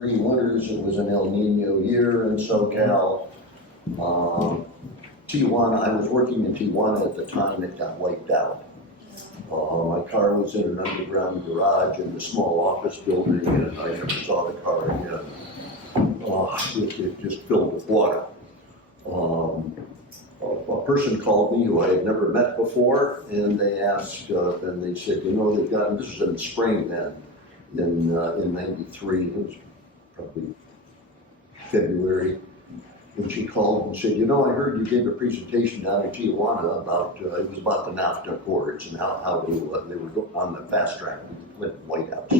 3 winters. It was an El Nino year in SoCal. Tijuana, I was working in Tijuana at the time it got wiped out. My car was in an underground garage in the small office building, and I never saw the car again. It just filled with water. A person called me who I had never met before, and they asked, and they said, you know, they've got, this was in the spring then, in '93, it was probably February, and she called and said, you know, I heard you gave a presentation down in Tijuana about, it was about the NAFTA Accords and how they were on the fast track with the White House,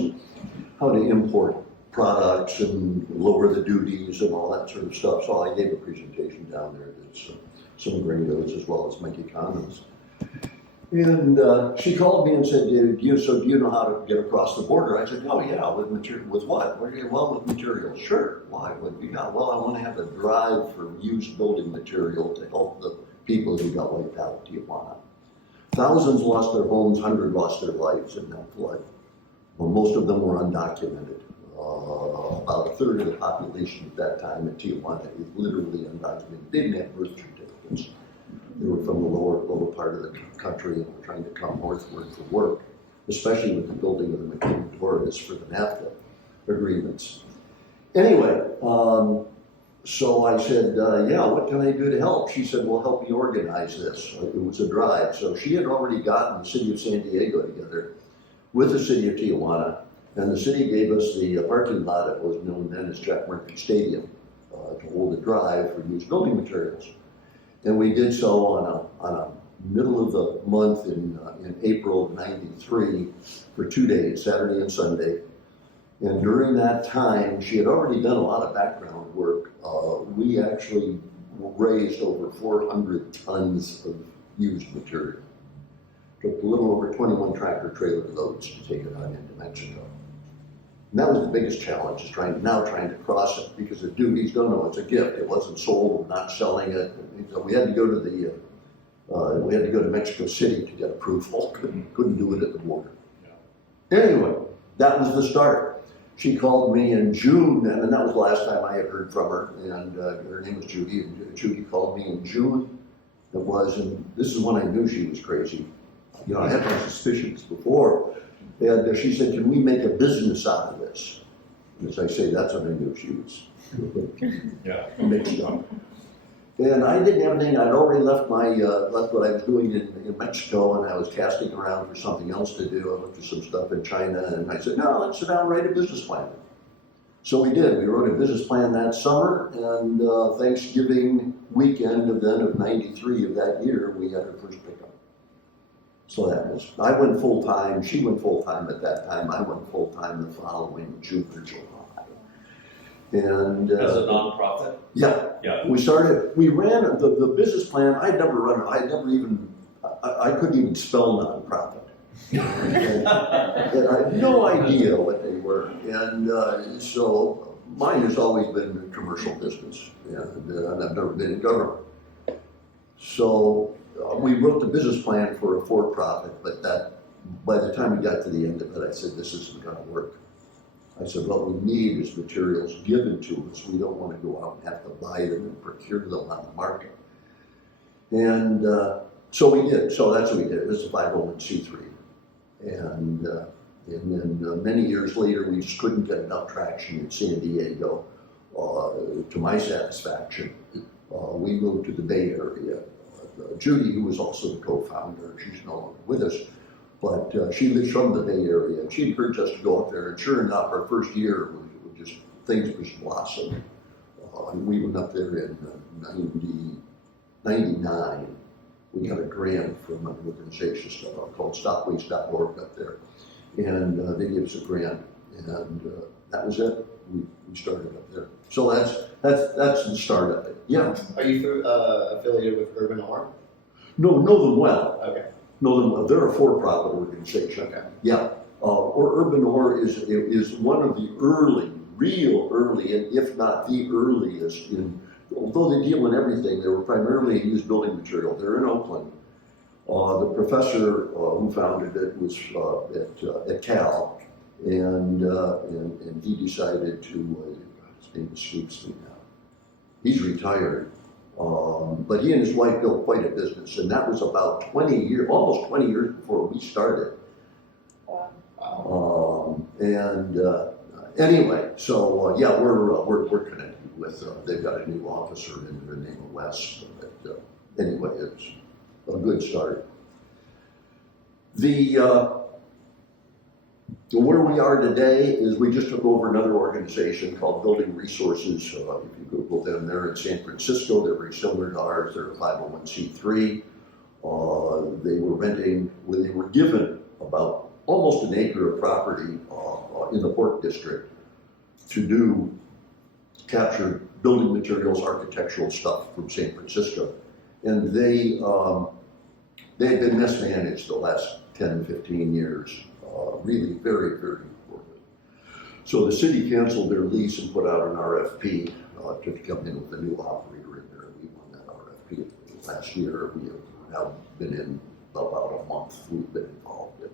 how to import products and lower the duties and all that sort of stuff. So I gave a presentation down there that's some gringos as well as Mexicanos. And she called me and said, do you know how to get across the border? I said, oh yeah, with what? Well, with materials. Sure, why? Well, I want to have a drive for used building material to help the people who got wiped out in Tijuana. Thousands lost their homes, hundreds lost their lives in that flood. Well, most of them were undocumented. About a third of the population at that time in Tijuana is literally undocumented. They didn't have birth certificates. They were from the lower part of the country and were trying to come northward for work, especially with the building of the McKinney Torres for the NAFTA agreements. Anyway, so I said, yeah, what can I do to help? She said, well, help me organize this. It was a drive. So she had already gotten the city of San Diego together with the city of Tijuana, and the city gave us the parking lot that was known then as Jack Murphy Stadium to hold a drive for used building materials. And we did so on a middle of the month in April of '93 for 2 days, Saturday and Sunday. And during that time, she had already done a lot of background work. We actually raised over 400 tons of used material. Took a little over 21 tractor trailer loads to take it on into Mexico. And that was the biggest challenge, is trying to cross it, because the duties don't know it's a gift. It wasn't sold, we're not selling it. So we had to go to Mexico City to get approval. Couldn't do it at the border. Yeah. Anyway, that was the start. She called me in June, and that was the last time I had heard from her. And her name was Judy. And Judy called me in June. It was, and this is when I knew she was crazy. You know, I had my suspicions before. And she said, can we make a business out of this? And as I say, that's when I knew she was mixed up. And I didn't have anything. I'd already left what I was doing in Mexico, and I was casting around for something else to do. I looked at some stuff in China, and I said, no, let's sit down and write a business plan. So we did. We wrote a business plan that summer, and Thanksgiving weekend of '93 of that year, we had our first pickup. So that was, I went full-time, she went full-time at that time, I went full-time the following June or July. And as a nonprofit? Yeah. We ran the business plan. I couldn't even spell nonprofit. and I had no idea what they were. And so mine has always been a commercial business, and I've never been in government. So we wrote the business plan for a for-profit, but by the time we got to the end of it, I said, this isn't going to work. I said, what we need is materials given to us. We don't want to go out and have to buy them and procure them on the market. And so we did. So that's what we did. It was a 501c3. And then many years later, we just couldn't get enough traction in San Diego to my satisfaction. We moved to the Bay Area. Judy, who was also the co-founder, she's no longer with us, but she lives from the Bay Area, and she encouraged us to go up there. And sure enough, our first year, things just blossomed. We went up there in '99. We got a grant from an organization called stopwaste.org up there, and they gave us a grant, and that was it. We started up there. So that's the start of it. Yeah. Are you affiliated with Urban Ore? No, know them well. Okay. Know them well. They're a for-profit organization. Okay. Yeah. Or Urban Ore is one of the real early, and if not the earliest although they deal in everything, they were primarily used building material. They're in Oakland. The professor who founded it was at Cal, and he decided to, his name escapes me now. He's retired, but he and his wife built quite a business, and that was about almost 20 years before we started. Anyway, so yeah, we're connected with. They've got a new officer in their name of Wes. But anyway, it's a good start. Where we are today is we just took over another organization called Building Resources. If you Google them, they're in San Francisco. They're very similar to ours. They're a 501c3. They were given about almost an acre of property in the Port District to capture building materials, architectural stuff from San Francisco. And they had been mismanaged the last 10, 15 years. Really very, very important. So the city canceled their lease and put out an RFP to come in with a new operator in there. We won that RFP last year. We have now been in about a month. We've been involved in it.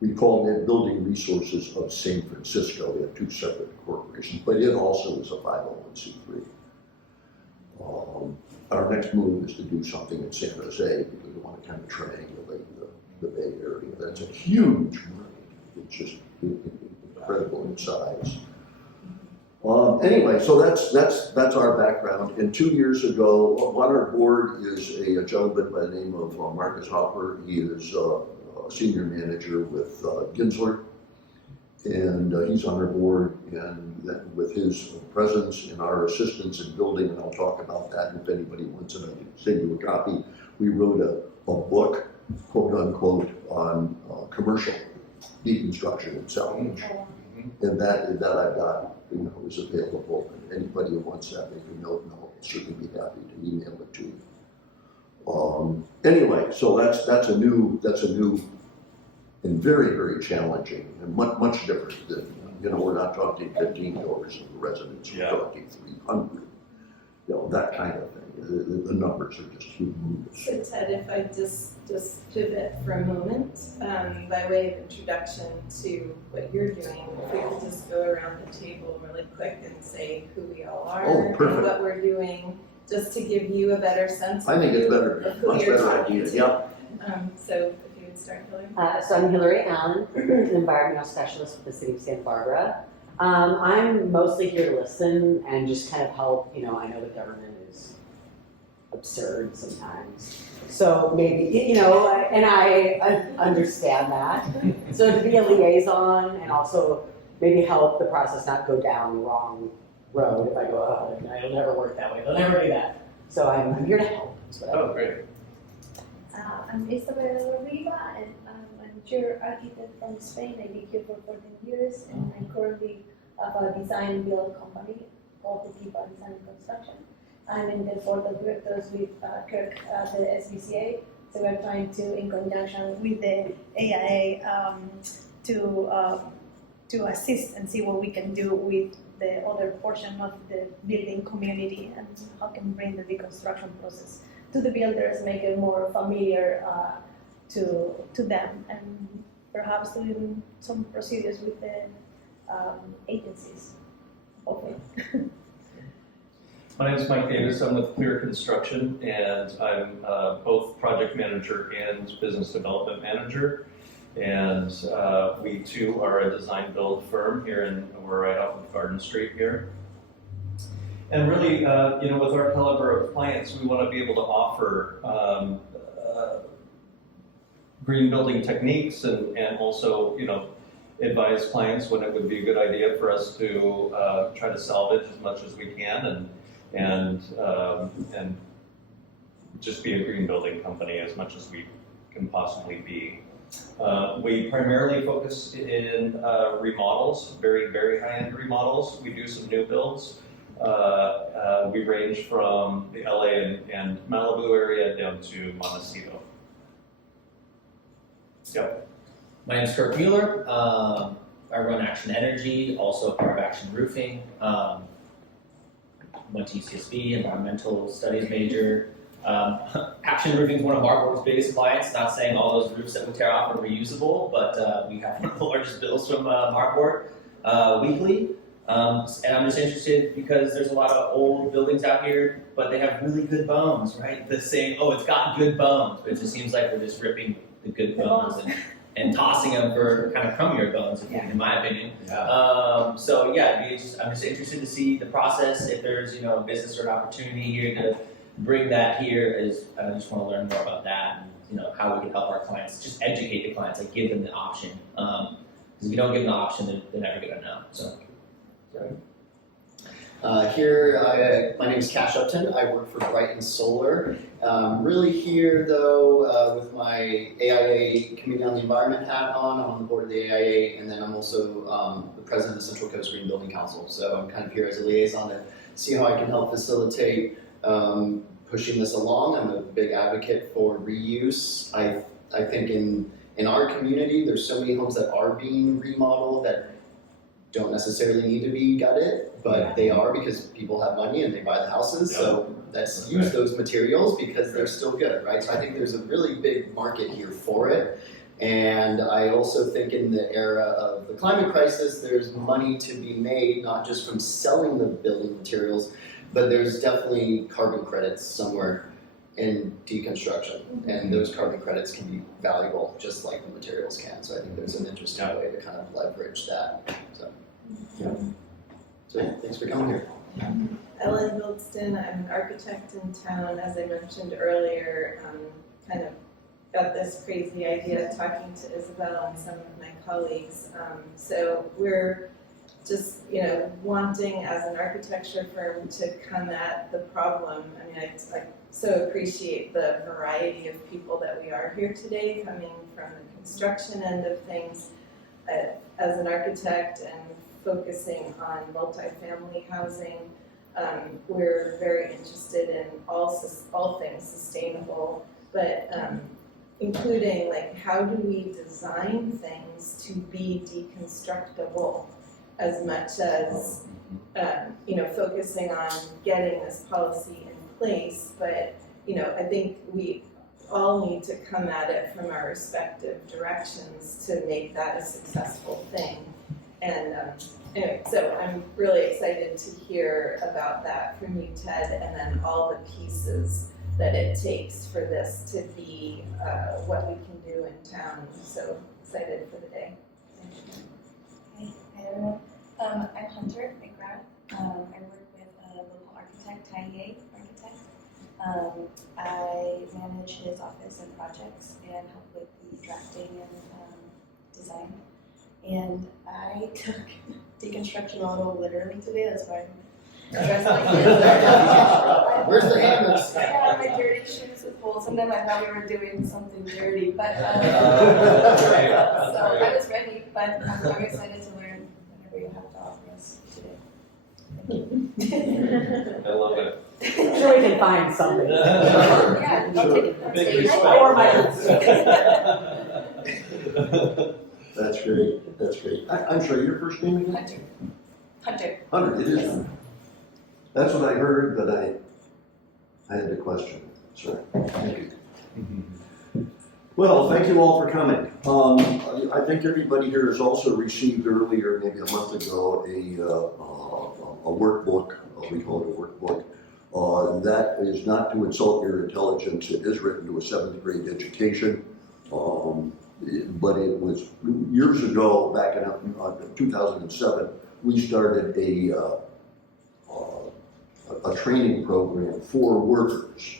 We called it Building Resources of San Francisco. We have two separate corporations, but it also is a 501c3. Our next move is to do something in San Jose because we want to kind of triangulate the Bay Area. That's a huge market. It's just incredible in size. Anyway, so that's our background. And 2 years ago, on our board is a gentleman by the name of Marcus Hopper. He is a senior manager with Ginsler, and he's on our board. And with his presence and our assistance in building, and I'll talk about that if anybody wants it, I can send you a copy. We wrote a book, quote unquote, on commercial deconstruction and salvage, and that I've got, is available. And anybody who wants that, make a note, and I'll certainly be happy to email it to you. Anyway, so that's a new and very, very challenging and much different than, we're not talking 15 doors in the residence, we're talking 300, that kind of thing. The numbers are just humongous. So Ted, if I just pivot for a moment, by way of introduction to what you're doing, if we could just go around the table really quick and say who we all are and what we're doing, just to give you a better sense I think it's better, of who much you're better talking idea, to. yeah. So if you would start, Hillary. So I'm Hillary Allen, an environmental specialist with the City of Santa Barbara. I'm mostly here to listen and just kind of help. I know the government is absurd sometimes. So maybe, and I understand that. So to be a liaison and also maybe help the process not go down the wrong road if I go, oh, it'll never work that way. They'll never do that. So I'm here to help. Oh, great. I'm Isabel Riva, and I'm an interior architect from Spain. I live here for 14 years, and I currently have a design and build company called the Design and Construction. I'm in the board of directors with Kirk at the SBCA, so we're trying to, in conjunction with the AIA, to assist and see what we can do with the other portion of the building community and how can bring the deconstruction process to the builders, make it more familiar to them, and perhaps doing some procedures with the agencies. Okay. My name is Mike Davis. I'm with Clear Construction, and I'm both project manager and business development manager. And we too are a design build firm here, we're right off of Garden Street here. And really, with our caliber of clients, we want to be able to offer green building techniques and also, advise clients when it would be a good idea for us to try to salvage as much as we can and just be a green building company as much as we can possibly be. We primarily focus in remodels, very, very high-end remodels. We do some new builds. We range from the LA and Malibu area down to Montecito. Yep. My name is Kurt Mueller. I run Action Energy, also part of Action Roofing. Went to UCSB, environmental studies major. Action roofing is one of Marburg's biggest clients. Not saying all those roofs that we tear off are reusable, but we have one of the largest bills from Marburg weekly. And I'm just interested because there's a lot of old buildings out here, but they have really good bones, right? The saying, oh, it's got good bones, but it just seems like we're just ripping the good bones and tossing them for kind of crummier bones, in my opinion. So yeah, I'm just interested to see the process. If there's a business or an opportunity here to bring that here, I just want to learn more about that and how we can help our clients, just educate the clients, like give them the option. Because if you don't give them the option, they're never gonna know. So. My name is Cash Upton. I work for Brighton Solar. Really here though with my AIA Committee on the Environment hat on. I'm on the board of the AIA, and then I'm also the president of the Central Coast Green Building Council. So I'm kind of here as a liaison to see how I can help facilitate pushing this along. I'm a big advocate for reuse. I think in our community, there's so many homes that are being remodeled that don't necessarily need to be gutted, but they are because people have money and they buy the houses. So let's use those materials because they're still good, right? So I think there's a really big market here for it. And I also think in the era of the climate crisis, there's money to be made, not just from selling the building materials, but there's definitely carbon credits somewhere in deconstruction. And those carbon credits can be valuable just like the materials can. So I think there's an interesting way to kind of leverage that. So thanks for coming here. Ellen Wildston, I'm an architect in town. As I mentioned earlier, kind of got this crazy idea talking to Isabel and some of my colleagues. So we're just, wanting as an architecture firm to come at the problem. I mean, I so appreciate the variety of people that we are here today, coming from the construction end of things. As an architect and focusing on multifamily housing, we're very interested in all things sustainable, but including how do we design things to be deconstructible as much as focusing on getting this policy in place. But I think we all need to come at it from our respective directions to make that a successful thing. And anyway, so I'm really excited to hear about that from you, Ted, and then all the pieces that it takes for this to be what we can do in town. So excited for the day. Hi everyone. I'm Hunter McGrath. I work with a local architect, Taye Architect. I manage his office and projects and help with the drafting and design. And I took Deconstruction Model literally today. That's why I'm dressed like this. Where's the hammers? I had my dirty shoes with holes in them. I thought we were doing something dirty, but so I was ready. But I'm excited to learn whatever you have to offer us today. I love it. I'm sure we can find something. Yeah, I'll take it. Big Or That's great, that's great. I'm sorry, your first name again? Hunter. Hunter. Hunter, it is. That's what I heard, but I had a question. Sorry, thank you. Well, thank you all for coming. I think everybody here has also received earlier, maybe a month ago, a workbook. We call it a workbook. That is not to insult your intelligence. It is written to a 7th grade education. But it was years ago, back in 2007, we started a training program for workers,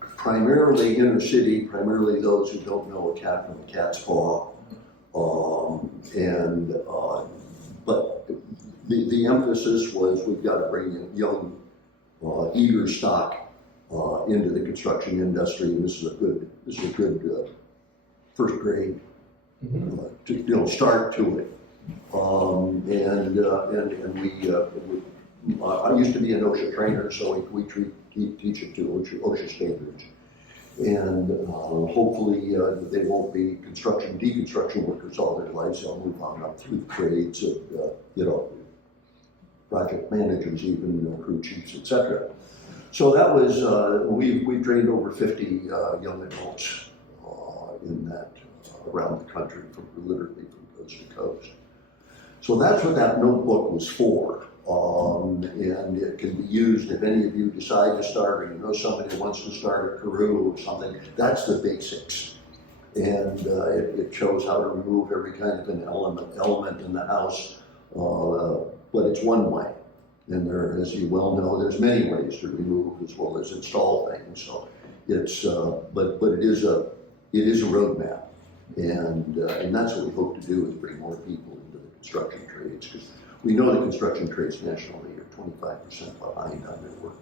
primarily inner city, primarily those who don't know a cat from a cat's paw. But the emphasis was we've got to bring in young, eager stock into the construction industry, and this is a good first grade start to it. I used to be an OSHA trainer, so we teach it to OSHA standards. And hopefully they won't be deconstruction workers all their lives. They'll move on up through the grades of, project managers, even crew chiefs, etc. So that was, we trained over 50 young adults in that, around the country, literally from coast to coast. So that's what that notebook was for. And it can be used if any of you decide to start, or you know somebody who wants to start a crew or something. That's the basics. And it shows how to remove every kind of an element in the house, but it's one way. And there, as you well know, there's many ways to remove as well as install things. So it's, but it is a roadmap, and that's what we hope to do is bring more people into the construction trades, because we know the construction trades nationally are 25% behind on their work.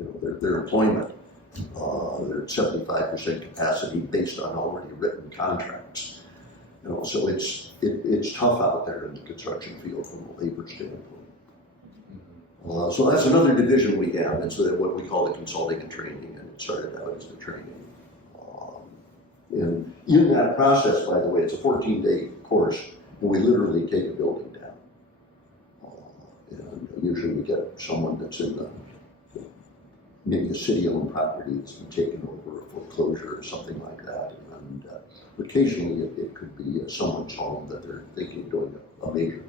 You know, their employment, they're at 75% capacity based on already written contracts. You know, so it's tough out there in the construction field from a labor standpoint. So that's another division we have. It's what we call the consulting and training, and it started out as the training. And in that process, by the way, it's a 14-day course, and we literally take a building down. And usually we get someone that's in maybe a city-owned property that's been taken over, a foreclosure or something like that. And occasionally it could be someone's home that they're thinking of doing a major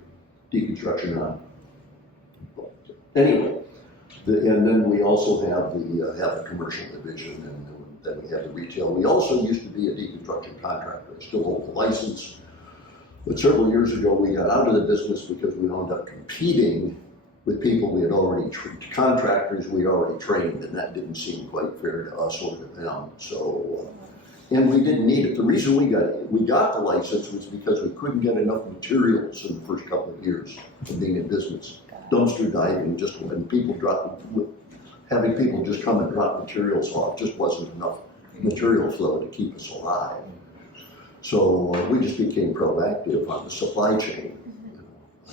deconstruction on. But anyway, and then we also have the commercial division, and then we have the retail. We also used to be a deconstruction contractor, still hold the license. But several years ago, we got out of the business because we wound up competing with people we had already contractors we already trained, and that didn't seem quite fair to us or to them. So, and we didn't need it. The reason we got the license was because we couldn't get enough materials in the first couple of years of being in business. Dumpster diving, just when people having people just come and drop materials off just wasn't enough material flow to keep us alive. So we just became proactive on the supply chain.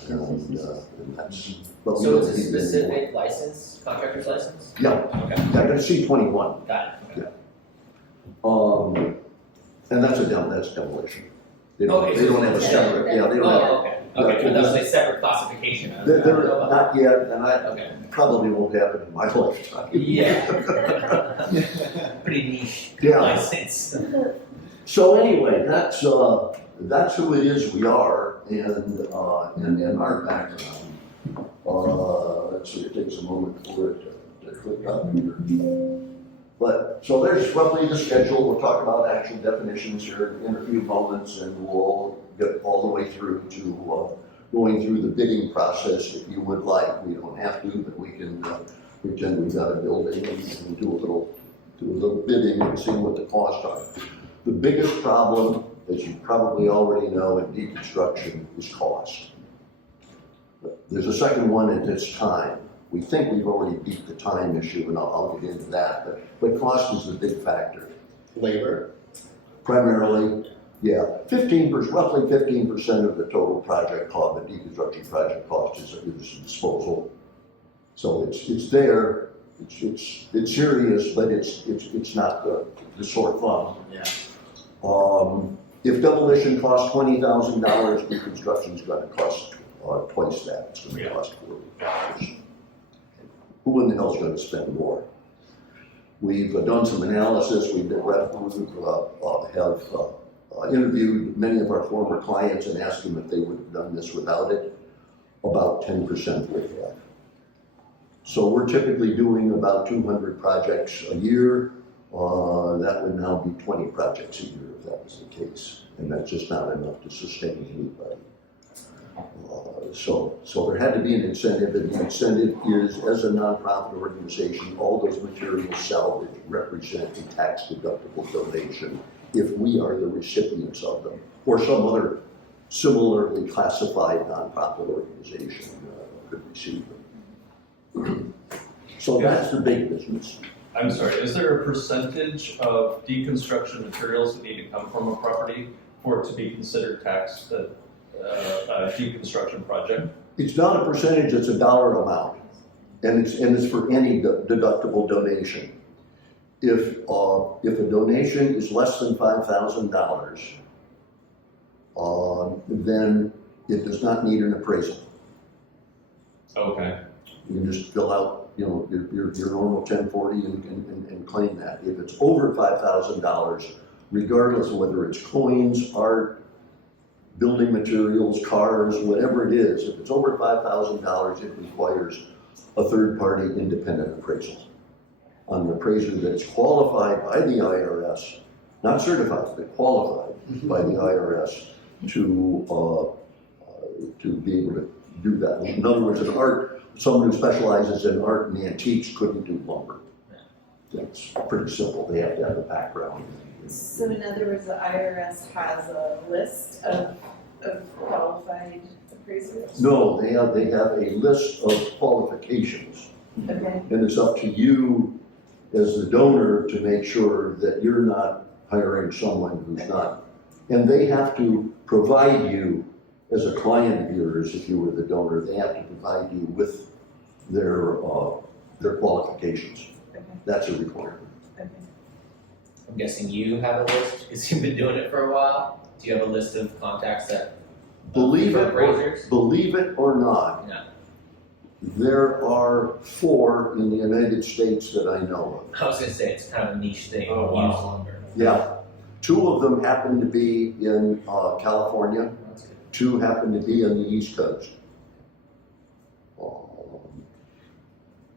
And that's, but we So don't it's a need it specific anymore. license, contractor's license? Yeah, Okay, I got a C21. got it. And that's demolition. They Okay, don't so have a it's separate, separate. yeah, they don't have. Oh, okay, okay, but that's a separate classification. They're not yet, and I Okay. probably won't happen in my lifetime. Yeah. Pretty niche Yeah. license. So anyway, that's who it is we are, and our background. Let's see, it takes a moment for it to click up here. But, so there's roughly the schedule. We'll talk about actual definitions here in a few moments, and we'll get all the way through to going through the bidding process if you would like. We don't have to, but we can pretend we've got a building and do a little bidding and see what the costs are. The biggest problem, as you probably already know in deconstruction, is cost. But there's a second one, and it's time. We think we've already beat the time issue, and I'll get into that, but cost is the big factor. Labor. Primarily, yeah, roughly 15% of the total project cost, the deconstruction project cost is disposal. So it's there, it's serious, but it's not the sore thumb. Yeah. If demolition costs $20,000, deconstruction's gonna cost twice that. It's gonna cost $40,000. Who in the hell's gonna spend more? We've done some analysis. We've interviewed many of our former clients and asked them if they would have done this without it. About 10% would have. So we're typically doing about 200 projects a year. That would now be 20 projects a year if that was the case. And that's just not enough to sustain anybody. So there had to be an incentive, and the incentive is, as a nonprofit organization, all those materials salvaged represent a tax-deductible donation if we are the recipients of them, or some other similarly classified nonprofit organization could receive them. So that's the big business. I'm sorry, is there a percentage of deconstruction materials that need to come from a property for it to be considered taxed, a deconstruction project? It's not a percentage, it's a dollar amount, and it's for any deductible donation. If a donation is less than $5,000, then it does not need an appraisal. Okay. You can just fill out, you know, your normal 1040 and claim that. If it's over $5,000, regardless of whether it's coins, art, building materials, cars, whatever it is, if it's over $5,000, it requires a third-party independent appraisal on an appraiser that's qualified by the IRS, not certified, but qualified by the IRS to be able to do that. In other words, someone who specializes in art and antiques couldn't do lumber. It's pretty simple. They have to have a background. So in other words, the IRS has a list of qualified appraisers? No, they have a list of qualifications. Okay, And it's up to you as the donor to make sure that you're not hiring someone who's not. And they have to provide you, as a client of yours, if you were the donor, they have to provide you with their qualifications. okay, That's a requirement. okay. I'm guessing you have a list, because you've been doing it for a while. Do you have a list of contacts that? Believe for it or not, Yeah. there are 4 in the United States that I know of. I was gonna say, it's kind of a niche thing, Oh, wow. used lumber. Yeah, 2 of them happen to be in California, That's good. 2 happen to be on the East Coast.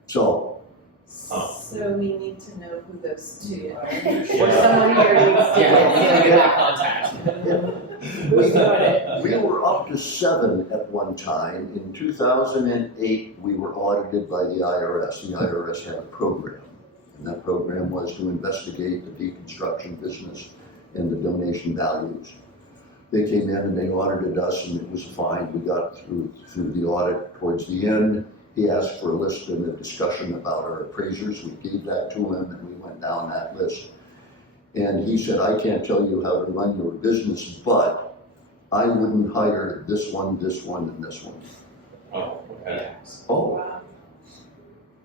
So, So we need to know who those 2 are. Or someone here needs to. Yeah, get that contact. Who's doing it? we were up to 7 at one time. In 2008, we were audited by the IRS. The IRS had a program, and that program was to investigate the deconstruction business and the donation values. They came in and they audited us, and it was fine. We got through the audit. Towards the end, he asked for a list and a discussion about our appraisers. We gave that to him, and we went down that list. And he said, I can't tell you how to run your business, but I wouldn't hire this one, and this one. Oh, okay. Oh, Wow.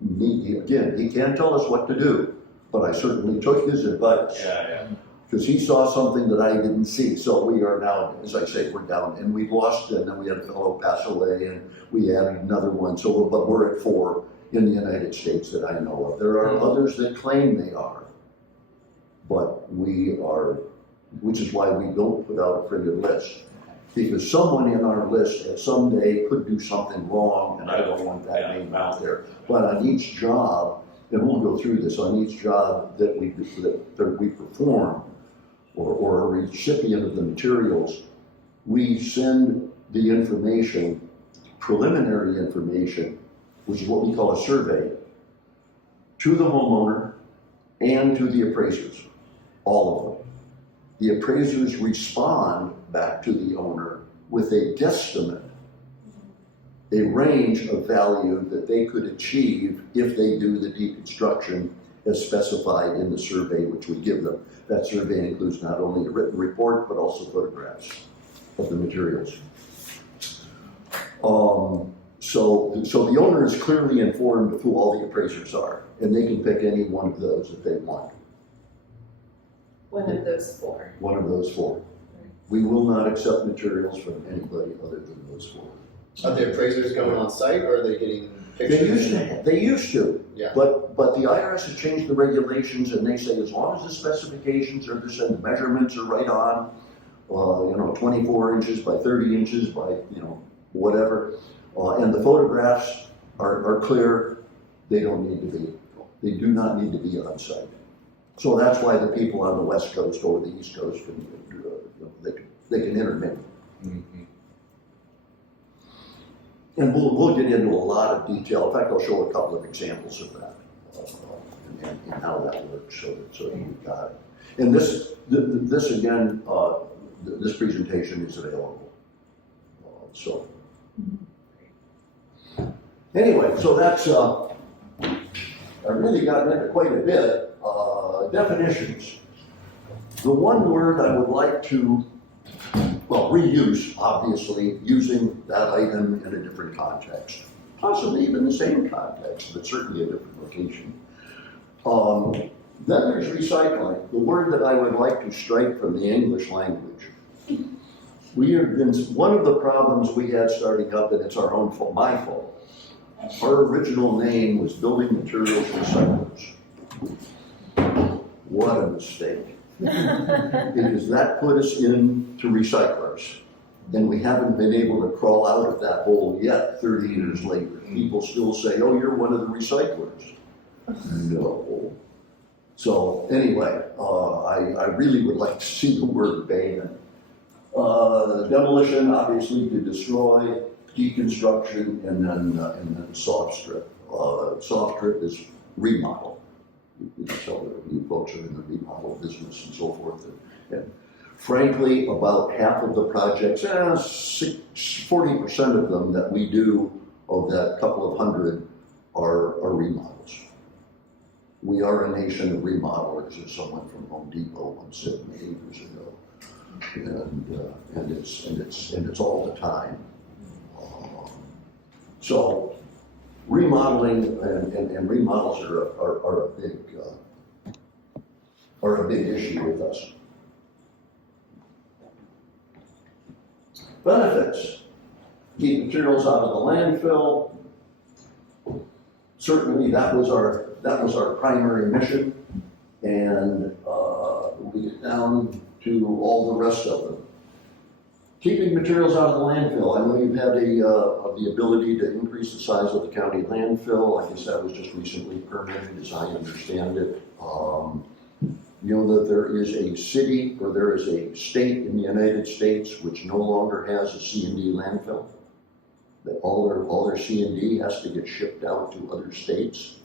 again, he can't tell us what to do, but I certainly took his advice. Yeah. Because he saw something that I didn't see. So we are now, as I say, we're down, and we lost, and then we had a fellow pass away, and we added another one. So, but we're at 4 in the United States that I know of. There are others that claim they are, but we are, which is why we don't put out a printed list. Because someone in our list at some day could do something wrong, and I don't want that name out there. But on each job, and we'll go through this, on each job that we perform, or a recipient of the materials, we send the information, preliminary information, which is what we call a survey, to the homeowner and to the appraisers, all of them. The appraisers respond back to the owner with a guesstimate, a range of value that they could achieve if they do the deconstruction as specified in the survey which we give them. That survey includes not only a written report, but also photographs of the materials. So the owner is clearly informed of who all the appraisers are, and they can pick any one of those if they want. One of those 4. One of those 4. We will not accept materials from anybody other than those 4. Are the appraisers going on site, or are they getting pictures? They used to. Yeah. But the IRS has changed the regulations, and they say as long as the specifications are the same, the measurements are right on, 24 inches by 30 inches by, whatever, and the photographs are clear, they don't need to be. They do not need to be on site. So that's why the people on the West Coast or the East Coast they can intermingle. Mm-hmm. And we'll get into a lot of detail. In fact, I'll show a couple of examples of that and how that works, so you've got it. And this again, this presentation is available. So anyway, so that's I've really gotten into quite a bit. Definitions. The one word I would like to, reuse, obviously, using that item in a different context. Possibly even the same context, but certainly a different location. Then there's recycling, the word that I would like to strike from the English language. We have been, one of the problems we had starting up, and it's our own fault, my fault, our original name was Building Materials Recyclers. What a mistake. Because that put us into recyclers. And we haven't been able to crawl out of that hole yet, 30 years later. People still say, oh, you're one of the recyclers. No. So anyway, I really would like to see the word ban. Demolition, obviously, to destroy, deconstruction, and then soft strip. Soft strip is remodel. You can tell that you folks are in the remodel business and so forth. And frankly, about half of the projects, 40% of them that we do, of that couple of hundred, are remodels. We are a nation of remodelers, as someone from Home Depot once said many years ago, and it's all the time. So remodeling and remodels are a big issue with us. Benefits: keep materials out of the landfill. Certainly, that was our primary mission, and we get down to all the rest of them. Keeping materials out of the landfill. I know you've had the ability to increase the size of the county landfill. I guess that was just recently permitted, as I understand it. You know that there is a city, or there is a state in the United States which no longer has a C&D landfill. That all their C&D has to get shipped out to other states.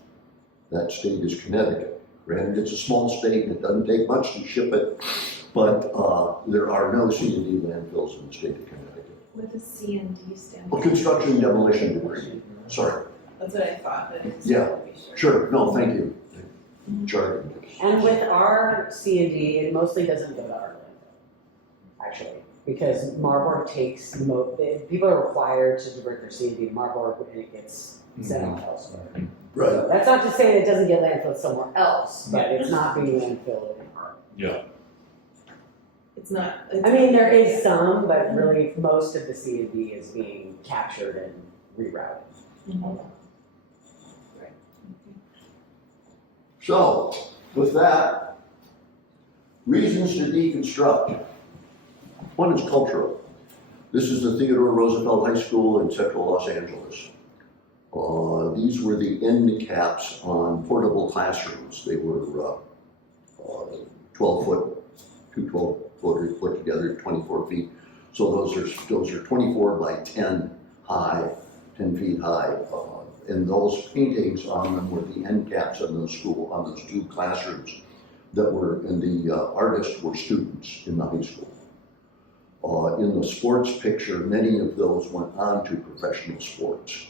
That state is Connecticut. Granted, it's a small state and it doesn't take much to ship it, but there are no C&D landfills in the state of Connecticut. What does C&D stand Well, for? construction demolition debris. Sorry. That's what I thought, but I just Yeah, wanted to be sure. Sure. No, thank you. Jargon. And with our C&D, it mostly doesn't go to our landfill, actually, because Marburg takes, people are required to divert their C&D to Marburg and it gets sent off elsewhere. Right. So that's not to say it doesn't get landfilled somewhere else, but it's not being landfilled in Marburg. Yeah. It's not. I mean, there is some, but really most of the C&D is being captured and rerouted. So, with that, reasons to deconstruct. One is cultural. This is the Theodore Roosevelt High School in central Los Angeles. These were the end caps on portable classrooms. They were 12 foot, two 12-footers put together, 24 feet. So those are 24 by 10 high, 10 feet high. And those paintings on them were the end caps on those two classrooms that were, and the artists were students in the high school. In the sports picture, many of those went on to professional sports.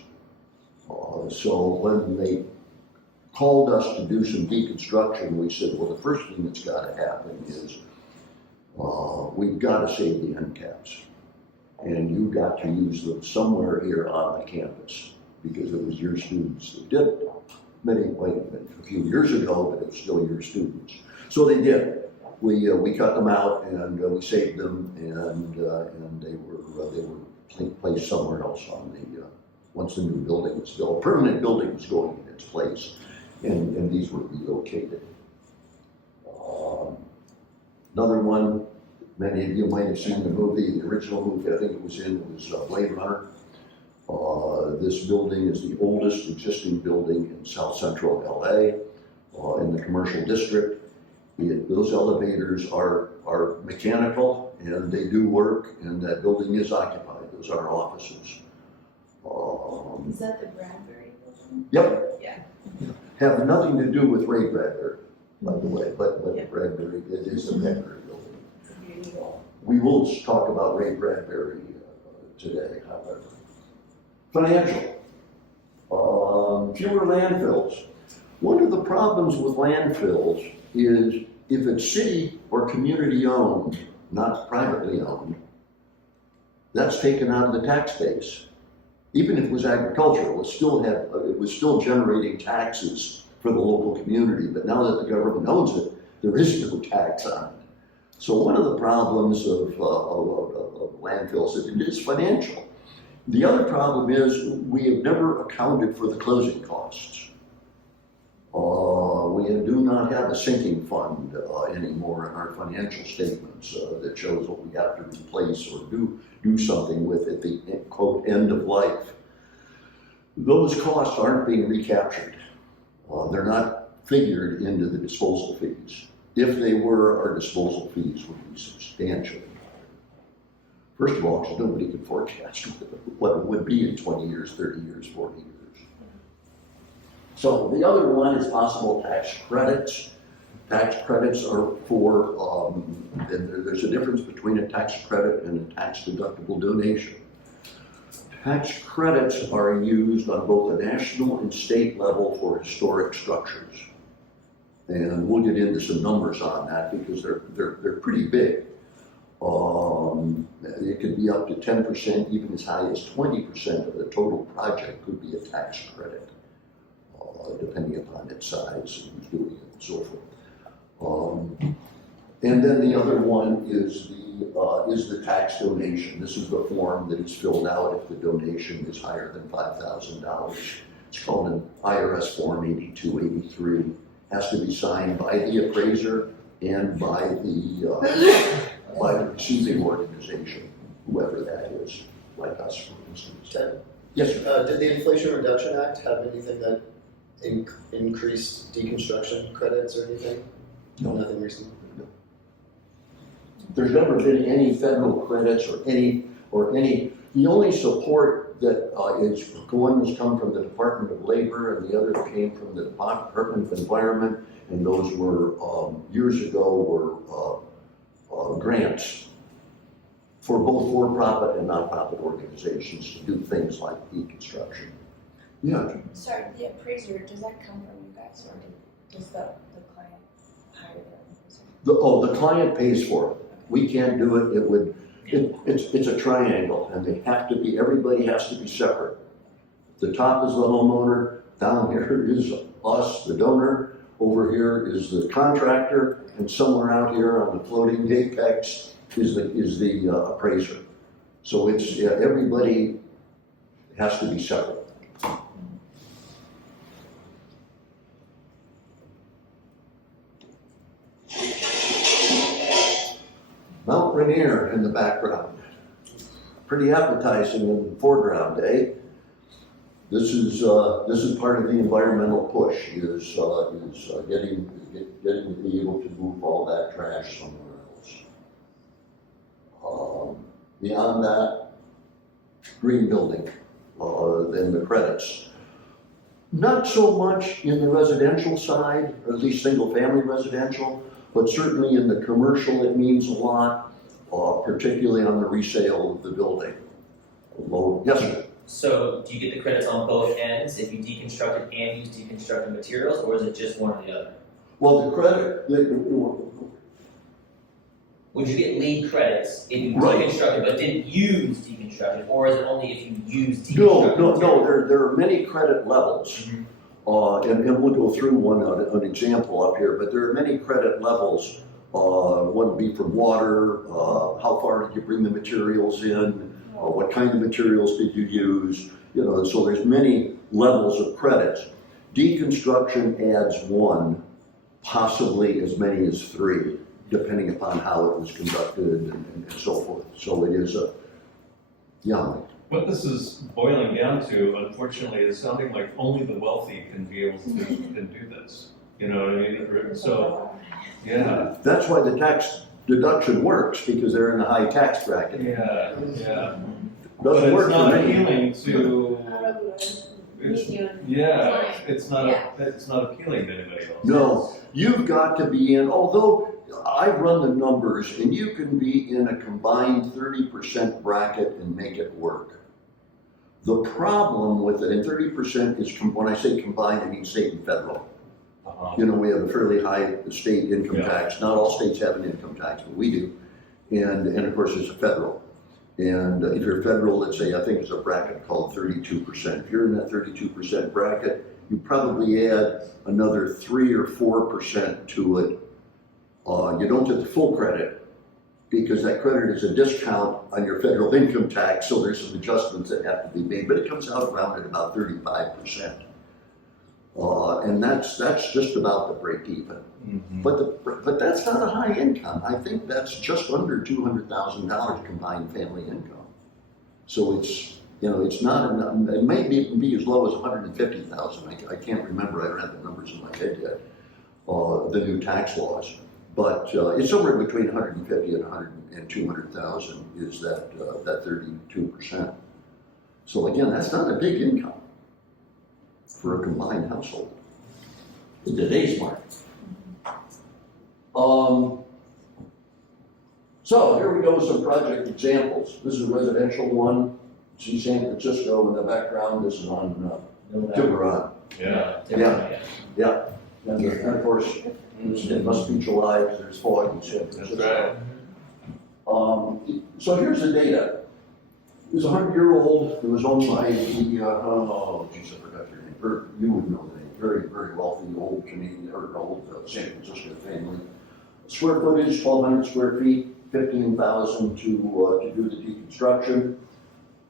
So when they called us to do some deconstruction, we said, well, the first thing that's got to happen is we've got to save the end caps. And you've got to use them somewhere here on the campus, because it was your students that did it. Many might have been a few years ago, but it was still your students. So they did. We cut them out and we saved them, and they were placed somewhere else on the once the new building was built. A permanent building was going in its place, and these were relocated. Another one, many of you might have seen the movie, the original movie I think it was Blade Runner. This building is the oldest existing building in South Central LA, in the commercial district. Those elevators are mechanical and they do work, and that building is occupied. Those are offices. Is that the Bradbury building? Yep. Yeah. Have nothing to do with Ray Bradbury, by the way, but Yep. Bradbury, it is the Bradbury building. It's a beautiful. We will talk about Ray Bradbury today, however. Financial. Fewer landfills. One of the problems with landfills is if it's city or community owned, not privately owned, that's taken out of the tax base. Even if it was agricultural, it was still generating taxes for the local community, but now that the government owns it, there is no tax on it. So one of the problems of landfills is it is financial. The other problem is we have never accounted for the closing costs. We do not have a sinking fund anymore in our financial statements that shows what we have to replace or do something with at the quote end of life. Those costs aren't being recaptured. They're not figured into the disposal fees. If they were, our disposal fees would be substantially higher. First of all, because nobody can forecast what it would be in 20 years, 30 years, 40 years. So the other one is possible tax credits. Tax credits are for, and there's a difference between a tax credit and a tax deductible donation. Tax credits are used on both a national and state level for historic structures. And we'll get into some numbers on that because they're pretty big. It could be up to 10%, even as high as 20% of the total project could be a tax credit, depending upon its size and who's doing it and so forth. And then the other one is the tax donation. This is the form that is filled out if the donation is higher than $5,000. It's called an IRS Form 8283. Has to be signed by the appraiser and by the receiving organization, whoever that is, like us, for instance. Ted? Yes, sir. Did the Inflation Reduction Act have anything that increased deconstruction credits or anything? No. Nothing recently? There's never been any federal credits or any, the only support that one has come from the Department of Labor and the other came from the Department of Environment, and those were, years ago, were grants for both for-profit and non-profit organizations to do things like deconstruction. Yeah. Sorry, the appraiser, does that come from you guys, or does the client hire the appraiser? The client pays for it. We can't do it. It's a triangle, and they have to be, everybody has to be separate. The top is the homeowner, down here is us, the donor, over here is the contractor, and somewhere out here on the floating apex is the appraiser. So it's, everybody has to be separate. Mount Rainier in the background. Pretty appetizing in the foreground, eh? This is part of the environmental push, is getting to be able to move all that trash somewhere else. Beyond that, green building, then the credits. Not so much in the residential side, or at least single family residential, but certainly in the commercial it means a lot, particularly on the resale of the building. Yes, sir. So do you get the credits on both ends if you deconstruct it and use deconstructed materials, or is it just one or the other? Well, the credit, Would you get lead credits if you Right. deconstructed but didn't use deconstructed, or is it only if you use deconstructed? no, there are many credit levels. And we'll go through an example up here, but there are many credit levels. One would be from water, how far did you bring the materials in, what kind of materials did you use, and so there's many levels of credits. Deconstruction adds one, possibly as many as three, depending upon how it was conducted and so forth. So it is What this is boiling down to, unfortunately, is sounding like only the wealthy can be able to can do this. You know what I mean? So, yeah. That's why the tax deduction works, because they're in the high tax bracket. Yeah. But Doesn't it's work not for me. appealing to. Medium. It's not appealing to anybody else. No, you've got to be in, although I run the numbers, and you can be in a combined 30% bracket and make it work. The problem with it, and 30% is, when I say combined, I mean state and federal. We have a fairly high state income tax. Not all states have an income tax, but we do. And of course, it's a federal. And if you're federal, let's say, I think it's a bracket called 32%. If you're in that 32% bracket, you probably add another 3 or 4% to it. You don't get the full credit because that credit is a discount on your federal income tax, so there's some adjustments that have to be made, but it comes out around at about 35%. And that's just about the break even. But that's not a high income. I think that's just under $200,000 combined family income. So it's, you know, it's not enough. It may be as low as 150,000. I can't remember. I don't have the numbers in my head yet. The new tax laws, but it's somewhere between 150 and 200,000 is that 32%. So again, that's not a big income for a combined household in today's market. So here we go with some project examples. This is a residential one. See San Francisco in the background. This is on Tiburon. Yeah. Yeah. And of course, it must be July because there's fog in San Francisco. That's right. So here's the data. It was 100-year-old. It was owned by the, oh, geez, I forgot your name. You would know the name. Very, very wealthy old Canadian, or old San Francisco family. Square footage, 1,200 square feet, 15,000 to do the deconstruction.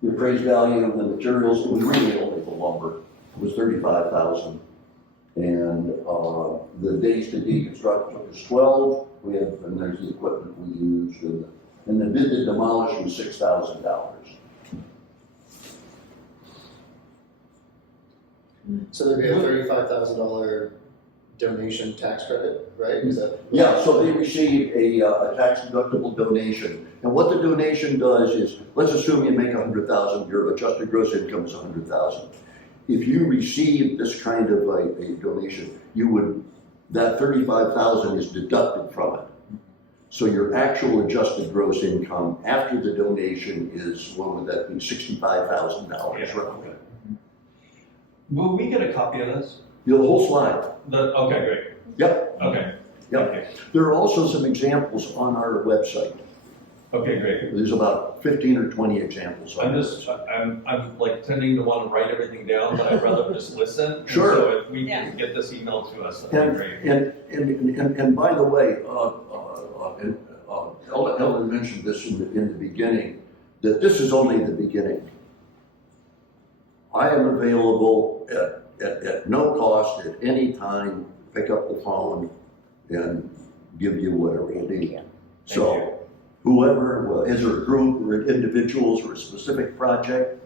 The appraised value of the materials, it was really only the lumber, it was 35,000. And the days to deconstruct took us 12. And there's the equipment we used, and the bid to demolish was $6,000. So there'd be a $35,000 donation tax credit, right? Is that? Yeah, so they receive a tax deductible donation. And what the donation does is, let's assume you make 100,000, your adjusted gross income is 100,000. If you receive this kind of a donation, that 35,000 is deducted from it. So your actual adjusted gross income after the donation is, what would that be, $65,000 roughly. Will we get a copy of this? The whole slide. Okay, great. Yep. Okay. Yep. Okay. There are also some examples on our website. Okay, great. There's about 15 or 20 examples. I'm like tending to want to write everything down, but I'd rather just listen. Sure. And so if we Yeah. can get this email to us, that'd be great. And by the way, Ellen mentioned this in the beginning, that this is only the beginning. I am available at no cost at any time, pick up the phone and give you whatever you need. So whoever, is there a group or individuals or a specific project,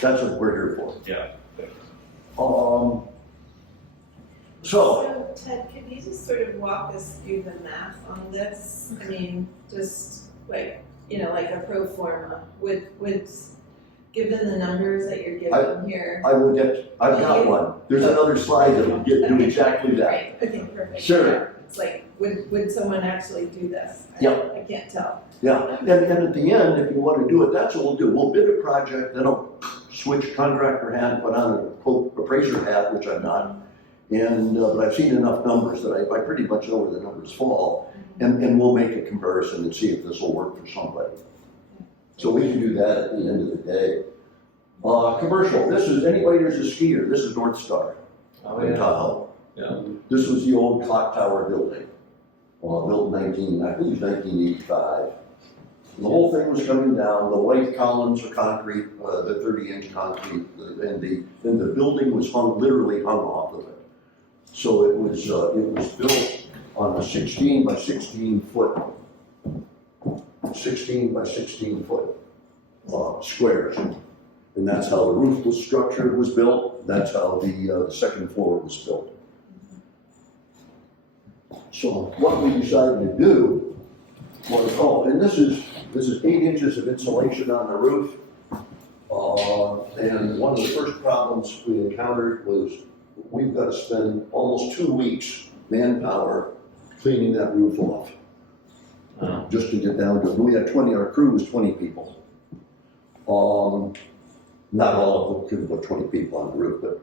that's what we're here for. Yeah. So, Ted, could you just sort of walk us through the math on this? I mean, just like, you know, like a pro forma, would given the numbers that you're giving here. I've got one. There's another slide that will do exactly that. Right, okay, perfect. Sure. Yeah. It's like, would someone actually do this? Yep. I can't tell. Yeah, and at the end, if you want to do it, that's what we'll do. We'll bid a project, then I'll switch contractor hat, put on a quote appraiser hat, which I'm not. And, but I've seen enough numbers that I pretty much know where the numbers fall. And we'll make a comparison and see if this will work for somebody. So we can do that at the end of the day. Commercial, this is, anybody who's a skier, this is North Star in Tahoe. Yeah. This was the old clock tower building, built I believe 1985. The whole thing was coming down, the white columns are concrete, the 30-inch concrete, and the building was literally hung off of it. So it was built on a 16 by 16 foot squares. And that's how the roof was structured, was built. That's how the second floor was built. So what we decided to do was, and this is 8 inches of insulation on the roof. And one of the first problems we encountered was we've got to spend almost 2 weeks manpower cleaning that roof off. Just to get down to it. We had our crew was 20 people. Not all of them could put 20 people on the roof, but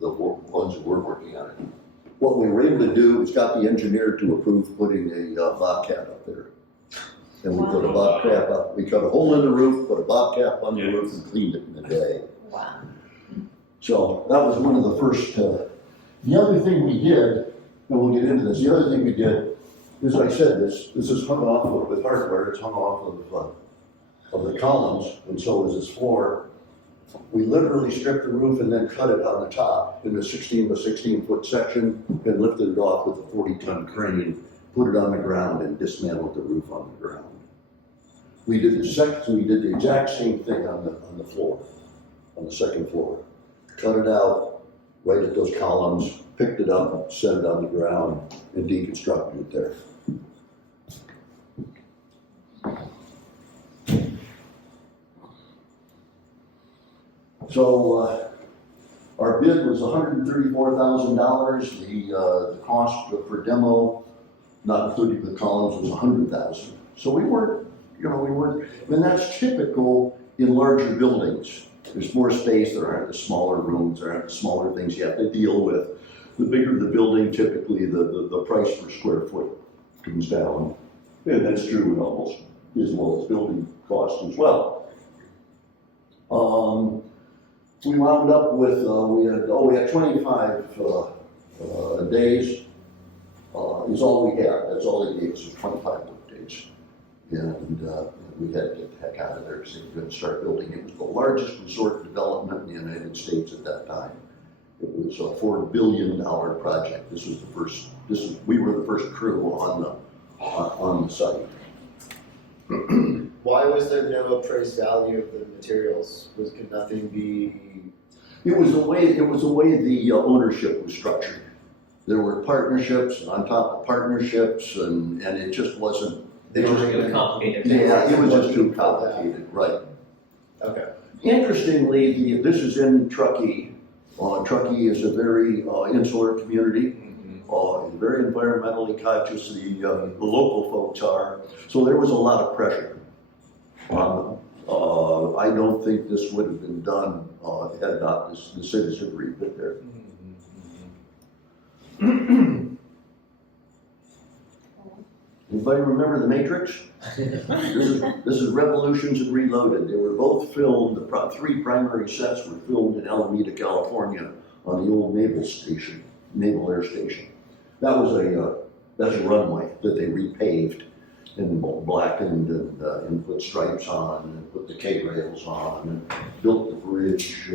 the ones that were working on it. What we were able to do was got the engineer to approve putting a bobcat up there. And we put a bobcat up, we cut a hole in the roof, put a bobcat on the roof and cleaned it in a day. Wow. So that was one of the first, the other thing we did, and we'll get into this, the other thing we did As I said, this is hung off with hardware, it's hung off of the columns, and so is this floor. We literally stripped the roof and then cut it on the top in a 16 by 16 foot section and lifted it off with a 40-ton crane, put it on the ground and dismantled the roof on the ground. We did the exact same thing on the floor, on the second floor. Cut it out, right at those columns, picked it up, set it on the ground, and deconstructed it there. So our bid was $134,000. The cost for demo, not including the columns, was $100,000. So we weren't, and that's typical in larger buildings. There's more space, there aren't the smaller rooms, there aren't the smaller things you have to deal with. The bigger the building, typically the price per square foot comes down. And that's true in almost as well as building costs as well. We wound up with, we had 25 days, is all we had. That's all they gave us was 25 work days. And we had to get the heck out of there because they were going to start building. It was the largest resort development in the United States at that time. It was a $4 billion project. We were the first crew on the site. Why was there no appraised value of the materials? Could nothing be? It was the way the ownership was structured. There were partnerships on top of partnerships, and it just wasn't. It was complicated. Yeah, it was just too complicated, right? Okay. Interestingly, this is in Truckee. Truckee is a very insular community. Very environmentally conscious, the local folks are. So there was a lot of pressure on them. I don't think this would have been done had not the citizenry been there. Anybody remember The Matrix? This is Revolutions and Reloaded. They were both filmed, the three primary sets were filmed in Alameda, California on the old Naval Air Station. That's a runway that they repaved and blackened and put stripes on and put the K-rails on and built the bridge.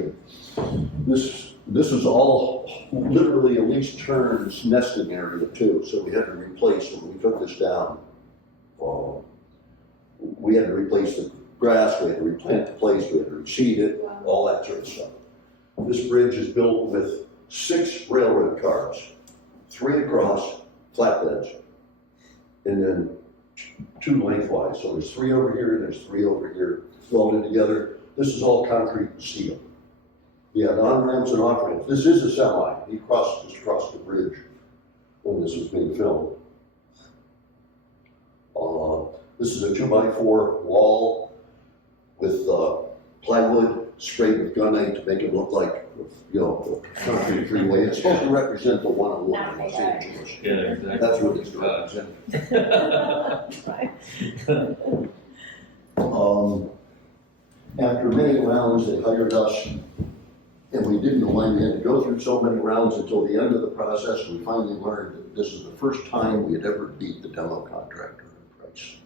This is all literally a least turns nesting area too, so we had to replace it. When we took this down, we had to replace the grass, we had to replant the place, we had to reseed it, all that sort of stuff. This bridge is built with 6 railroad cars, 3 across, flatbeds, and then 2 lengthwise. So there's 3 over here and there's 3 over here, welded together. This is all concrete and steel. Yeah, on-ramps and off-ramps. This is a semi. He just crossed the bridge when this was being filmed. This is a 2x4 wall with plywood sprayed with gunite to make it look like, a concrete freeway. It's supposed to represent the 101 in Los Angeles. Yeah, exactly. That's what it's to represent. After many rounds, they hired us, and we didn't know why we had to go through so many rounds until the end of the process. We finally learned that this is the first time we had ever beat the demo contractor in price.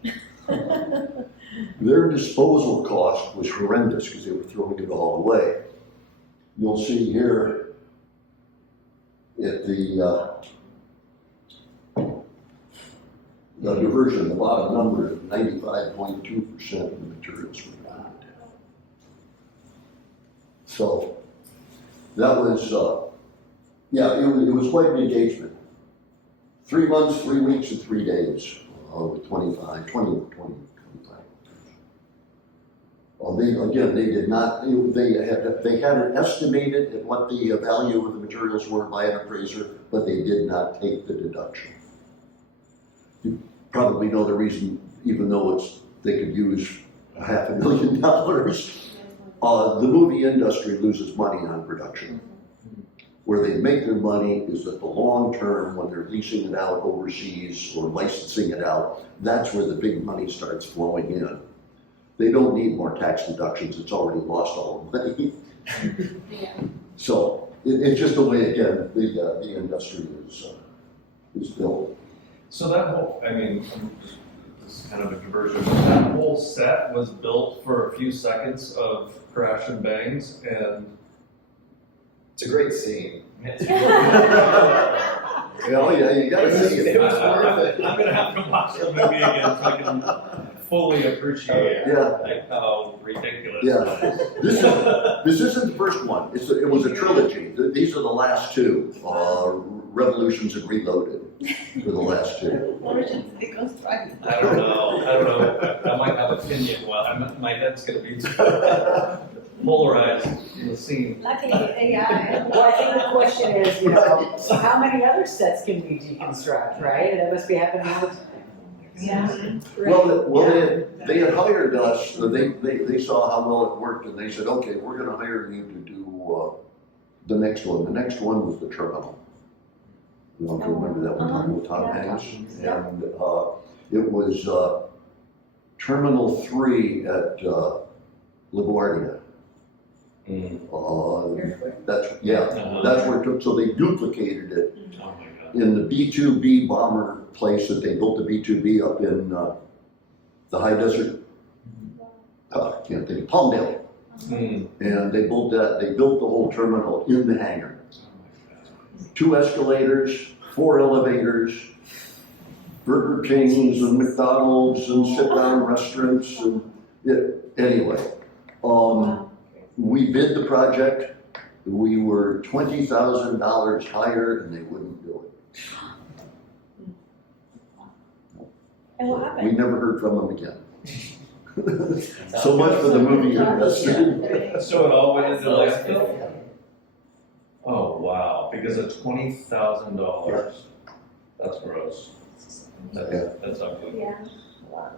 Their disposal cost was horrendous because they were throwing it all away. You'll see here at the diversion, the bottom number, 95.2% of the materials were gone. So that was, it was quite an engagement. 3 months, 3 weeks, and 3 days with 20 to 25. They did not, they had it estimated at what the value of the materials were by an appraiser, but they did not take the deduction. You probably know the reason, even though they could use $500,000. The movie industry loses money on production. Where they make their money is at the long term when they're leasing it out overseas or licensing it out. That's where the big money starts flowing in. They don't need more tax deductions. It's already lost all the money. So it's just the way, again, the industry is built. So that whole, I mean, this is kind of a diversion, but that whole set was built for a few seconds of crash and bangs, and It's a great scene. Oh, yeah, you gotta see it. It was worth it. I'm gonna have to watch the movie again so I can fully appreciate Yeah. like how ridiculous Yeah. that is. This isn't the first one. It was a trilogy. These are the last two. Revolutions and Reloaded were the last two. Origins of Deconstruction. I don't know. I might have opinion. Well, my head's gonna be polarized in the scene. Luckily, AI. Well, I think the question is, you know, how many other sets can we deconstruct, right? That must be happening all the time. Yeah. They had hired us, they saw how well it worked, and they said, okay, we're gonna hire you to do, the next one. The next one was the terminal. You know, if you remember that one, with Tom Hanks? And, it was, Terminal 3 at, LaGuardia. That's where it took, so they duplicated it Oh my God. in the B-2B bomber place that they built the B-2B up in, the high desert. Can't think, Palmdale. And they built the whole terminal in the hangar. 2 escalators, 4 elevators, Burger Kings and McDonald's and sit-down restaurants and, anyway. We bid the project, we were $20,000 higher and they wouldn't do it. And what We happened? never heard from them again. So much for the movie industry. So it all went into landfill? Oh, wow, because of $20,000. That's gross. That's ugly. Yeah. Wow.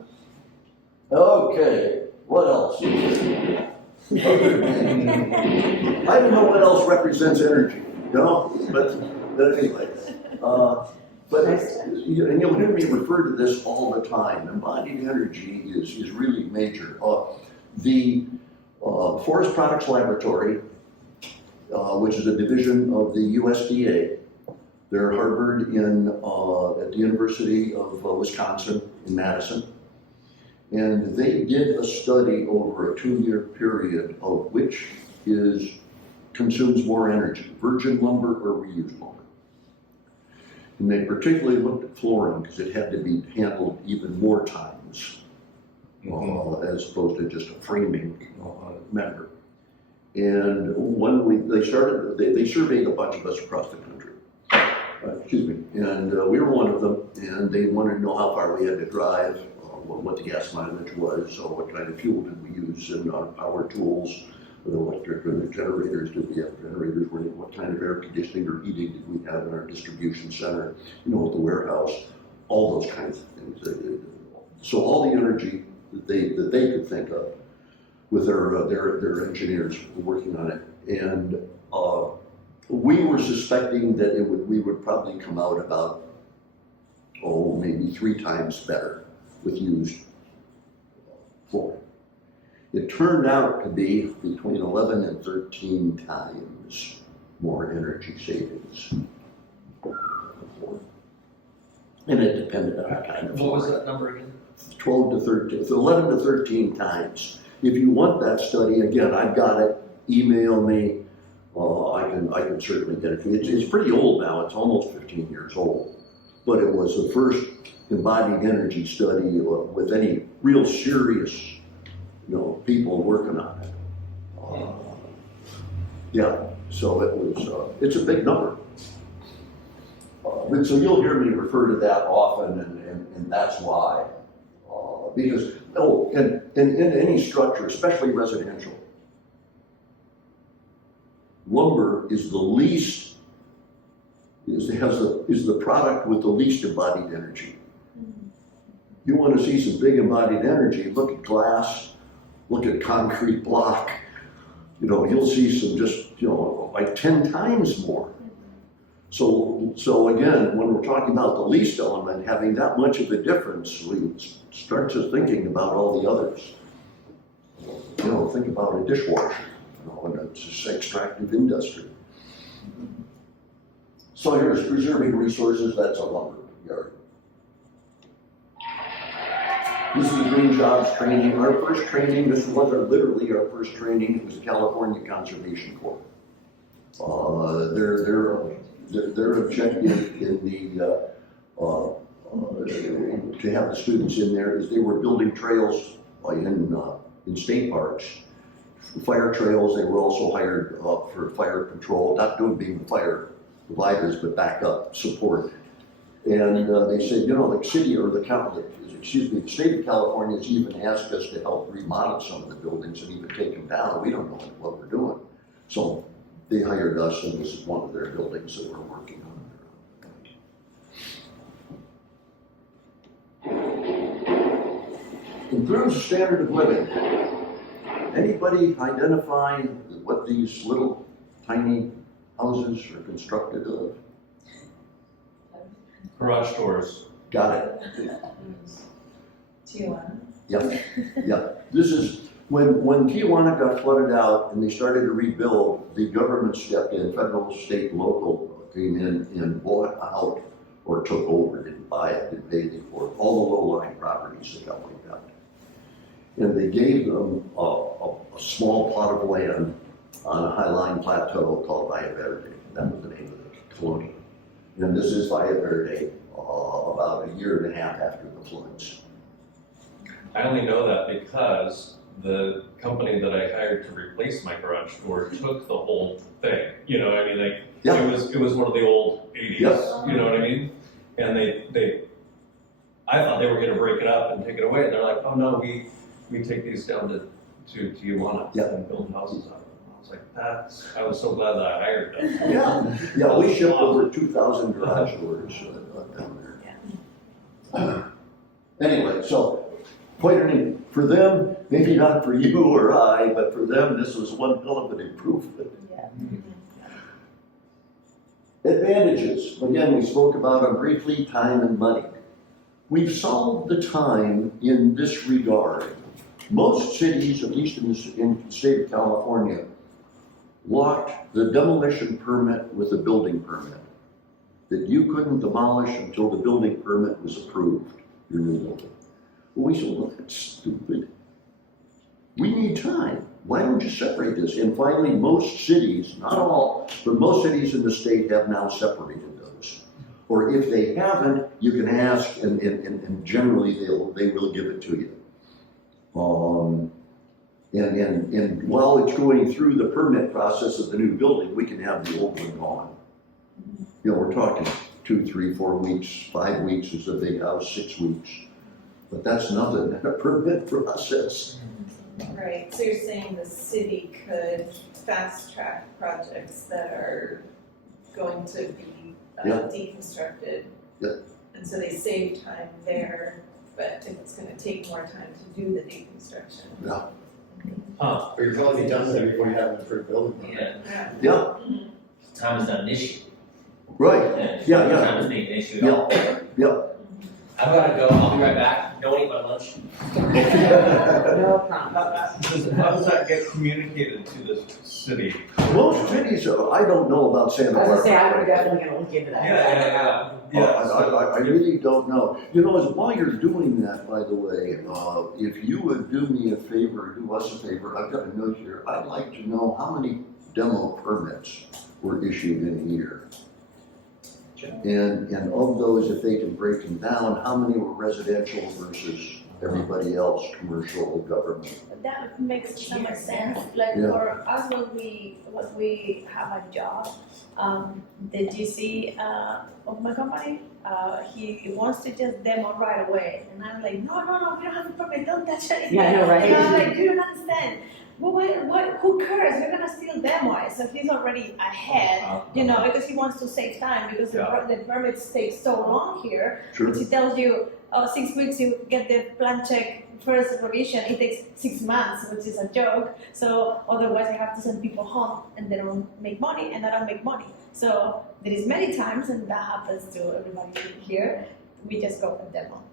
Okay, what else? I don't know what else represents energy, you know, but anyway. But and you'll hear me refer to this all the time. Embodied energy is really major. The Forest Products Laboratory, which is a division of the USDA, they're harbored at the University of Wisconsin in Madison. And they did a study over a 2-year period of which consumes more energy, virgin lumber or reused lumber. And they particularly looked at flooring because it had to be handled even more times as opposed to just a framing matter. And when they surveyed a bunch of us across the country. And we were one of them, and they wanted to know how far we had to drive, what the gas mileage was, or what kind of fuel did we use in our power tools, the electric or the generators, did we have generators, what kind of air conditioning or heating did we have in our distribution center, you know, at the warehouse, all those kinds of things. So all the energy that they could think of with their engineers working on it. And we were suspecting that we would probably come out about, maybe 3 times better with used flooring. It turned out to be between 11 and 13 times more energy savings. And it depended on the kind of What was flooring. that number again? 12 to 13, 11 to 13 times. If you want that study, again, I've got it, email me, I can certainly get it to you. It's pretty old now, it's almost 15 years old. But it was the first embodied energy study with any real serious, people working on it. So it was, it's a big number. So you'll hear me refer to that often, and that's why. Because, and in any structure, especially residential, lumber is the least, is the product with the least embodied energy. You want to see some big embodied energy, look at glass, look at concrete block, you'll see some just, like 10 times more. So again, when we're talking about the least element having that much of a difference, we start to thinking about all the others. Think about a dishwasher, and it's just extractive industry. So here's preserving resources, that's a lumber yard. This is the Green Jobs training. Our first training, this was literally our first training, it was the California Conservation Corps. Their objective in the, to have the students in there is they were building trails in state parks. Fire trails, they were also hired for fire control, not doing being the fire providers, but backup support. And they said, you know, the city or the county, excuse me, the state of California has even asked us to help remodel some of the buildings and even take them down. We don't know what we're doing. So they hired us, and this is one of their buildings that we're working on. Improves the standard of living. Anybody identify what these little tiny houses are constructed of? Garage doors. Got it. Tijuana. Yep. This is, when Tijuana got flooded out and they started to rebuild, the government stepped in, federal, state, local, came in and bought out or took over, didn't buy it, didn't pay anything for it, all the low-lying properties that got wiped out. And they gave them a small plot of land on a high-lying plateau called Valle Verde. That was the name of the colony. And this is Valle Verde, about a year and a half after the floods. I only know that because the company that I hired to replace my garage door took the whole thing. You know, I mean, like, Yeah. it was one of the old 80s, Yeah. you know what I mean? And I thought they were gonna break it up and take it away, and they're like, oh no, we take these down to Tijuana Yeah. and build houses out of them. I was like, I was so glad that I hired them. Yeah, we shipped over 2,000 garage doors down there. Anyway, so, pointing for them, maybe not for you or I, but for them, this was one hell of an improvement. Yeah. Advantages, again, we spoke about them briefly, time and money. We've solved the time in this regard. Most cities, at least in the state of California, locked the demolition permit with a building permit. That you couldn't demolish until the building permit was approved, your new building. Well, we said, well, that's stupid. We need time. Why don't you separate this? And finally, most cities, not all, but most cities in the state have now separated those. Or if they haven't, you can ask, and generally they will give it to you. And while it's going through the permit process of the new building, we can have the old one gone. You know, we're talking 2, 3, 4 weeks, 5 weeks is a big house, 6 weeks. But that's nothing in a permit process. Right, so you're saying the city could fast track projects that are going to be Yeah. deconstructed? Yeah. And so they save time there, but if it's gonna take more time to do the deconstruction. Yeah. Huh. Or you're probably done with it before you have an approved building permit. Yeah, Yeah, time is not an issue. right. Yeah, yeah. Time is being an issue at all. Yeah. I've gotta go, I'll be right back, no one eat my lunch. No problem. How does that get communicated to the city? Most cities, I don't know about Santa I was Barbara. gonna say, I'm definitely gonna look into that. I really don't know. You know, while you're doing that, by the way, if you would do me a favor, do us a favor, I've got a note here. I'd like to know how many demo permits were issued in a year. And of those, if they can break them down, how many were residential versus everybody else, commercial or government? That makes so much sense. Like Yeah. for us, when we have a job, the GC of my company, he wants to just demo right away, and I'm like, no, we don't have a permit. Don't touch anything. Yeah, I know, right? And I'm like, you don't understand. Well, who cares? We're gonna still demo it. So he's already ahead, you know, because he wants to save time because the permits take so long here. Sure. Which he tells you, 6 weeks you get the plan check first revision. It takes 6 months, which is a joke. So otherwise I have to send people home and they don't make money and I don't make money. So there is many times, and that happens to everybody here, we just go and demo.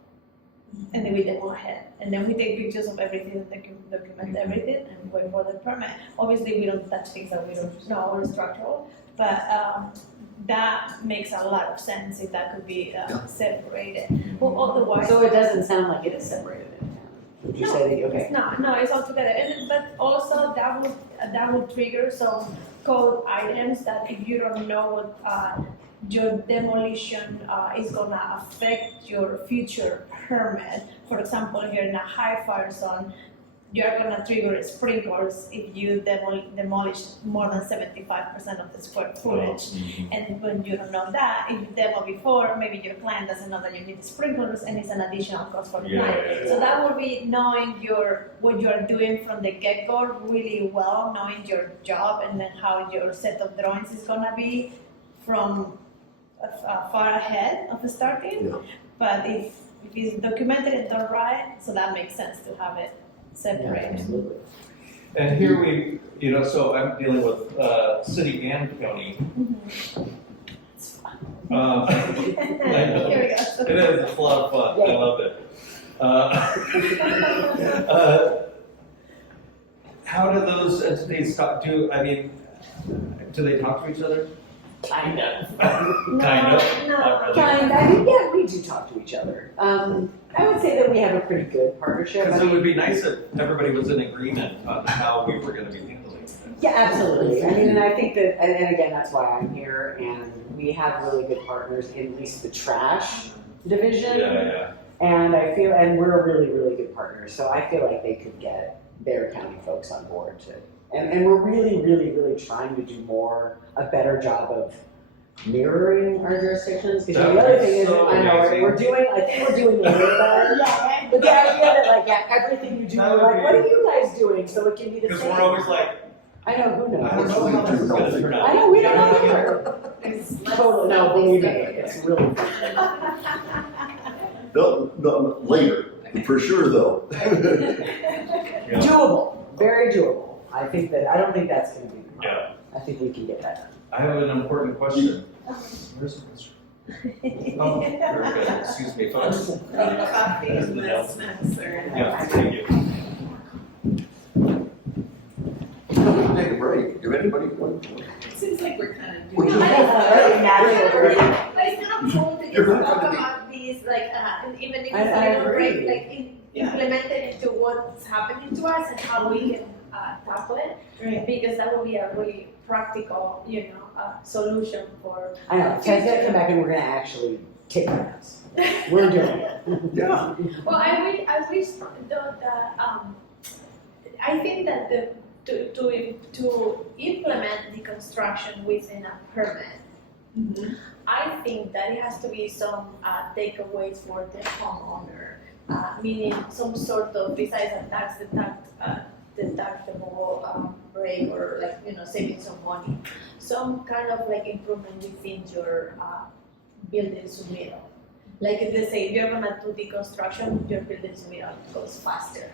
And then we demo ahead. And then we take pictures of everything and document everything and wait for the permit. Obviously we don't touch things that we don't know or structural, but that makes a lot of sense if that could be separated. Well, otherwise. So it doesn't sound like it is separated. Would you say that, okay? No, it's all together. And but also that would trigger some code items that if you don't know what your demolition is gonna affect your future permit. For example, if you're in a high fire zone, you're gonna trigger sprinklers if you demolish more than 75% of the square footage. And when you don't know that, if you demo before, maybe your client doesn't know that you need sprinklers and it's an additional cost for the client. So that would be knowing what you're doing from the get-go really well, knowing your job and then how your set of drawings is gonna be from far ahead of starting. Yeah. But if it's documented and done right, so that makes sense to have it separate. Absolutely. And here we, so I'm dealing with city and county. I know. Here we go. It is, it's a lot of fun, I love it. How do those entities talk, do they talk to each other? Kind of. Kind of? No. Kind, I mean, yeah, we do talk to each other. I would say that we have a pretty good partnership. Because it would be nice if everybody was in agreement on how we were gonna be handling it. Yeah, absolutely. I mean, and I think that, and again, that's why I'm here, and we have really good partners in at least the trash division. Yeah. And I feel, and we're a really, really good partner, so I feel like they could get their county folks on board too. And we're really, really, really trying to do a better job of mirroring our jurisdictions. Because the other thing is, so I know, amazing. I think we're doing a little better. But the idea that everything you do, That you're would like, be- what are you guys doing? So it can be the Because same. we're always like, I know, who knows? I don't know how this is gonna turn out. I know, we don't know either. There's less Totally, no, believe me, stuff. it's really fun. No, later, for sure though. Yeah. Doable, very doable. I don't think that's gonna be the problem. Yeah. I think we can get that done. I have an important question. Where's the question? Oh, very good, excuse me, folks. Coffee and the snacks are. Yeah, thank you. Take a break. If anybody want to. It seems like we're kind of Would doing. you- But it's kind of cool to You're just not talk gonna be- about these, and even if it's I a little agree. break, implement it into what's happening to us and how we can tackle it. Right. Because that will be a really practical, solution for. I know, Ted's gonna come back and we're gonna actually kick their ass. We're doing it. Yeah. Well, I wish I think that to implement deconstruction within a permit, I think that it has to be some takeaways for the homeowner, meaning some sort of, besides a tax deductible break or saving some money, some kind of improvement within your building submittal. Like if they say you're gonna do deconstruction, your building submittal goes faster.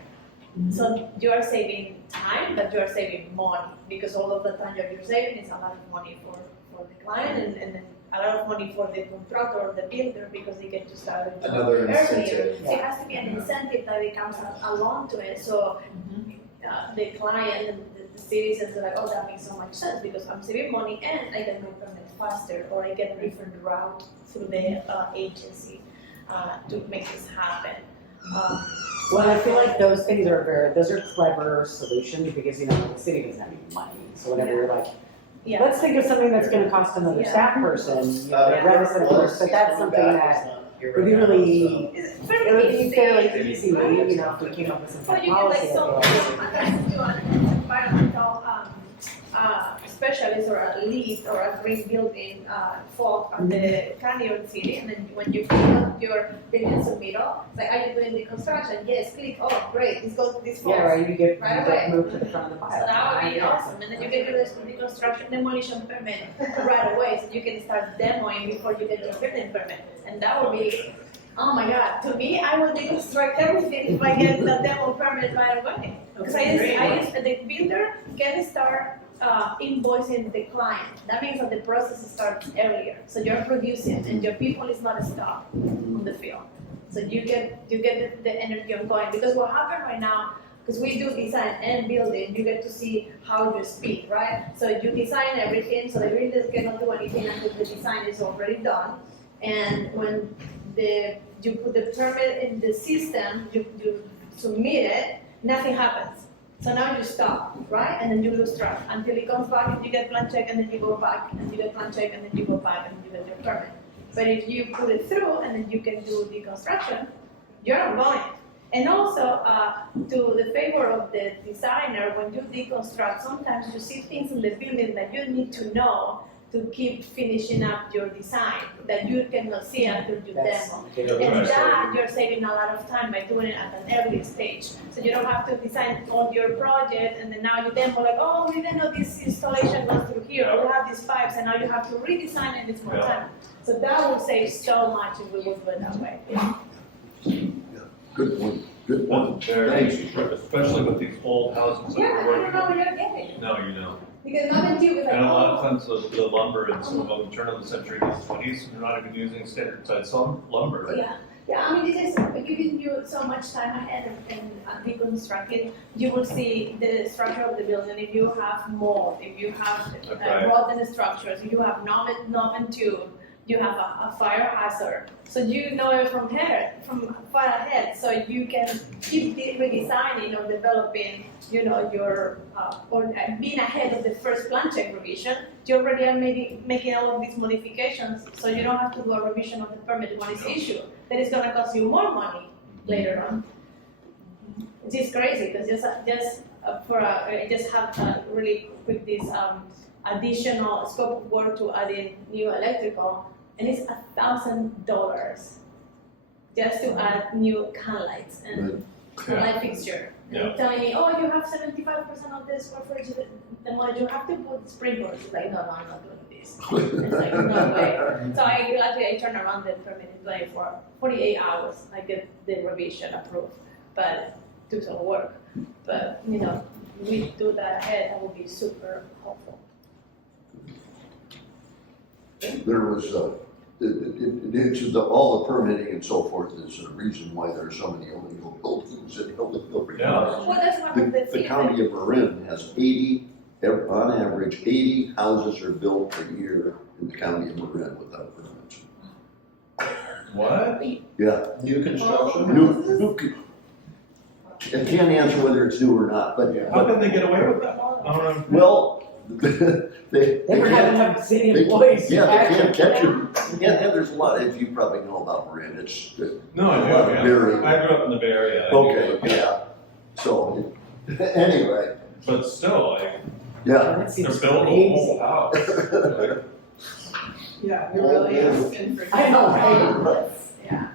So you are saving time, but you are saving money because all of the time that you're saving is a lot of money for the client and then a lot of money for the contractor or the builder because they get to start the job Another earlier. incentive. So it has to be an incentive that comes along to it. So the client and the citizens are like, oh, that makes so much sense because I'm saving money and I get my permit faster or I get a different route through the agency to make this happen. Well, I feel like those things those are clever solutions because, the city doesn't have any money. So whenever you're like, Yeah. let's think of something that's gonna cost another Yeah. staff person, reticent of course, but that's something that would be really, It's it very would be easy. fairly easy, if we came up with some So kind you of can policy. sometimes do an environmental specialist or a lead or a green building folk on the county or the city, and then when you fill out your building submittal, it's like, are you doing the construction? Yes, click. Oh, great. This goes to this folks. Yeah, right, you get Right away. moved to the front of the So file. that would be awesome, and then you get your deconstruction demolition permit right away, so you can start demoing before you get your building permit, and that would be, oh my god, to me, I would deconstruct everything if I get the demo permit right away. Because the builder can start invoicing the client. That means that the process starts earlier, so you're producing, and your people is not stuck on the field. So you get the energy ongoing, because what happened right now, because we do design and building, you get to see how you speed, right? So you design everything, so the builders cannot do anything until the design is already done. And when you put the permit in the system, you submit it, nothing happens. So now you stop, right? And then you lose track until it comes back and you get plan check and then you go back and you get plan check and then you go back and you get your permit. But if you put it through and then you can do deconstruction, you're not going. And also, to the favor of the designer, when you deconstruct, sometimes you see things in the building that you need to know to keep finishing up your design that you cannot see until you demo. And that you're saving a lot of time by doing it at an early stage. So you don't have to design on your project and then now you demo like, oh, we didn't know this installation goes through here. We have these pipes and now you have to redesign and it's more time. So that will save so much if we would do it that way. Good point, good point. Very, Thanks. especially with these old houses that Yeah, we're I don't know working what you're getting. on. No, you know. Because not until it was like, And a lot oh, of times the lumber in some of the turn of the century, the 20s, they're not even using standard size lumber. yeah, I mean, it is giving you so much time ahead and deconstructing. You will see the structure of the building. If you have mold, if you have Okay. rotten structures, if you have knob tube, you have a fire hazard. So you know it from far ahead, so you can keep redesigning or developing, your, or being ahead of the first plan check revision. You already are making all of these modifications, so you don't have to do a revision of the permit when it's issued. Then it's gonna cost you more money later on. It's just crazy, because I just have really quick this additional scope of work to add in new electrical, and it's $1,000 just to add new can lights and light fixture. And Yeah. telling me, oh, you have 75% of the square footage, then what you have to put sprinklers. It's like, no, I'm not doing this. It's like, no way. So I turn around the permit in play for 48 hours. I get the revision approved, but do some work. But, we do that ahead, that would be super helpful. There was, all the permitting and so forth is a reason why there are so many illegal buildings and illegal requirements. Well, that's one of the The things. county of Marin has on average, 80 houses are built per year in the county of Marin without permits. What? Yeah. New construction? New, I can't answer whether it's new or not, but, How can they get away with that? well, they They were having can't, some city they, employees. yeah, they can't catch them. Yeah, there's a lot, if you probably know about Marin, it's, No, I do, yeah. Very- I grew up in the Bay Area. okay, yeah. So, anyway, But still, yeah. That they're seems building a crazy. whole house. Yeah, you're really asking for. I know, right? Yeah.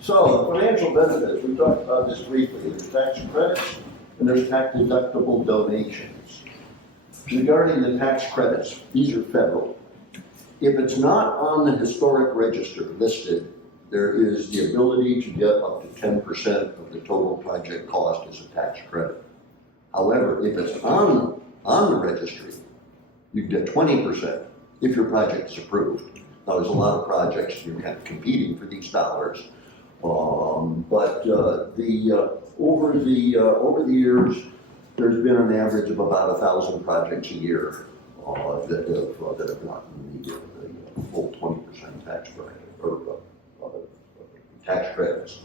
So, the financial benefits, we talked about this briefly, there's tax credits and there's tax deductible donations. Regarding the tax credits, these are federal. If it's not on the historic register listed, there is the ability to get up to 10% of the total project cost as a tax credit. However, if it's on the registry, you get 20% if your project is approved. Now, there's a lot of projects you're kind of competing for these dollars, but over the years, there's been an average of about 1,000 projects a year that have gotten the full 20% tax credit or tax credits.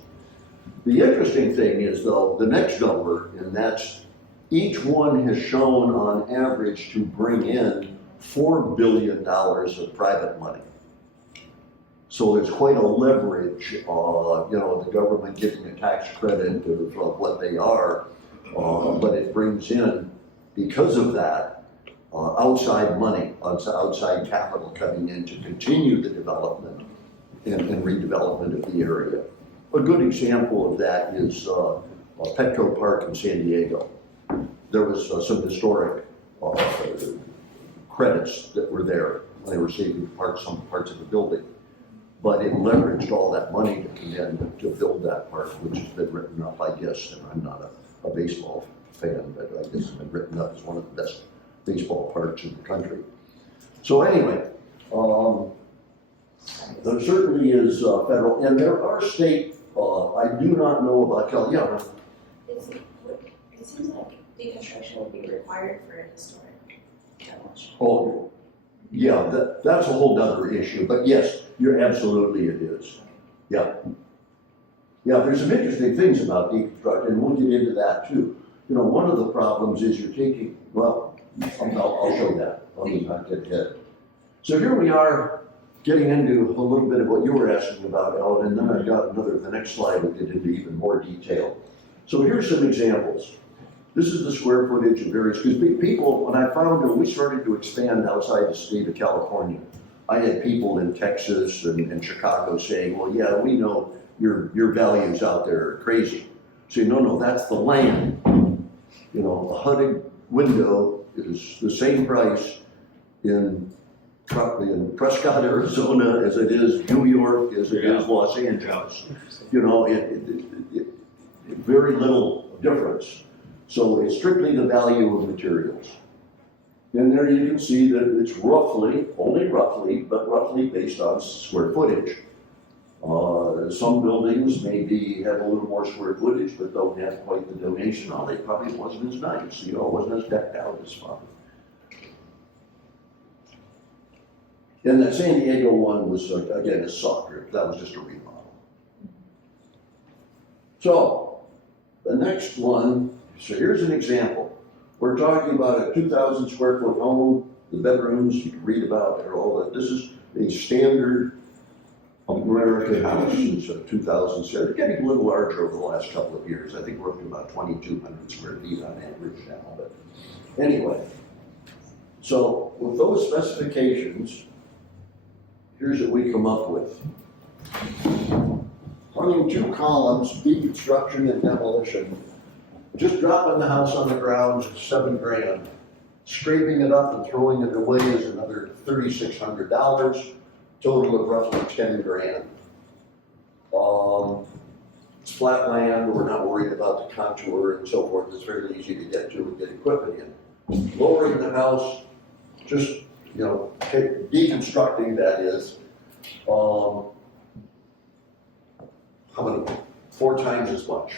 The interesting thing is, though, the next number, and that's each one has shown on average to bring in $4 billion of private money. So there's quite a leverage, the government getting a tax credit of what they are, but it brings in, because of that, outside money, outside capital coming in to continue the development and redevelopment of the area. A good example of that is Petco Park in San Diego. There was some historic credits that were there when they were saving some parts of the building. But it leveraged all that money to come in to build that park, which has been written up, I guess, and I'm not a baseball fan, but I guess it's been written up as one of the best baseball parks in the country. So anyway, there certainly is federal, and there are state, I do not know about California. It seems like deconstruction will be required for a historic demolition. Oh, yeah, that's a whole nother issue, but yes, you're absolutely, it is. Yeah. Yeah, there's some interesting things about deconstruction, and we'll get into that too. You know, one of the problems is you're taking, well, I'll show that. I'll not get ahead. So here we are getting into a little bit of what you were asking about, Ellen, and then I've got the next slide will get into even more detail. So here's some examples. This is the square footage of various, because people, when I found that we started to expand outside the state of California, I had people in Texas and Chicago saying, well, yeah, we know your values out there are crazy. So no, that's the land. You know, a HUD window is the same price in Prescott, Arizona as it is New York, as it is Los Angeles. You know, very little difference. So it's strictly the value of materials. And there you can see that it's roughly, only roughly, but roughly based on square footage. Some buildings maybe have a little more square footage, but don't have quite the donation. Oh, they probably wasn't as nice, you know, it wasn't as decked out as fun. And that San Diego one was, again, a softer, that was just a remodel. So, the next one, so here's an example. We're talking about a 2,000 square foot home, the bedrooms, you can read about it, all that. This is a standard American house. It's a 2,000 square, it's getting a little larger over the last couple of years. I think we're up to about 2,200 square feet on average now, but anyway. So with those specifications, here's what we come up with. Running 2 columns, deconstruction and demolition. Just dropping the house on the ground is $7 grand. Scraping it up and throwing it away is another $3,600. Total of roughly 10 grand. It's flat land, we're not worried about the contour and so forth. It's very easy to get to and get equipment in. Lowering the house, just, you know, deconstructing that is, how many? 4 times as much.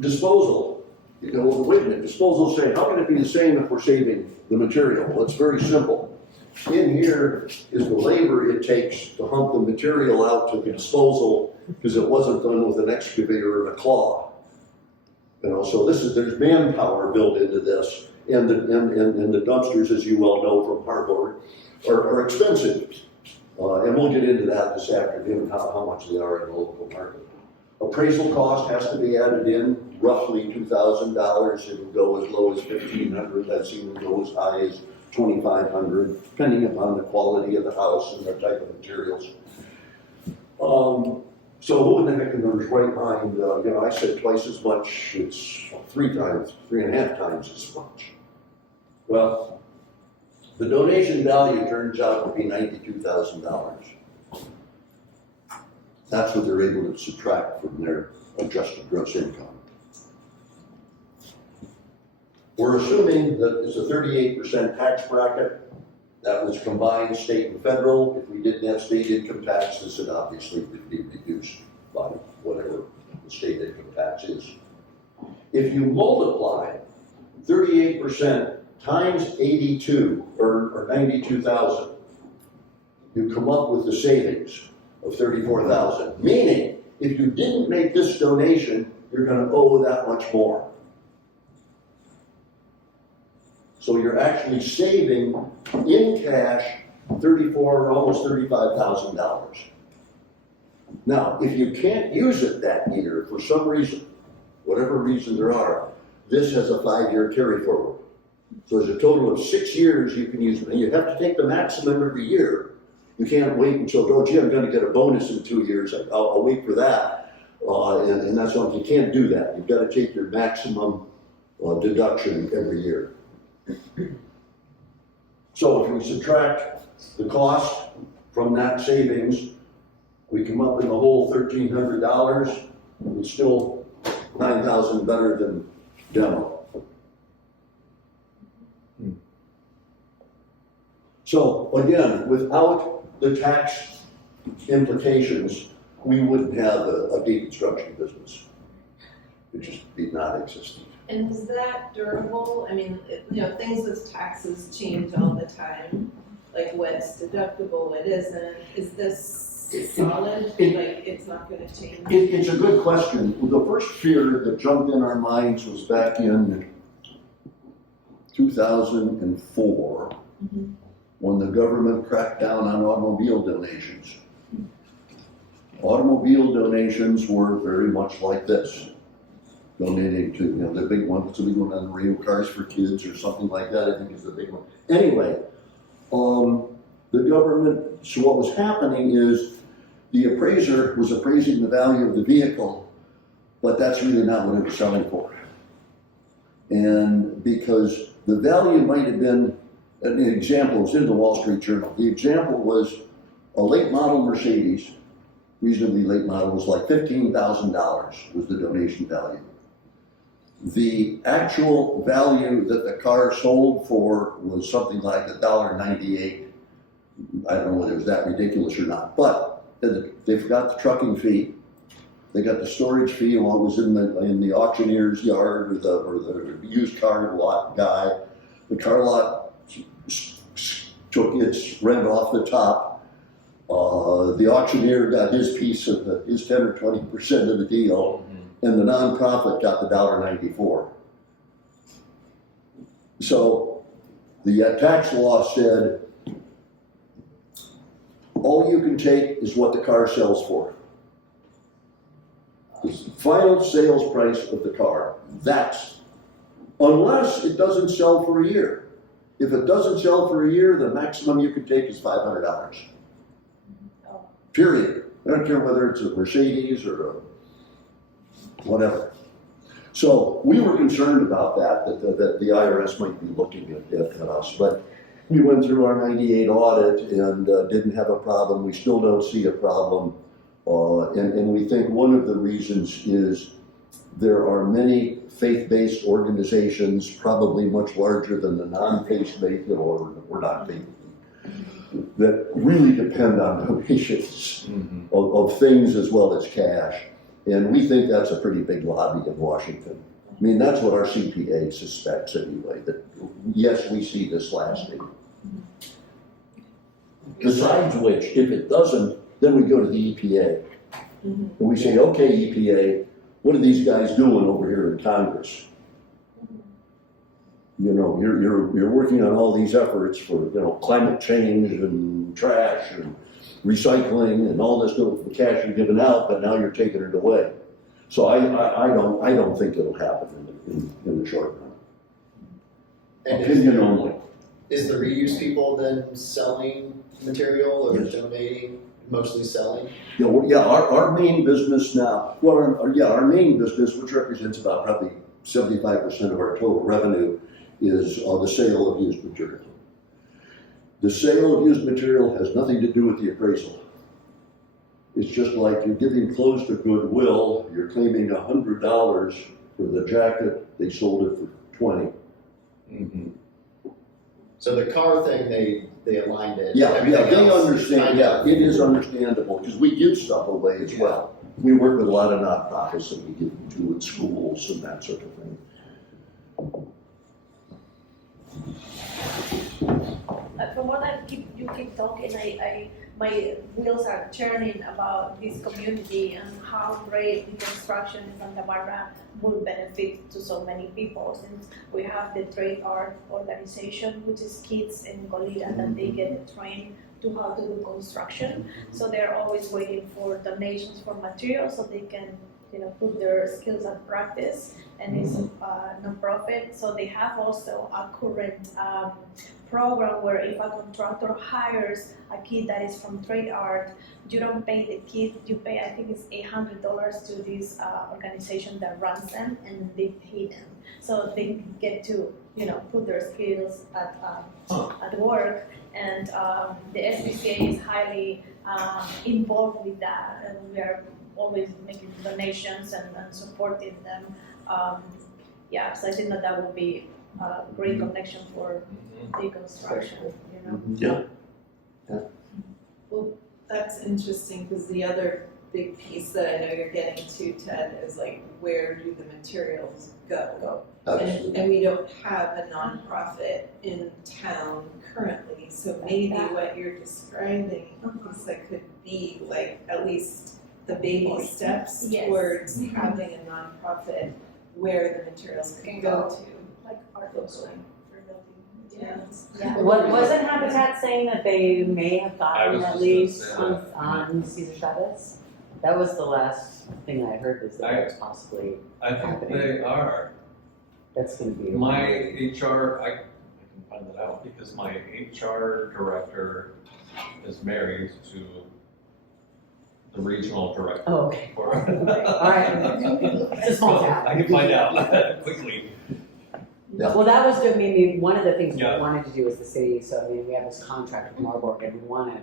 Disposal, you know, wait a minute, disposal say, how can it be the same if we're saving the material? Well, it's very simple. In here is the labor it takes to hump the material out to the disposal because it wasn't done with an excavator and a claw. You know, so there's manpower built into this, and the dumpsters, as you well know from Harbor, are expensive. And we'll get into that this afternoon, how much they are in the local market. Appraisal cost has to be added in, roughly $2,000. It will go as low as $1,500. I've seen it go as high as $2,500, depending upon the quality of the house and the type of materials. So who in the heck in their right mind, you know, I said twice as much, it's 3.5 times as much. Well, the donation value turns out to be $92,000. That's what they're able to subtract from their adjusted gross income. We're assuming that it's a 38% tax bracket. That was combined state and federal. If we didn't have state income taxes, it obviously would be reduced by whatever the state income tax is. If you multiply 38% times 82 or 92,000, you come up with the savings of 34,000. Meaning, if you didn't make this donation, you're going to owe that much more. So you're actually saving in cash almost $35,000. Now, if you can't use it that year for some reason, whatever reason there are, this has a 5-year carry forward. So there's a total of 6 years you can use it. And you have to take the maximum every year. You can't wait until, oh gee, I'm going to get a bonus in 2 years. I'll wait for that. And that's why you can't do that. You've got to take your maximum deduction every year. So if we subtract the cost from that savings, we come up in the whole $1,300. It's still $9,000 better than demo. So again, without the tax implications, we wouldn't have a deconstruction business. It'd just be non-existent. And is that durable? I mean, you know, things with taxes change all the time, like what's deductible, what isn't. Is this solid, like it's not gonna change? It's a good question. The first fear that jumped in our minds was back in 2004, when the government cracked down on automobile donations. Automobile donations were very much like this. Donating to, the big one, what's the big one on the radio, Cars for Kids or something like that, I think is the big one. Anyway, the government, so what was happening is the appraiser was appraising the value of the vehicle, but that's really not what it was selling for. And because the value might have been, an example was in the Wall Street Journal, the example was a late model Mercedes, reasonably late model, was like $15,000 was the donation value. The actual value that the car sold for was something like $1.98. I don't know whether it was that ridiculous or not, but they forgot the trucking fee. They got the storage fee while it was in the auctioneer's yard or the used car lot guy. The car lot took its rent off the top. The auctioneer got his piece of his 10 or 20% of the deal, and the nonprofit got the $1.94. So the tax law said, all you can take is what the car sells for. The final sales price of the car, that's, unless it doesn't sell for a year. If it doesn't sell for a year, the maximum you can take is $500. Period. I don't care whether it's a Mercedes or a whatever. So we were concerned about that the IRS might be looking at us, but we went through our 98 audit and didn't have a problem. We still don't see a problem. And we think one of the reasons is there are many faith-based organizations, probably much larger than the non-faith-based, or not faith, that really depend on donations of things as well as cash. And we think that's a pretty big lobby in Washington. I mean, that's what our CPA suspects anyway, that yes, we see this lasting. Besides which, if it doesn't, then we go to the EPA. And we say, okay, EPA, what are these guys doing over here in Congress? You know, you're working on all these efforts for, climate change and trash and recycling and all this little cash you're giving out, but now you're taking it away. So I don't think it'll happen in the short run. And Opinion only. is the reuse people then selling material or Yes. donating, mostly selling? Our main business now, our main business, which represents about probably 75% of our total revenue, is the sale of used material. The sale of used material has nothing to do with the appraisal. It's just like you're giving clothes to Goodwill, you're claiming $100 for the jacket, they sold it for 20. So the car thing, they aligned it. They Everything else understand, kind of- it is understandable, because we give stuff away as well. We work with a lot of nonprofits that we give them to in schools and that sort of thing. From what you keep talking, my wheels are turning about this community and how great Deconstruction in Santa Barbara will benefit to so many people. Since we have the trade art organization, which is kids in Goleta that they get trained to how to do construction. So they're always waiting for donations for materials so they can put their skills at practice, and it's a non-profit. So they have also a current program where if a contractor hires a kid that is from trade art, you don't pay the kid, you pay, I think it's $800 to this organization that runs them, and they pay them. So they get to, put their skills at work, and the SPCA is highly involved with that, and we are always making donations and supporting them. So I think that would be a great connection for Deconstruction, Well, that's interesting, because the other big piece that I know you're getting to, Ted, is like, where do the materials go? Absolutely. And we don't have a nonprofit in town currently, so maybe what you're describing, Lisa, could be like at least the baby steps Yes. towards having a nonprofit where the materials Can can go go. to. Like art Locally. for building materials. Yeah. Wasn't Habitat saying that they may have I gotten was at just least gonna say on Cesar Chavez? That was the last thing I heard, is that that's possibly, I think they are. that's gonna be. My HR, I can find that out because my HR director is married to the regional director. Oh, okay. For All right. It's a small town. I can find out quickly. Yeah. Well, that was good. I mean, one of the things we Yeah. wanted to do as the city, so I mean, we have this contract with Marburg and we wanted,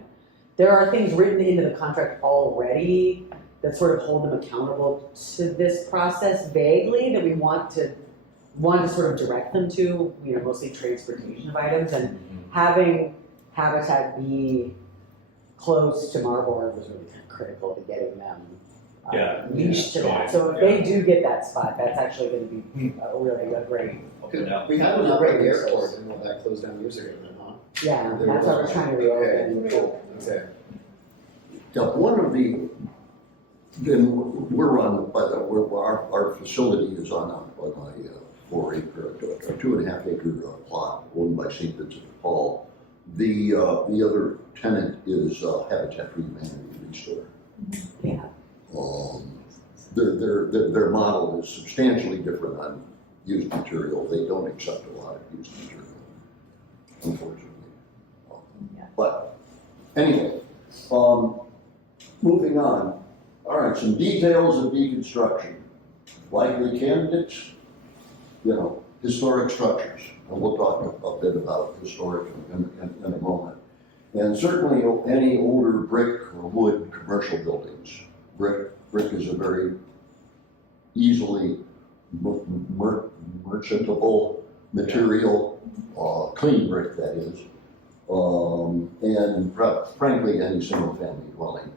there are things written into the contract already that sort of hold them accountable to this process vaguely that we want to sort of direct them to, you know, mostly transportation of items, and having Habitat be close to Marburg was really kind of critical to getting them Yeah. leashed to that. Yeah. So if they do get that spot, that's actually going to be really a great. We had one up at the airport, and all that closed down years ago, huh? Yeah, that's what we're trying to reopen. Cool, okay. Yeah, one of the, then we're on, by the, our facility is on a 4-acre, 2.5 acre plot owned by St. Vincent de Paul. The other tenant is Habitat for Humanity Restore. Yeah. Their model is substantially different on used material. They don't accept a lot of used material, unfortunately. But anyway, moving on. All right, some details of deconstruction. Likely candidates, you know, historic structures. And we'll talk a bit about historic in a moment. And certainly any older brick or wood commercial buildings. Brick is a very easily merchantable material, clean brick that is. And frankly, any single family dwelling.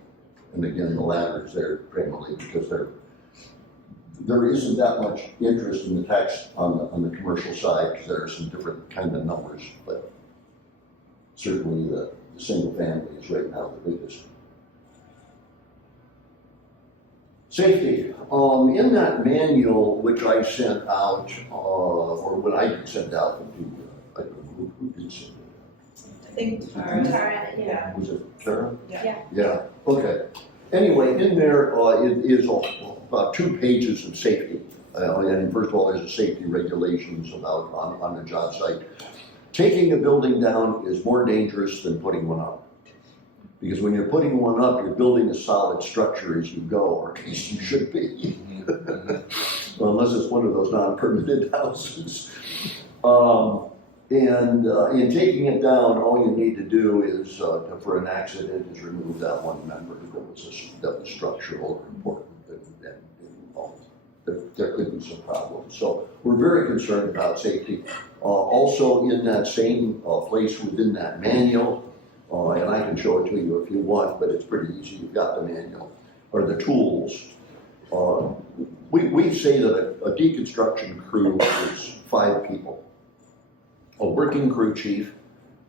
And again, the latter is there primarily because there isn't that much interest in the text on the commercial side, because there are some different kind of numbers, but certainly the single family is right now the biggest. Safety. In that manual which I sent out, or what I did send out to, I don't know who did send it. I think Tara. Tara, Yeah. Was it Tara? Yeah. Yeah, okay. Anyway, in there it is about 2 pages of safety. And first of all, there's a safety regulations about on the job site. Taking a building down is more dangerous than putting one up. Because when you're putting one up, you're building a solid structure as you go, or at least you should be. Unless it's one of those non-permitted houses. And in taking it down, all you need to do is, for an accident, is remove that one member that was structural or important. There could be some problems. So we're very concerned about safety. Also in that same place within that manual, and I can show it to you if you want, but it's pretty easy. You've got the manual, or the tools. We say that a deconstruction crew is 5 people. A working crew chief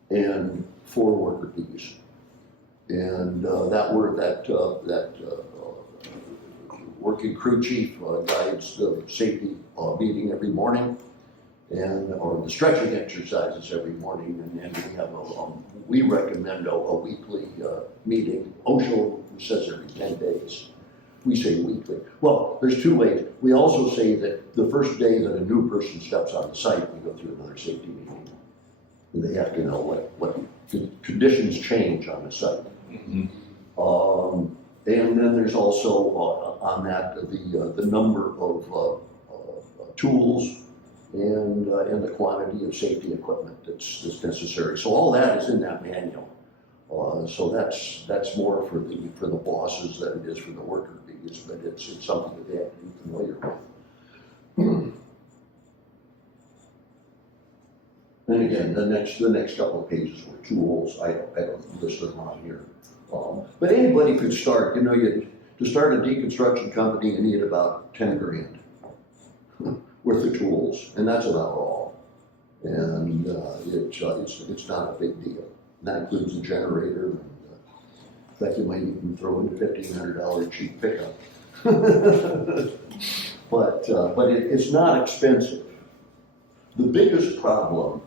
and 4 worker bees. And that working crew chief guides the safety meeting every morning, or the stretching exercises every morning, and then we have we recommend a weekly meeting. OSHA says every 10 days. We say weekly. Well, there's 2 ways. We also say that the first day that a new person steps on the site, we go through another safety meeting. And they have to know what conditions change on the site. Mm-hmm. And then there's also on that the number of tools and the quantity of safety equipment that's necessary. So all that is in that manual. So that's more for the bosses than it is for the worker bees, but it's something that they have to be familiar with. And again, the next couple of pages were tools. I don't list them on here. But anybody could start. You know, to start a deconstruction company, you need about 10 grand worth of tools, and that's about all. And it's not a big deal. That includes the generator. And, in fact, you might even throw in a $1,500 cheap pickup. But it's not expensive. The biggest problem,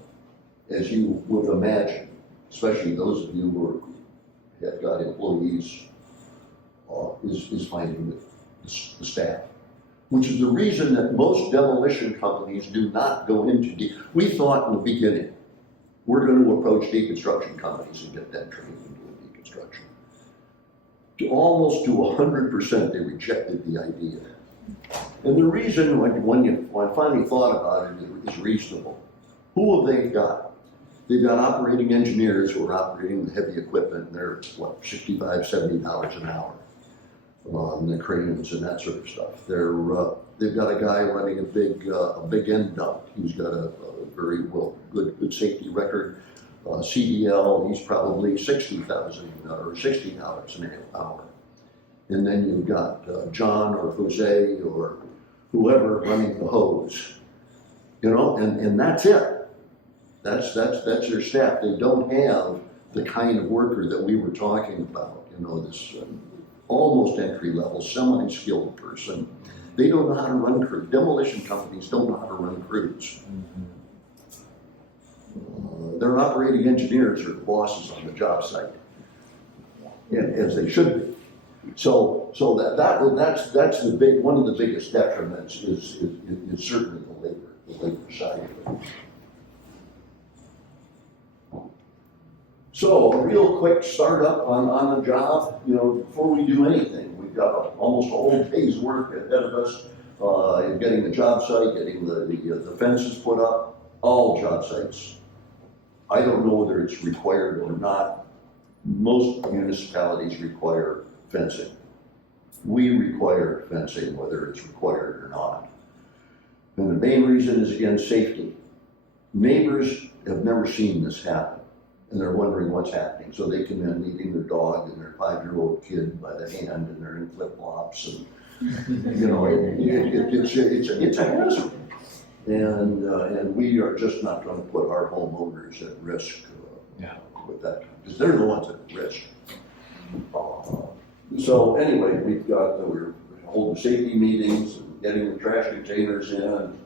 as you would imagine, especially those of you who have got employees, is finding the staff. Which is the reason that most demolition companies do not go into we thought in the beginning, we're going to approach deconstruction companies and get them trained in doing deconstruction. Almost to 100%, they rejected the idea. And the reason, when I finally thought about it, is reasonable. Who have they got? They've got operating engineers who are operating the heavy equipment, and they're, what, $65, $70 an hour. The cranes and that sort of stuff. They've got a guy running a big end dump. He's got a very good safety record. CDL, he's probably $60,000 or $60 an hour. And then you've got John or Jose or whoever running the hose. And that's it. That's their staff. They don't have the kind of worker that we were talking about. This. Almost entry-level, semi-skilled person. They don't know how to run crews. Demolition companies don't know how to run crews. Their operating engineers are the bosses on the job site, as they should be. So that's the one of the biggest detriments is certainly the labor side of it. So a real quick startup on the job, before we do anything, we've got almost a whole day's work ahead of us in getting the job site, getting the fences put up, all job sites. I don't know whether it's required or not. Most municipalities require fencing. We require fencing, whether it's required or not. And the main reason is, again, safety. Neighbors have never seen this happen. And they're wondering what's happening. So they come in leading their dog and their 5-year-old kid by the hand, and they're in flip-flops, and it's a hazard. And we are just not going to put our homeowners at risk with that, because they're the ones at risk. So anyway, we're holding safety meetings and getting the trash containers in,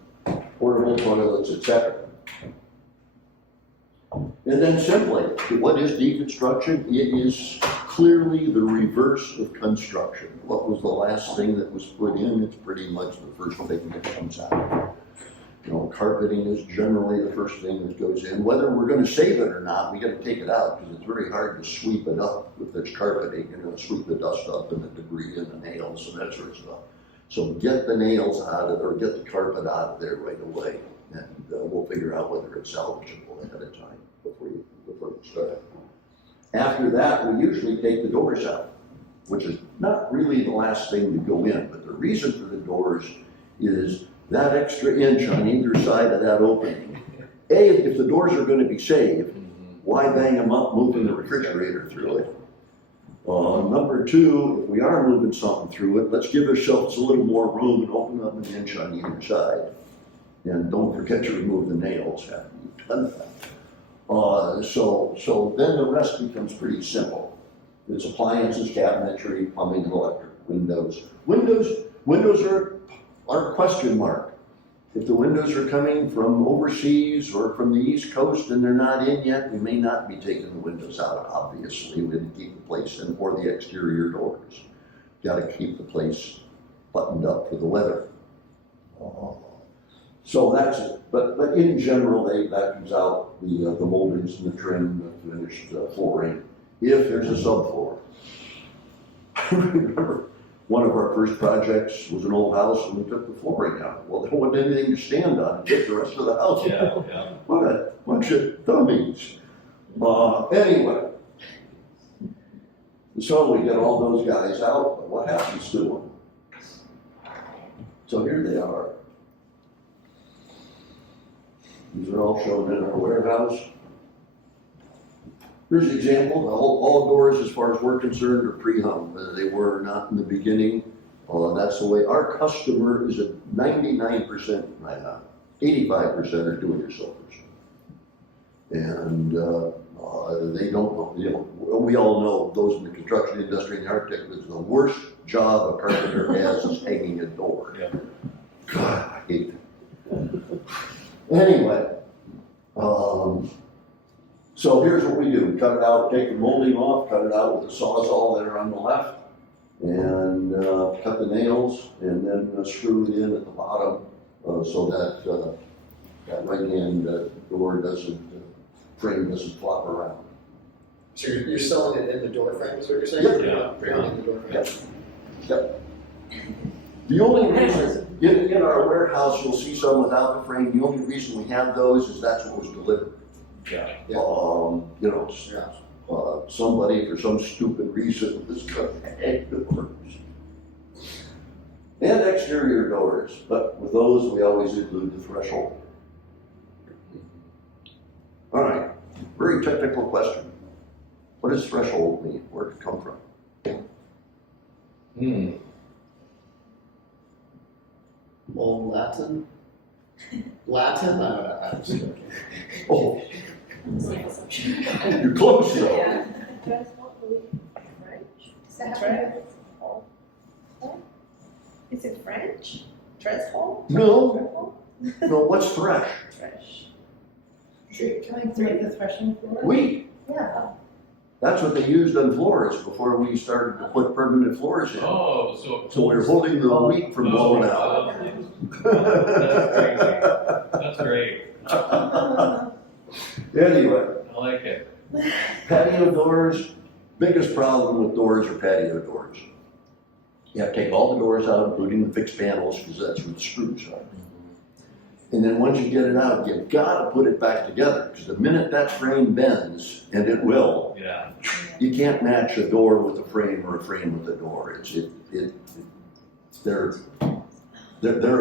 portable toilets, etc. And then simply, what is deconstruction? It is clearly the reverse of construction. What was the last thing that was put in? It's pretty much the first thing that comes out. Carpeting is generally the first thing that goes in. Whether we're going to save it or not, we got to take it out, because it's very hard to sweep it up if there's carpeting. Sweep the dust up and the debris and the nails and that sort of stuff. So get the nails out of, or get the carpet out of there right away, and we'll figure out whether it's salvageable ahead of time before you start. After that, we usually take the doors out, which is not really the last thing to go in, but the reason for the doors is that extra inch on either side of that opening. If the doors are going to be saved, why bang them up moving the refrigerator through it? Number two, if we are moving something through it, let's give ourselves a little more room and open up an inch on either side. And don't forget to remove the nails after you've done that. So then the rest becomes pretty simple. It's appliances, cabinetry, plumbing, and electric, windows. Windows are a question mark. If the windows are coming from overseas or from the East Coast and they're not in yet, we may not be taking the windows out, obviously. We have to keep the place in, or the exterior doors. Got to keep the place buttoned up for the weather. So that's it. But in general, that comes out the moldings and the trim, the finished flooring, if there's a subfloor. Remember, one of our first projects was an old house, and we took the flooring out. Well, there wasn't anything to stand on to get the rest of the house. Yeah. What a bunch of dummies. Anyway, so we get all those guys out, but what happens to them? So here they are. These are all shown in our warehouse. Here's an example. All doors, as far as we're concerned, are pre-hung. Whether they were or not in the beginning, that's the way. Our customer is at 99%, 85% are do-it-yourselfers. And They don't know, we all know those in the construction industry and the architect, is the worst job a carpenter has is hanging a door. Yeah. God, I hate it. Anyway, so here's what we do. Cut it out, take the molding off, cut it out with the sawzall there on the left, and cut the nails, and then screw it in at the bottom so that that right-hand door frame doesn't flop around. So you're selling it in the door frame, is what you're saying? Yep. Yeah. In the door frame. Yep. The only reason, in our warehouse, you'll see some without the frame, the only reason we have those is that's what was delivered. Yeah. Somebody for some stupid reason was gonna hang doors. And exterior doors, but with those, we always include the threshold. All right, very technical question. What does threshold mean? Where did it come from? Old Latin? Latin? I don't know. I'm just joking. Oh, you're close though. Yeah. Is it French? Threshold? No, no, what's thresh? Fresh. Coming through the threshing floor? Wheat. Yeah. That's what they used on floors before we started to put permanent floors in. Oh, So we're holding the wheat from blowing out. That's great. Anyway, I like it. patio doors, biggest problem with doors are patio doors. You have to take all the doors out, including the fixed panels, because that's where the screws are. And then once you get it out, you've got to put it back together, because the minute that frame bends, and it will, Yeah. you can't match a door with a frame or a frame with a door. They're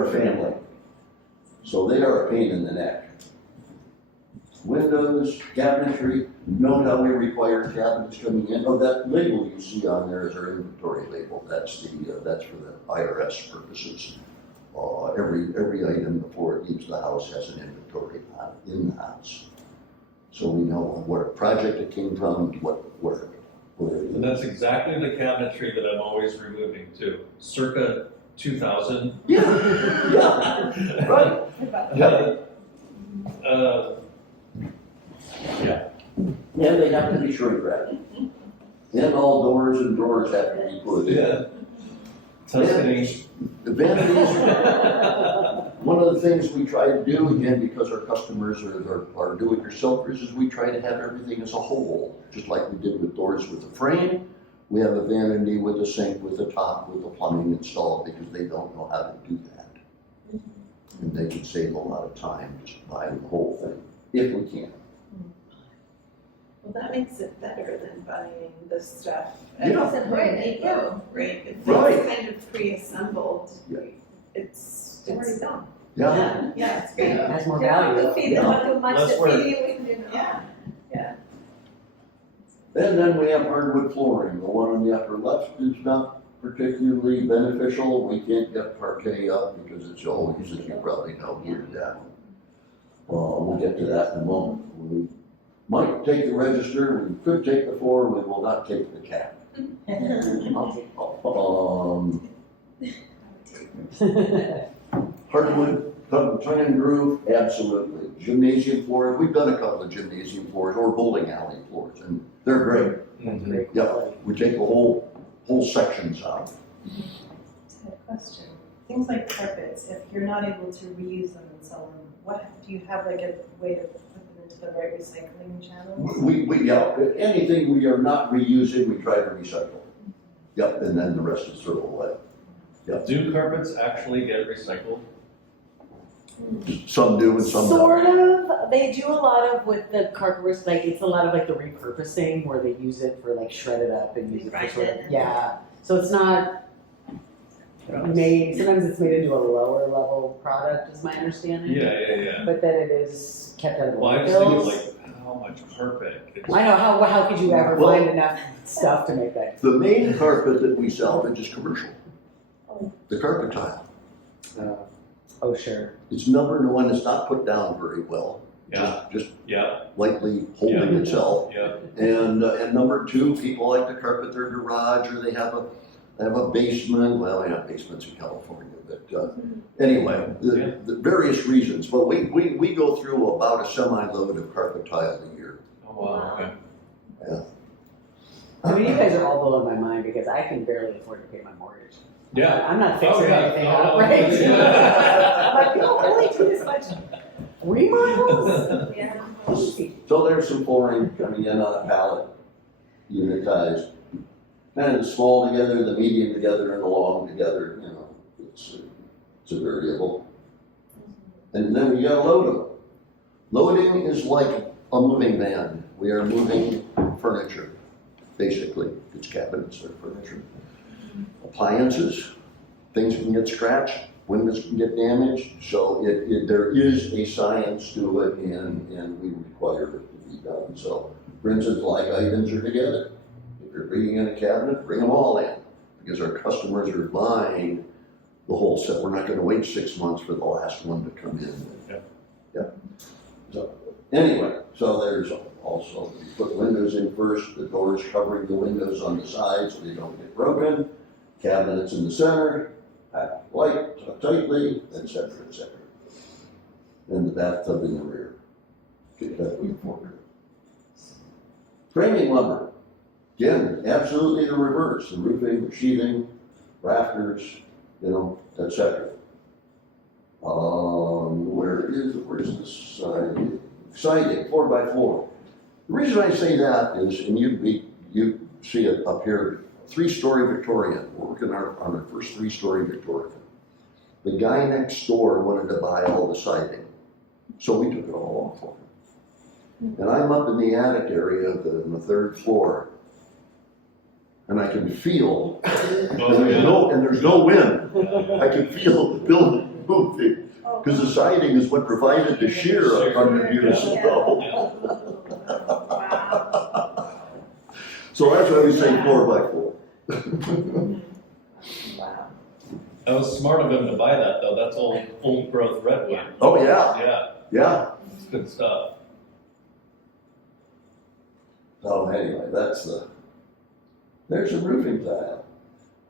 a family. So they are a pain in the neck. Windows, cabinetry, note how we require cabinets coming in. Oh, that label you see on there is our inventory label. That's for the IRS purposes. Every item before it leaves the house has an inventory in the house. So we know what project it came from, where it And that's exactly the cabinetry that I'm always removing too. Circa 2000. Yeah, right. Yeah. And they have to be shrink wrapped. And all doors and drawers have to be put in. Yeah. Tuscany. The vanities, one of the things we try to do, again, because our customers are do-it-yourselfers, is we try to have everything as a whole. Just like we did with doors with a frame, we have a vanity with a sink, with a top, with the plumbing installed, because they don't know how to do that. And they can save a lot of time just buying the whole thing, if we can. Well, that makes it better than buying the stuff Yeah. at Home Depot, right? If Right. it's kind of pre-assembled, Yeah. it's Already done. Yeah, yeah, it's great. It has more You don't have to value. feed them too much Less to work. feed you with, you know. Yeah. and then we have hardwood flooring. The one on the upper left is not particularly beneficial. We can't get parquet up because it's always, as you probably know, heated down. We'll get to that in a moment. We might take the register, we could take the floor, we will not take the cap. Hardwood, tongue and groove, absolutely. Gymnasium floors, we've done a couple of gymnasium floors or bowling alley floors, and they're great. Mhm. Yeah, we take the whole sections out. I have a question. Things like carpets, if you're not able to reuse them and sell them, do you have like a way to put them into the right recycling channels? Yeah, anything we are not reusing, we try to recycle. Yep, and then the rest is thrown away. Do carpets actually get recycled? Some do and some don't. Sort of. They do a lot of with the carpet, like it's a lot of like the repurposing where they use it for like shred it up and use it for Grind sort it of, and- yeah. So it's not made, sometimes it's made into a lower level product is my understanding. Yeah. But then it is kept out of the Well, I was thinking landfills. like, how much carpet? I know, how could you ever Well- find enough stuff to make that? The main carpet that we salvage is commercial. The carpet tile. Oh, sure. It's number one, it's not put down very well. Yeah. Just Yeah, lightly holding itself. yeah. And number two, people like to carpet their garage, or they have a basement. Well, they have basements in California, but anyway, the various reasons. But we go through about a semi-load of carpet tile a year. Oh, wow, okay. I mean, you guys are all blowing my mind because I can barely afford to pay my mortgage. Yeah. I'm not fixing Oh, yeah. anything Oh, up, no, right? yeah. I'm like, you don't really do this much remodels. Yeah. So there's some flooring coming in on a pallet, unitized. Kind of the small together, the medium together, and the long together, you know, it's a variable. And then we gotta load them. Loading is like a moving van. We are moving furniture, basically. It's cabinets or furniture. Appliances, things can get scratched, windows can get damaged. So there is a science to it, and we require it to be done. So, for instance, like items are together. If you're bringing in a cabinet, bring them all in, because our customers are buying the whole set. We're not gonna wait 6 months for the last one to come in. Yeah. So, anyway, so there's also, we put windows in first, the doors covering the windows on the sides so they don't get broken, cabinets in the center, packed light, tightly, et cetera, et cetera. And the bathtub in the rear. Get that with forward. Framing lumber. Again, absolutely the reverse. The roofing, the sheathing, rafters, you know, et cetera. Where's this siding? Siding, 4x4. The reason I say that is, and you see it up here, 3-story Victorian. We're working on our first 3-story Victorian. The guy next door wanted to buy all the siding, so we took it all off for him. And I'm up in the attic area on the 3rd floor, and I can feel, and there's no wind. I can feel the building moving, because the siding is what provided the shear 100 years ago. So that's why we say 4x4. Wow. That was smart of him to buy that, though. That's old growth redwood. Oh, yeah, Yeah, yeah. it's good stuff. So anyway, there's a roofing tile.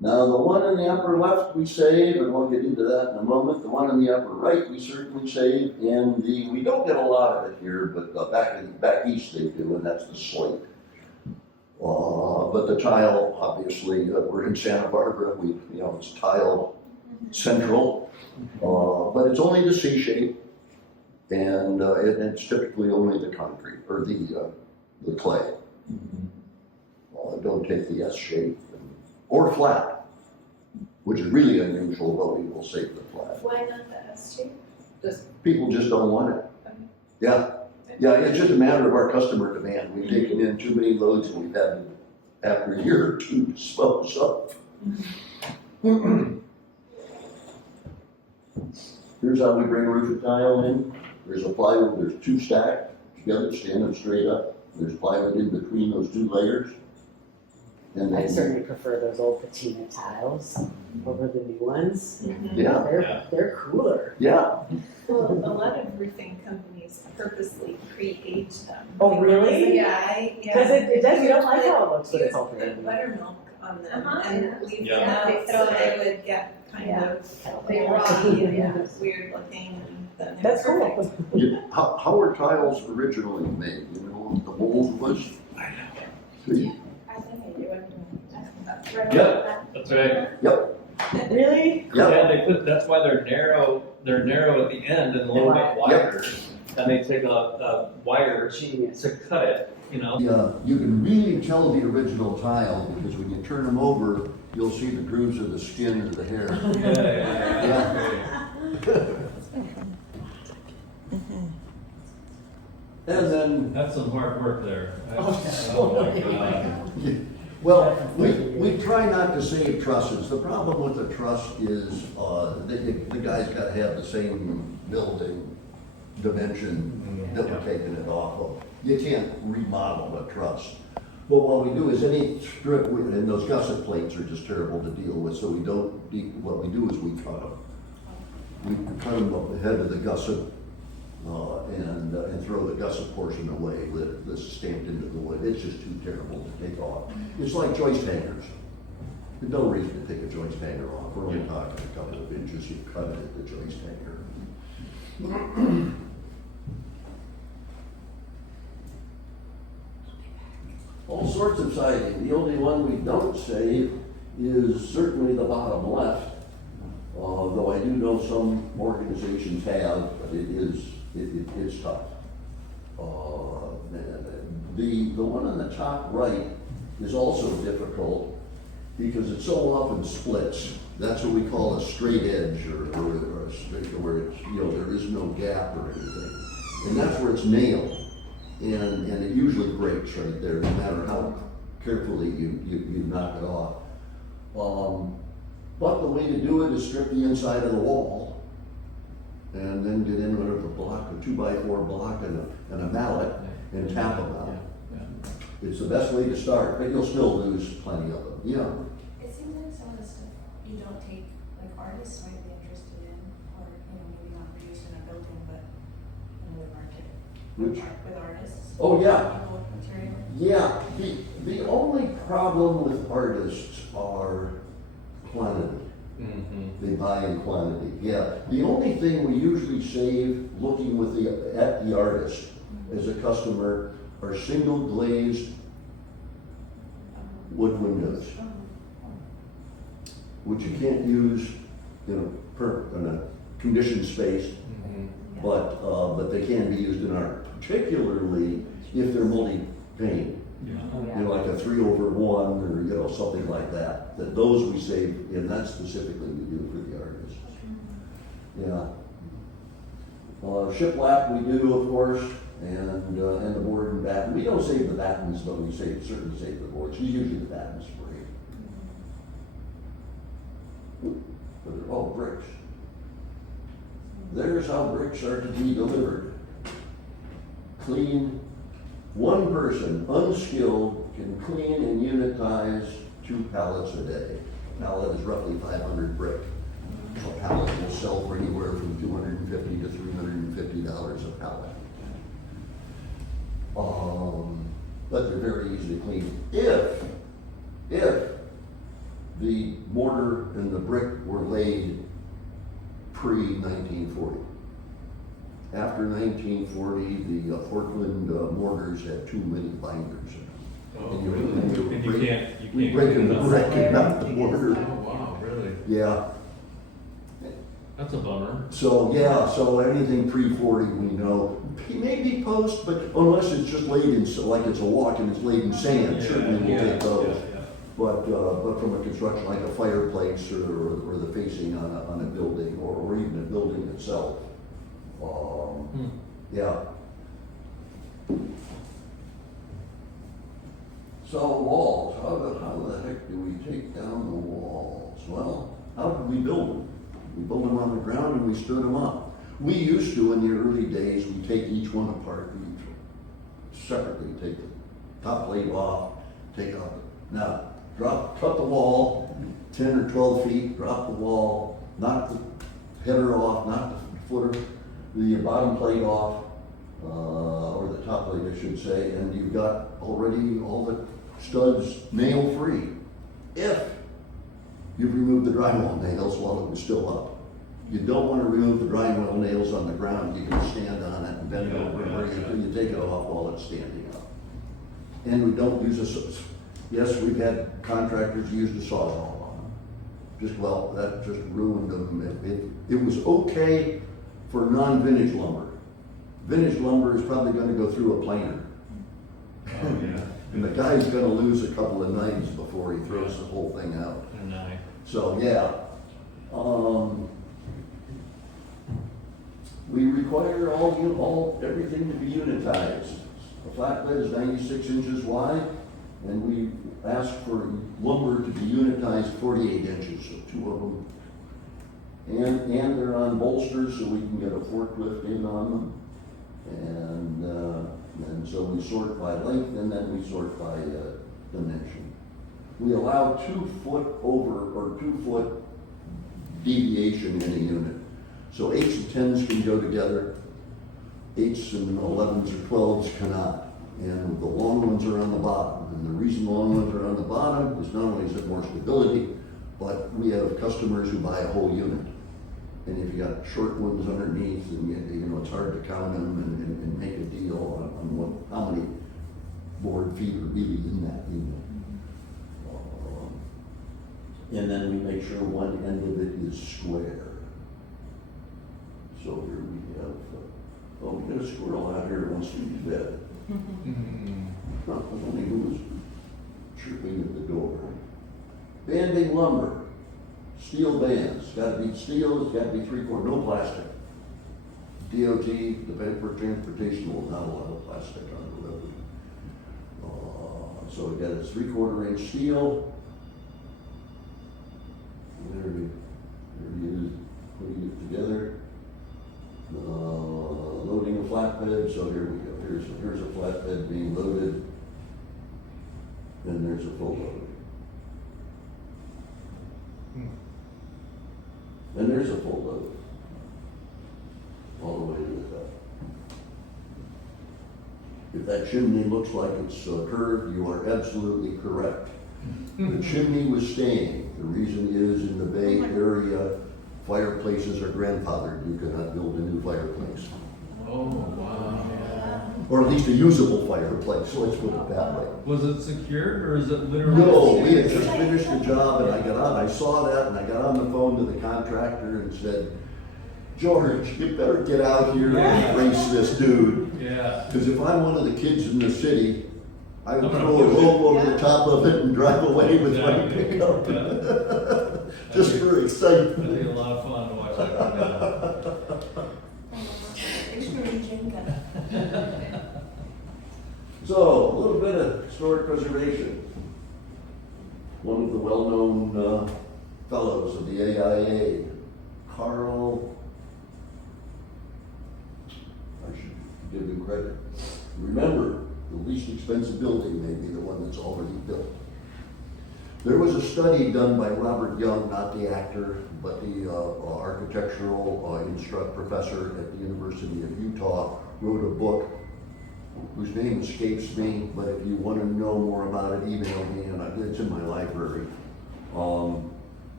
Now, the one in the upper left we save, and we'll get into that in a moment. The one in the upper right we certainly save, and we don't get a lot of it here, but back east they do, and that's the slate. But the tile, obviously, we're in Santa Barbara. It's tile central, but it's only the C shape, and it's typically only the concrete or the clay. Don't take the S shape or flat, which is really unusual, but we will save the flat. Why not the S shape? People just don't want it. Yeah, it's just a matter of our customer demand. We've taken in too many loads, and we've had, after a year or two, dispose of. Here's how we bring roofing tile in. There's a plywood, there's 2 stacked together, standing straight up. There's plywood in between those 2 layers. And I then, certainly prefer those old patina tiles over the new ones. yeah, They're cooler. yeah. Well, a lot of roofing companies purposely pre-age them. Oh, really? Yeah, Because it does, you don't like how it looks when it's You all put patina. buttermilk on them Uh-huh, and yeah. leave Yeah. them out, They so throw they it. would get kind Yeah. of They rocky rot, yeah. and weird looking, and then they're That's perfect. cool. How were tiles originally made? You know, the mold was? I think I do. Yep. That's right. Really? Yep. Yeah, that's why they're narrow at the end and a little bit wider. And they take a wire Genius. to cut it, you know? Yeah, you can really tell the original tile, because when you turn them over, you'll see the grooves of the skin or the hair. And then, That's some hard work there. Oh, my God. well, we try not to save trusses. The problem with the truss is, the guy's gotta have the same building dimension that we're taking it off of. You can't remodel a truss. But what we do is any strip, and those gusset plates are just terrible to deal with, so what we do is we cut them. We cut them up the head of the gusset and throw the gusset portion away that's stamped into the wood. It's just too terrible to take off. It's like joist hangers. There's no reason to take a joist hanger off. We're only talking a couple of inches. You cut it at the joist hanger. All sorts of siding. The only one we don't save is certainly the bottom left. Though I do know some organizations have, but it is tough. The one on the top right is also difficult because it so often splits. That's what we call a straight edge or a straight, where it's, there is no gap or anything. And that's where it's nailed. And it usually breaks right there, no matter how carefully you knock it off. But the way to do it is strip the inside of the wall and then get in with a block, a 2x4 block and a mallet and tap them out. It's the best way to start, but you'll still lose plenty of them. Yeah. It seems like some of the stuff you don't take, like artists might be interested in, or, maybe not produced in a building, but in the market. With artists. Oh, yeah. People with material. Yeah, the only problem with artists are quantity. They buy in quantity. Yeah, the only thing we usually save looking at the artist as a customer are single glazed wood windows, which you can't use in a conditioned space, but they can be used in art, particularly if they're multi-pane. Like a 3/1 or something like that. That those we save, and that specifically we do for the artists. Yeah. Shiplap we do, of course, and the board and batten. We don't save the battens, but we certainly save the boards. Usually the battens break. But they're all bricks. There's how bricks are to be delivered. Clean. One person, unskilled, can clean and unitize 2 pallets a day. A pallet is roughly 500 brick. A pallet will sell for anywhere from $250 to $350 a pallet. But they're very easy to clean. If the mortar and the brick were laid pre-1940. After 1940, the Portland mortars had too many binders in them. Oh, And really? And you can't break clean the them. brick out the mortar. Oh, wow, really? Yeah. That's a bummer. So anything pre-40 we know, maybe post, but unless it's just laid in, like it's a walk and it's laid in sand, certainly we'll take those. But from a construction, like a fireplace or the facing on a building or even a building itself. Yeah. So walls, how the heck do we take down the walls? Well, how did we build them? We built them on the ground and we stood them up. We used to, in the early days, we take each one apart, we separately take the top plate off, take out, now cut the wall 10 or 12 feet, drop the wall, knock the header off, knock the footer, the bottom plate off, or the top plate I should say, and you've got already all the studs nail free. If you've removed the drywall nails while it was still up. You don't want to remove the drywall nails on the ground. You can stand on it and bend over until you take it off while it's standing up. And we don't use yes, we've had contractors use the sawzall on them. That just ruined them. It was okay for non-vintage lumber. Vintage lumber is probably going to go through a planer. Oh, yeah. And the guy's going to lose a couple of knives before he throws the whole thing out. So yeah, we require everything to be unitized. A flatbed is 96 inches wide, and we ask for lumber to be unitized 48 inches, so 2 of them. And they're on bolsters, so we can get a forklift in on them. And so we sort by length, and then we sort by dimension. We allow 2 foot over or 2 foot deviation in a unit. So 8s and 10s can go together. 8s and 11s or 12s cannot. And the long ones are on the bottom. And the reason the long ones are on the bottom is not only is it more stability, but we have customers who buy a whole unit. And if you got short ones underneath, and you know, it's hard to count them and make a deal on how many board feet are really in that unit. And then we make sure one end of it is square. So here we have, oh, we got a squirrel out here that wants to be fed. Huh, only who was chirping at the door. Banding lumber, steel bands, gotta be steel, it's gotta be 3/4, no plastic. DOT, Department for Transportation will not allow plastic on the road. So we got a 3/4 inch steel. There he is, putting it together. Loading a flatbed, so here we go. Here's a flatbed being loaded. And there's a full load. And there's a full load. All the way to the top. If that chimney looks like it's curved, you are absolutely correct. The chimney was staying. The reason is in the Bay Area, fireplaces are grandfathered. You cannot build a new fireplace. Oh, wow. Or at least a usable fireplace, let's put it that way. Was it secured or is it literally? No, we had just finished the job and I got on, I saw that and I got on the phone to the contractor and said, George, you better get out here and brace this dude. Yeah. Because if I'm one of the kids in the city, I would I'm gonna throw a push it. rope over the top of it and drive away with my Exactly. pickup. Yeah. Just for It'd excitement. be a lot of fun to watch that go down. So, a little bit of historic preservation. One of the well-known fellows of the AIA, Carl, I should give him credit. Remember, the least expensive building may be the one that's already built. There was a study done by Robert Young, not the actor, but the architectural professor at the University of Utah, wrote a book whose name escapes me, but if you want to know more about it, email me, and it's in my library,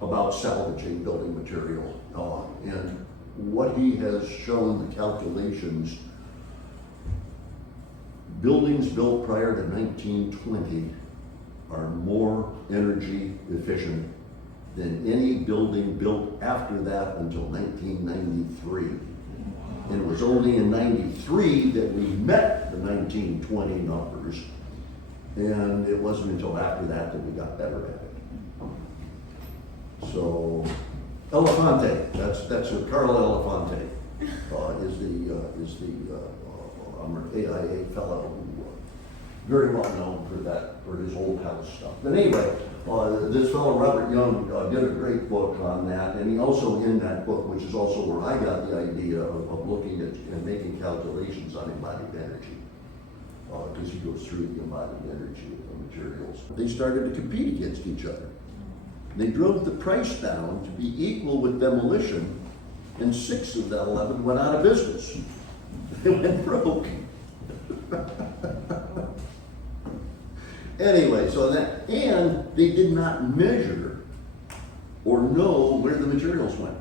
about salvaging building material. And what he has shown, the calculations, buildings built prior to 1920 are more energy efficient than any building built after that until 1993. And it was only in 93 that we met the 1920 numbers, and it wasn't until after that that we got better at it. So, Elefante, that's what Carl Elefante is the AIA fellow who very well known for his old house stuff. But anyway, this fellow Robert Young did a great book on that, and he also in that book, which is also where I got the idea of looking at and making calculations on embodied energy, because he goes through the embodied energy of the materials. They started to compete against each other. They drove the price down to be equal with demolition, and 6 of the 11 went out of business. They went broke. Anyway, so that, and they did not measure or know where the materials went.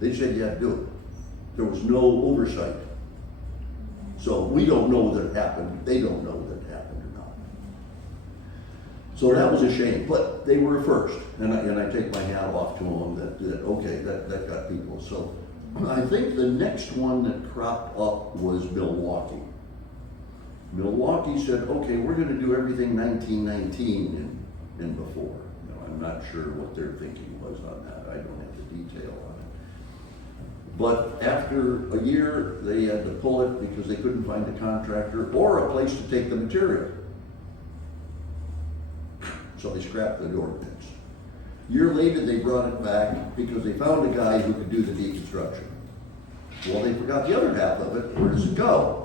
They said you had to do it. There was no oversight. So we don't know that it happened. They don't know that it happened or not. So that was a shame, but they were first, and I take my hat off to them that got people. So I think the next one that cropped up was Milwaukee. Milwaukee said, okay, we're going to do everything 1919 and before. I'm not sure what their thinking was on that. I don't have the detail on it. But after a year, they had to pull it because they couldn't find a contractor or a place to take the material. So they scrapped the ordinance. A year later, they brought it back because they found a guy who could do the deconstruction. Well, they forgot the other half of it. Where does it go?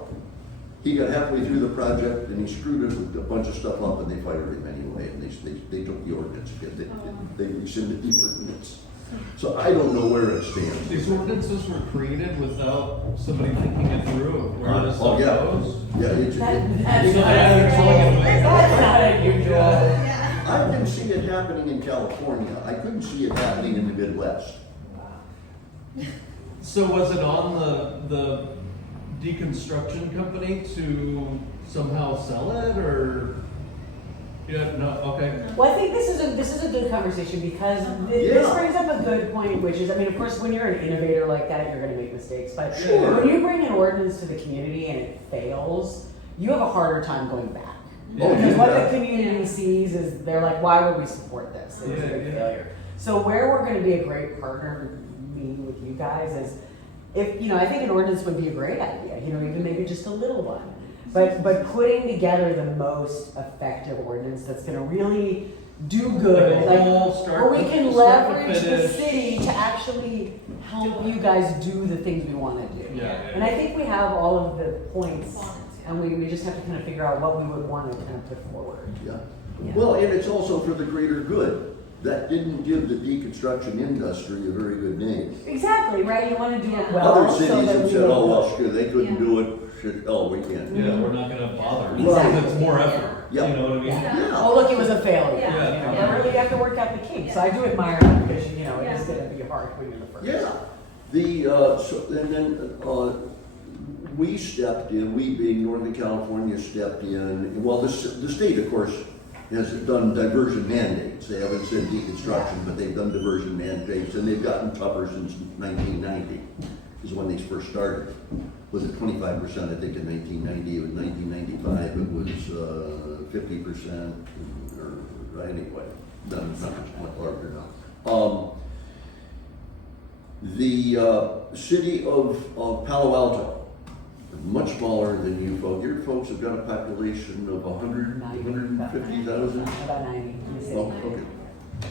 He got halfway through the project and he screwed it with a bunch of stuff up and they fired him anyway. And they took the ordinance again. They rescinded the ordinance. So I don't know where it stands. These ordinances were created without somebody thinking it through of where this Oh, stuff yeah. goes. Yeah, it's, That's not unusual. I can see it happening in California. I couldn't see it happening in the Midwest. So was it on the deconstruction company to somehow sell it, or? Yeah, no, okay. Well, I think this is a good conversation because this Yeah. brings up a good point, which is, I mean, of course, when you're an innovator like that, you're going to make mistakes. But Sure. when you bring an ordinance to the community and it fails, you have a harder time going back. Oh, Because you what bet. the community sees is they're like, why would we support this? It was a big Yeah. failure. So where we're going to be a great partner, me with you guys, is if, I think an ordinance would be a great idea, even maybe just a little one. But putting together the most effective ordinance that's going to really do good, Like a whole start where we to- can start to leverage the finish. city to actually help you guys do the things we want to do. Yeah. And I think we have all of the points, and we just have to kind of figure out what we would want to kind of put forward. Yeah. Yeah. Well, and it's also for the greater good. That didn't give the deconstruction industry a very good name. Exactly, right? You want to do it well. Other so cities that have we said, look oh, well, good. sure, they couldn't do it, shit, oh, we can't. Yeah, we're not gonna bother. Exactly. It's more effort. Yeah. You know what I mean? Yeah. Yeah. Oh, look, it was a failure. Yeah. But really, you have to work out the kinks. So I do admire that because, it is going to be hard when you're the first. Yeah, and then, we stepped in, we being Northern California stepped in, well, the state, of course, has done diversion mandates. They haven't said deconstruction, but they've done diversion mandates, and they've gotten tougher since 1990, is when they first started. Was it 25%, I think, in 1990, it was 1995, it was 50%, or anyway, numbers much larger now. The city of Palo Alto, much smaller than you folks. Your folks have got a population of 150,000. About 90. in the city. Oh, okay.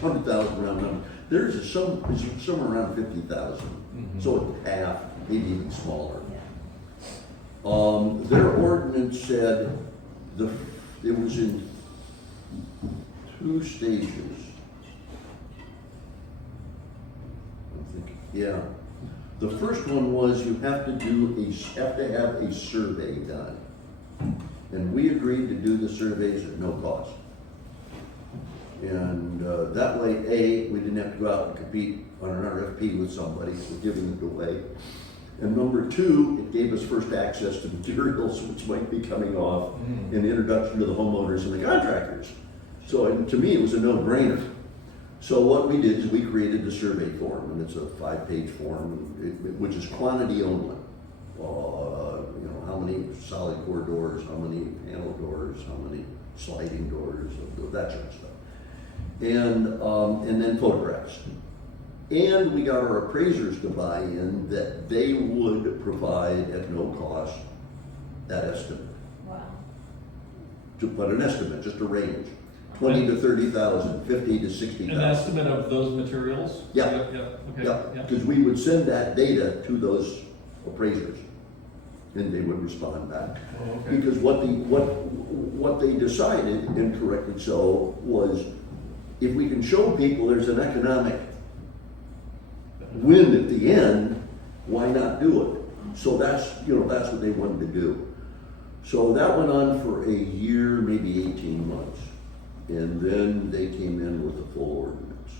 100,000 round number. Theirs is somewhere around 50,000. So it's half, maybe even smaller. Their ordinance said it was in 2 stages. I think, yeah. The first one was you have to have a survey done. And we agreed to do the surveys at no cost. And that way, we didn't have to go out and compete on an RFP with somebody, we're giving it away. And number 2, it gave us first access to materials which might be coming off, and the introduction to the homeowners and the contractors. So and to me, it was a no-brainer. So what we did is we created the survey form, and it's a 5-page form, which is quantity only. How many solid core doors, how many panel doors, how many sliding doors, that sort of stuff. And then photographs. And we got our appraisers to buy in that they would provide at no cost that estimate. Wow. But an estimate, just a range. 20 to 30,000, 50 to 60,000. An estimate of those materials? Yeah. Okay, Yeah, yeah. because we would send that data to those appraisers, and they would respond back. Oh, okay. Because what they decided, incorrectly so, was if we can show people there's an economic win at the end, why not do it? So that's what they wanted to do. So that went on for a year, maybe 18 months. And then they came in with a full ordinance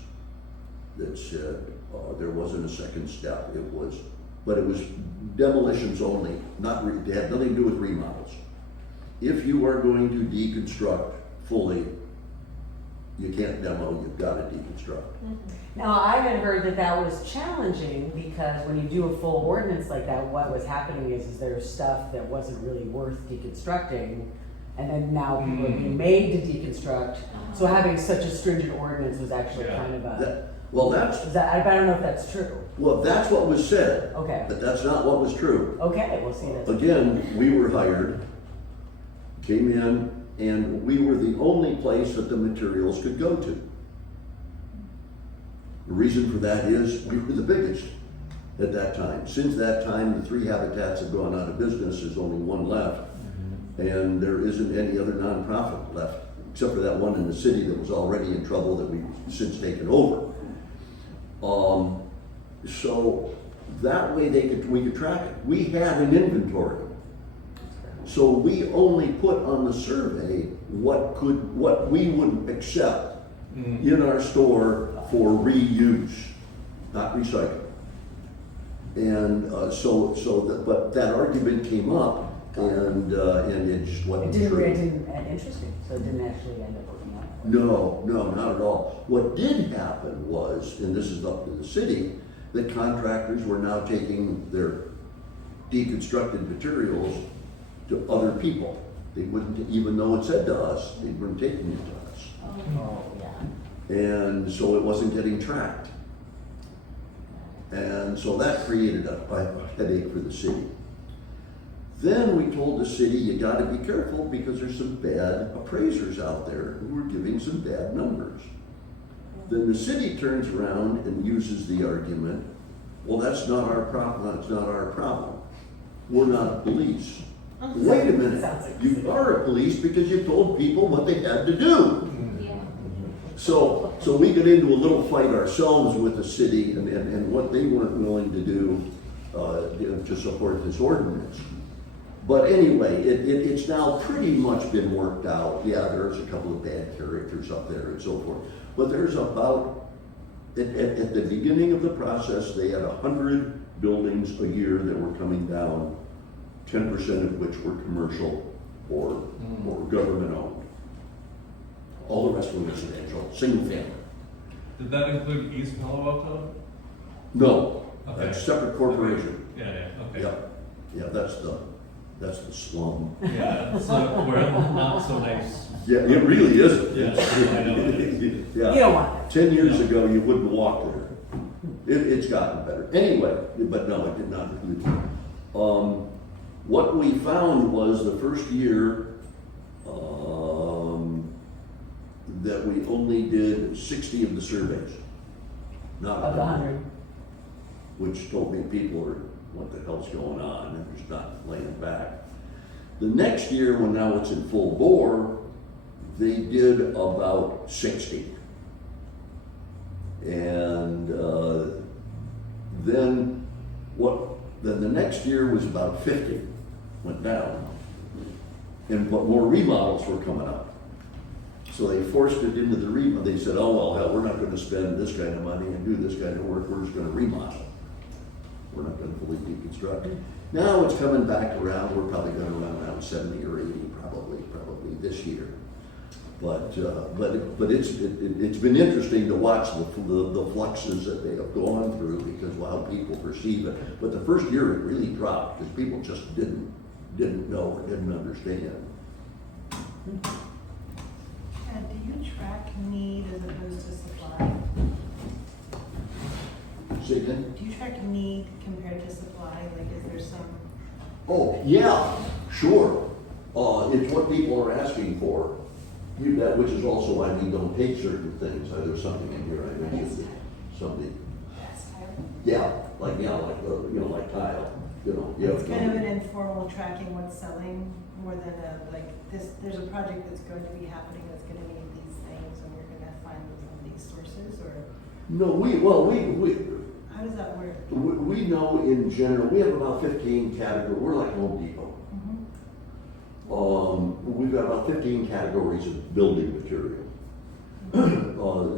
that said there wasn't a second step. But it was demolitions only, it had nothing to do with remodels. If you are going to deconstruct fully, you can't demo, you've got to deconstruct. Now, I had heard that was challenging because when you do a full ordinance like that, what was happening is there's stuff that wasn't really worth deconstructing, and then now people are being made to deconstruct. So having such a stringent ordinance was actually kind of a. I don't know if that's true. Well, that's what was said. Okay. But that's not what was true. Okay, we'll see that. Again, we were hired, came in, and we were the only place that the materials could go to. The reason for that is we were the biggest at that time. Since that time, the 3 habitats have gone out of business. There's only 1 left. And there isn't any other nonprofit left, except for that one in the city that was already in trouble that we've since taken over. So that way we could track it. We had an inventory. So we only put on the survey what we would accept in our store for reuse, not recycle. And but that argument came up, and it just wasn't true. Interesting, so it didn't actually end up working out. No, not at all. What did happen was, and this is up to the city, that contractors were now taking their deconstructed materials to other people. They wouldn't, even though it said to us, they weren't taking it to us. Oh, yeah. And so it wasn't getting tracked. And so that created a headache for the city. Then we told the city, you gotta be careful because there's some bad appraisers out there who are giving some bad numbers. Then the city turns around and uses the argument, well, that's not our problem, that's not our problem. We're not police. Wait a minute, you are a police because you told people what they had to do. Yeah. So we got into a little fight ourselves with the city and what they weren't willing to do to support this ordinance. But anyway, it's now pretty much been worked out. Yeah, there's a couple of bad characters up there and so forth. But there's about, at the beginning of the process, they had 100 buildings a year that were coming down, 10% of which were commercial or government owned. All the rest were residential, single family. Did that include East Palo Alto? No, Okay. that's separate corporation. Yeah, okay. Yeah, that's the slum. Yeah, so we're not so nice. Yeah, it really isn't. Yeah, I know it is. Yeah. You don't want that. 10 years ago, you wouldn't walk there. It's gotten better. Anyway, but no, it did not include. What we found was the first year that we only did 60 of the surveys, not Of the 100, 100. which told me people are, what the hell's going on, and there's not laying back. The next year, when now it's in full bore, they did about 60. And then the next year was about 50, went down. But more remodels were coming up. So they forced it into the remodel. They said, oh, well, hell, we're not gonna spend this kind of money and do this kind of work, we're just gonna remodel. We're not gonna fully deconstruct. Now it's coming back around, we're probably gonna run around 70 or 80 probably this year. But it's been interesting to watch the fluxes that they have gone through because of how people perceive it. But the first year it really dropped because people just didn't know or didn't understand. And do you track need as opposed to supply? Say again? Do you track need compared to supply? Like, is there some? Oh, yeah, sure. It's what people are asking for. You bet, which is also why we don't take certain things. There's something in here I mentioned, something. Yeah, like tile, yeah. It's kind of an informal tracking what's selling more than there's a project that's going to be happening that's gonna need these things and we're gonna find them from these sources or? No, How does that work? we know in general, we have about 15 categories, we're like Home Depot. We've got about 15 categories of building material.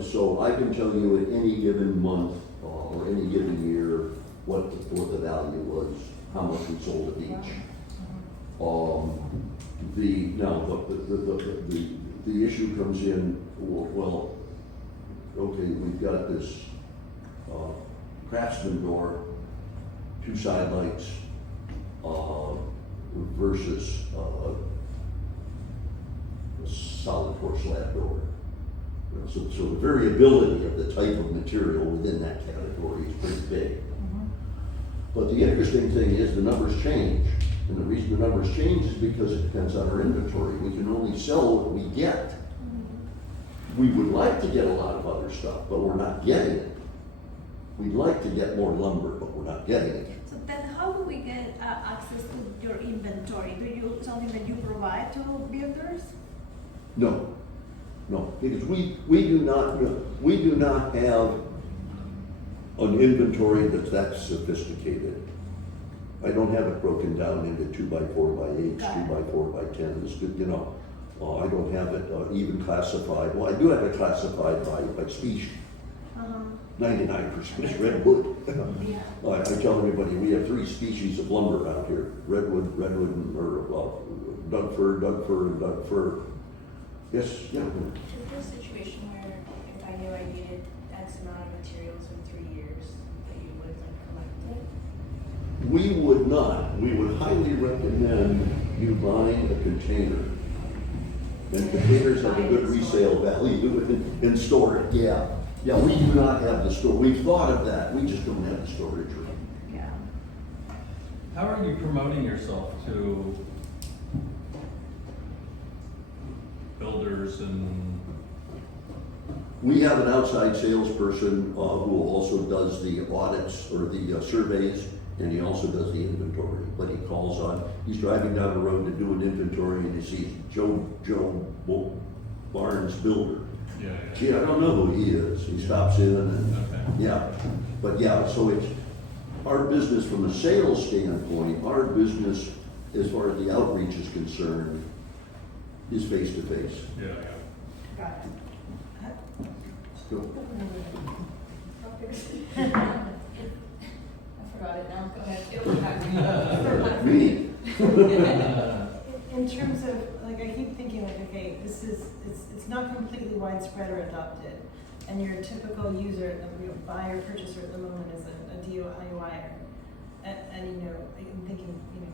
So I can tell you at any given month or any given year what the value was, how much we sold of each. The issue comes in, well, okay, we've got this Craftsman door, 2 side lights, versus a solid core slab door. So the variability of the type of material within that category is pretty big. But the interesting thing is the numbers change. And the reason the numbers change is because it depends on our inventory. We can only sell what we get. We would like to get a lot of other stuff, but we're not getting it. We'd like to get more lumber, but we're not getting it. So then how do we get access to your inventory? Do you, something that you provide to builders? No, because we do not have an inventory that's that sophisticated. I don't have it broken down into 2x4x8s, Got it. 2x4x10s, you know. I don't have it even classified. Well, I do have it classified by species. 99% is redwood. Yeah. I tell everybody, we have 3 species of lumber out here: redwood, Doug fir, and Doug fir. Yes, yeah. Is there a situation where if I knew I needed X amount of materials in 3 years, that you would like collect it? We would not. We would highly recommend you buying a container. And containers have a good resale value and store it, yeah. Yeah, we do not have the store. We've thought of that. We just don't have the storage room. Yeah. How are you promoting yourself to builders and? We have an outside salesperson who also does the audits or the surveys, and he also does the inventory. But he calls on, he's driving down the road to do an inventory and he sees Joe Barnes Builder. Yeah. Gee, I don't know who he is. He stops in and, Okay. yeah. But yeah, so it's, our business from a sales standpoint, our business as far as the outreach is concerned, is face to face. Yeah. Got it. Go. I forgot it now, go ahead, it'll come back to me. Me. In terms of, like, I keep thinking like, okay, it's not completely widespread or adopted. And your typical user, the buyer, purchaser at the moment is a DIYer. And you know, I'm thinking, you know,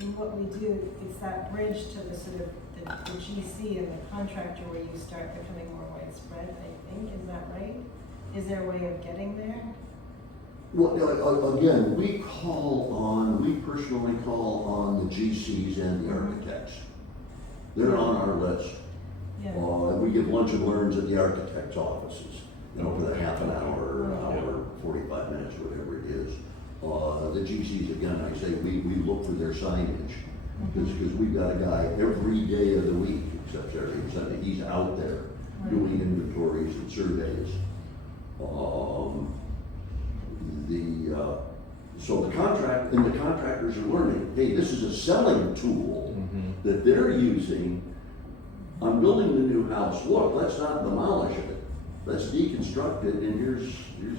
in what we do, it's that bridge to the sort of the GC and the contractor where you start becoming more widespread, I think, is that right? Is there a way of getting there? Well, again, we personally call on the GCs and the architects. They're on our list. Yeah. We give lunch and learns at the architects' offices, you know, for the half an hour, 45 minutes, whatever it is. The GCs, again, I say, we look for their signage, because we've got a guy every day of the week, except Saturday and Sunday, he's out there doing inventories and surveys. So the contractors are learning, hey, this is a selling tool that they're using. I'm building the new house. Look, let's not demolish it. Let's deconstruct it. And here's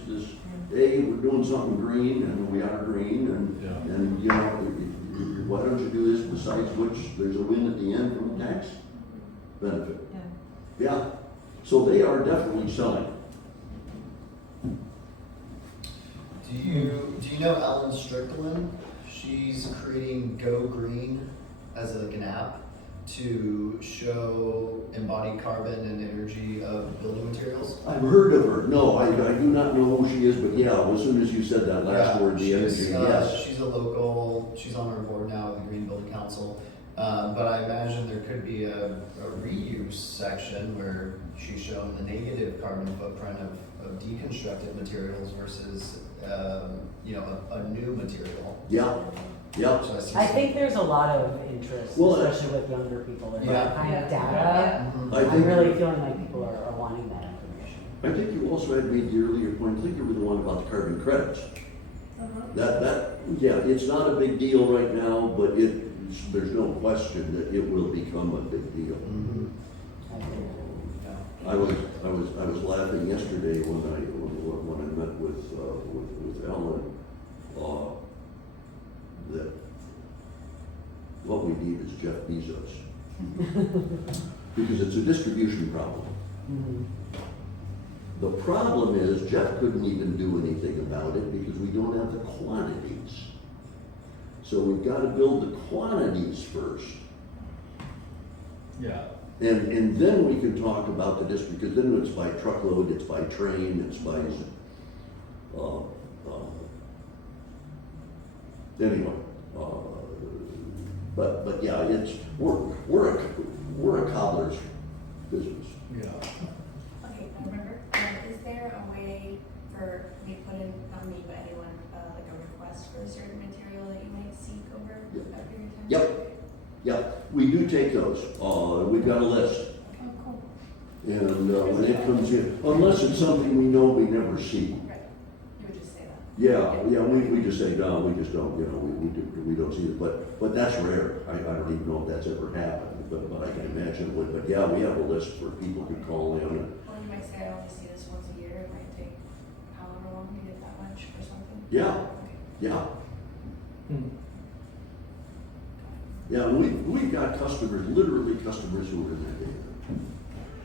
this. Hey, we're doing something green, and we are green, and you know, why don't you do this? Besides which, there's a win at the end from the tax benefit. Yeah. So they are definitely selling. Do you know Ellen Strickland? She's creating Go Green as like an app to show embodied carbon and energy of building materials. I've heard of her. No, I do not know who she is, but yeah, as soon as you said that last word, the energy, yes. She's a local, she's on our board now with the Green Building Council. But I imagine there could be a reuse section where she's showing the negative carbon footprint of deconstructed materials versus you know, a new material. Yeah, yeah. So I think there's a lot of interest, Well, especially with younger people, in Yeah. that kind of data. I I'm really feeling like people are wanting that information. I think you also had made the earlier point, I think you were the one about the carbon credits. Yeah, it's not a big deal right now, but there's no question that it will become a big deal. I was laughing yesterday when I met with Ellen, that what we need is Jeff Bezos. Because it's a distribution problem. The problem is Jeff couldn't even do anything about it because we don't have the quantities. So we've got to build the quantities first. Yeah. And then we can talk about the district, because then it's by truckload, it's by train, it's by, anyway. But yeah, we're a cobbler's business. Yeah. Okay, I remember, is there a way for me to put in, not me, but anyone, like a request for a certain material that you might seek over a period of time? Yep, we do take those. We've got a list. Oh, cool. And when it comes in, unless it's something we know we never see. Right, you would just say Yeah, we just say, no, we just don't, we don't see it, but that's rare. I don't even know if that's ever happened, but I can imagine it would. But yeah, we have a list for people who call in and, Or you might say, I only see this once a year, it might take however long to get that much or something. yeah, yeah. Yeah, we've got customers, literally customers who are in that day,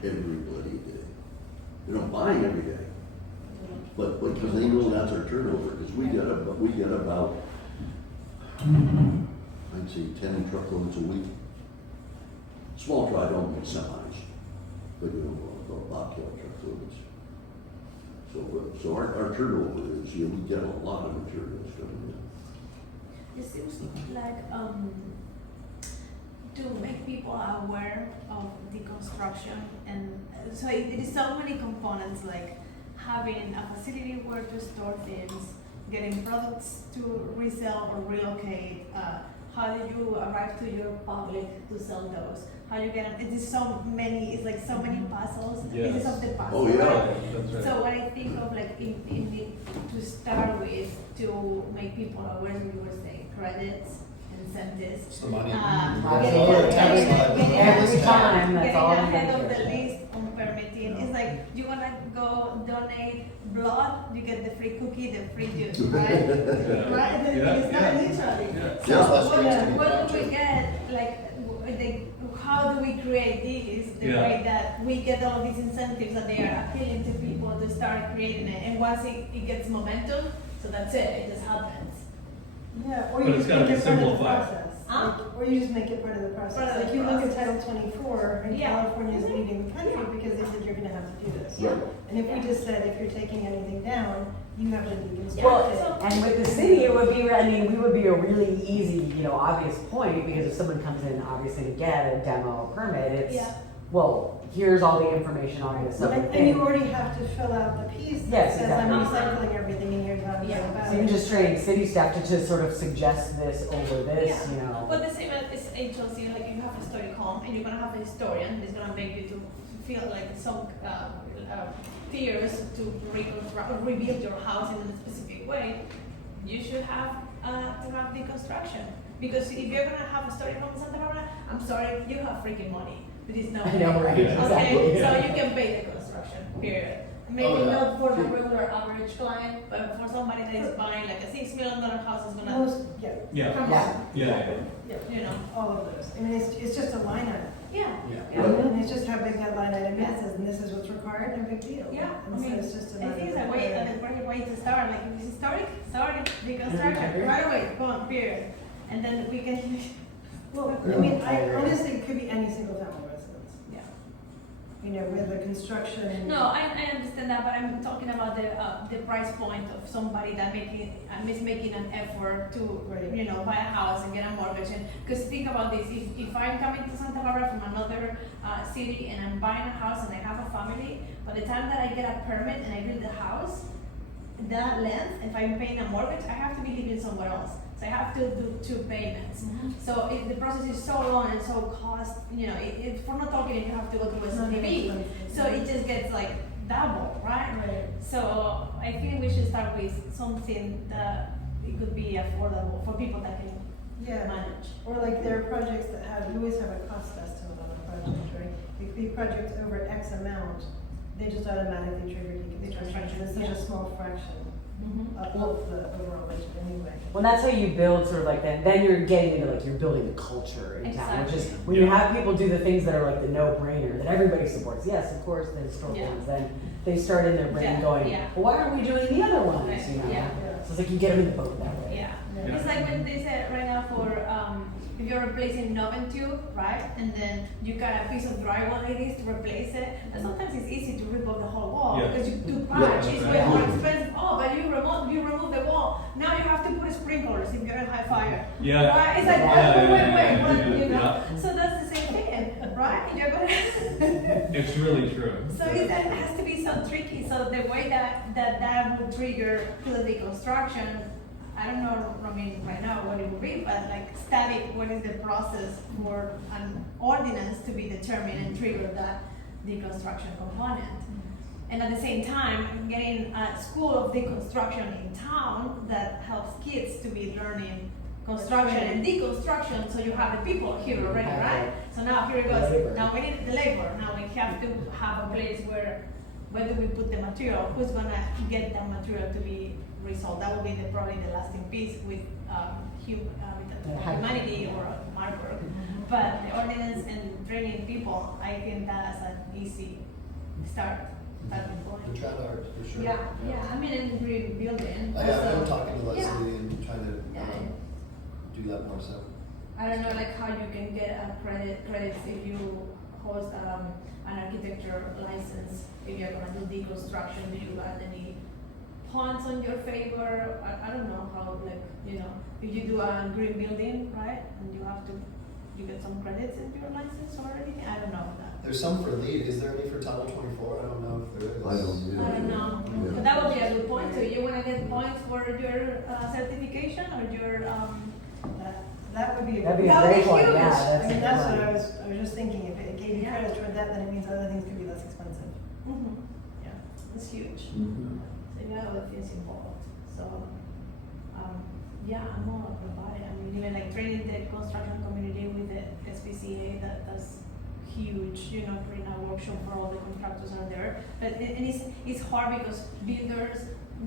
every bloody day. Buying every day. But because they know that's our turnover, because we get about, I'd say 10 truckloads a week. Small truck, I don't mean semis, but bobtail truckloads. So our turnover is, we get a lot of materials coming in. It seems like to make people aware of deconstruction, and so it is so many components, like having a facility where to store things, getting products to resell or relocate, how do you arrive to your public to sell those, how you get them, it is so many, it's like so many puzzles, pieces of the puzzle. Oh, yeah. Right? That's right. So when I think of like to start with, to make people aware, you were saying credits, incentives. It's the money. Every time, that's all I'm Getting ahead of gonna the say. list on permitting, it's like, you wanna go donate blood, you get the free cookie, the free juice, right? Right? It's not literally. Yeah. So what do we get, like, how do we create this, the Yeah. way that we get all these incentives that they are appealing to people to start creating it, and once it gets momentum, so that's it just happens. Yeah, or But you it's just gotta make be it part of the simplified. process. Huh? Or you just make it part of the process. Part of the Like you look at process. Title 24, and Yeah. California is leading the country because they said you're gonna have to do this. Right. And if we just said, if you're taking anything down, you have to Well, deconstruct it. and with the city, it would be, we would be a really easy, obvious point, because if someone comes in, obviously to get a demo permit, it's, Yeah. well, here's all the information on this other And you thing. already have to fill out the piece that Yes, says I'm exactly. recycling everything in your town. Yeah. So you can just train city staff to just sort of suggest this over this, But the same as HLC, like you have a story home and you're gonna have a historian who's gonna make you to feel like some fears to reconstruct or rebuild your house in a specific way. You should have to have deconstruction, because if you're gonna have a story home in Santa Barbara, I'm sorry, you have freaking money. There is no I know, right, okay, exactly. so you can pay the construction, period. Maybe Oh, yeah. not for the regular average client, but for somebody that is buying like a $6 million house is gonna, Most, Yeah, come Yeah. on, yeah. you know, all of those. I mean, it's just a line item. yeah. And it's just how big that line item is, and this is what's required, no big deal. Yeah, And I so mean, it's just a I matter think it's of- a way, a great way to start, like, if it's historic, sorry, deconstruction, right away, boom, period. And then we can, Well, I mean, honestly, it could be any single family residence. yeah. With the construction. No, I understand that, but I'm talking about the price point of somebody that is making an effort to, Right. buy a house and get a mortgage. Because think about this, if I'm coming to Santa Barbara from another city and I'm buying a house and I have a family, by the time that I get a permit and I build the house, that length, if I'm paying a mortgage, I have to be living somewhere else. So I have to do 2 payments. So the process is so long and so cost, if we're not talking, you have to go through a CDB. So it just gets like double, right? Right. So I think we should start with something that it could be affordable for people that can Yeah, manage. or like there are projects that you always have a cost estimate on a project, right? It could be projects over X amount, they just automatically trigger deconstruction, it's such a small fraction of the overall budget anyway. Well, that's how you build sort of like that. Then you're getting into like, you're building the culture in town, which is Exactly. when you have people do the things that are like the no-brainer that everybody supports. Yes, of course, the historical Yeah. ones. Then they start in their brain Yeah, going, yeah. well, why aren't we doing the other ones? Right, yeah. So it's like you get them in the boat that way. Yeah. Yeah. It's like when they said right now for if you're replacing an oven tube, right? And then you got a piece of drywall like this to replace it. And sometimes it's easy to rip off the whole wall Yeah. because you do patch, Yeah, it's that's way right. more expensive. Oh, but you remove the wall. Now you have to put sprinklers if you're in high fire. Yeah. Right? It's like Yeah, wait, yeah, what, yeah, you know? yeah. So that's the same thing, right? You're gonna It's really true. So it has to be so tricky. So the way that would trigger the deconstruction, I don't know, I mean, right now what it would be, but like static, what is the process for an ordinance to be determined and trigger that deconstruction component? and at the same time, getting a school of deconstruction in town that helps kids to be learning construction and deconstruction, so you have the people here already, right? So now here it goes, now we need the labor, now we have to have a place where do we put the material, who's gonna get that material to be resolved? That will be probably the lasting piece with humanity or hard work. But the ordinance and training people, I think that's an easy start. The trad art, for sure. Yeah, I mean, in green building. I have been also- talking to Leslie yeah. and trying to Yeah. do that more so. I don't know, like how you can get credits if you host an architecture license, if you're gonna do deconstruction, do you got any points on your favor? I don't know how, like, you know, if you do a green building, right, and you get some credits in your license or anything, I don't know that. There's some for lead. Is there any for Title 24? I don't know if there is. I don't know. I don't know, Yeah. but that would be a good point, so you wanna get points for your certification or your, That would be a That'd be good. a That would be great one, huge. yeah, I that's a mean, good that's what one. I was just thinking, if it gave you Yeah. credit toward that, then it means other things could be less expensive. it's huge. Mhm. So you got other things involved. So, yeah, I'm all about it. I mean, even like training the construction community with the SPCA, that's huge. You know, creating a workshop for all the contractors out there. But and it's hard because builders,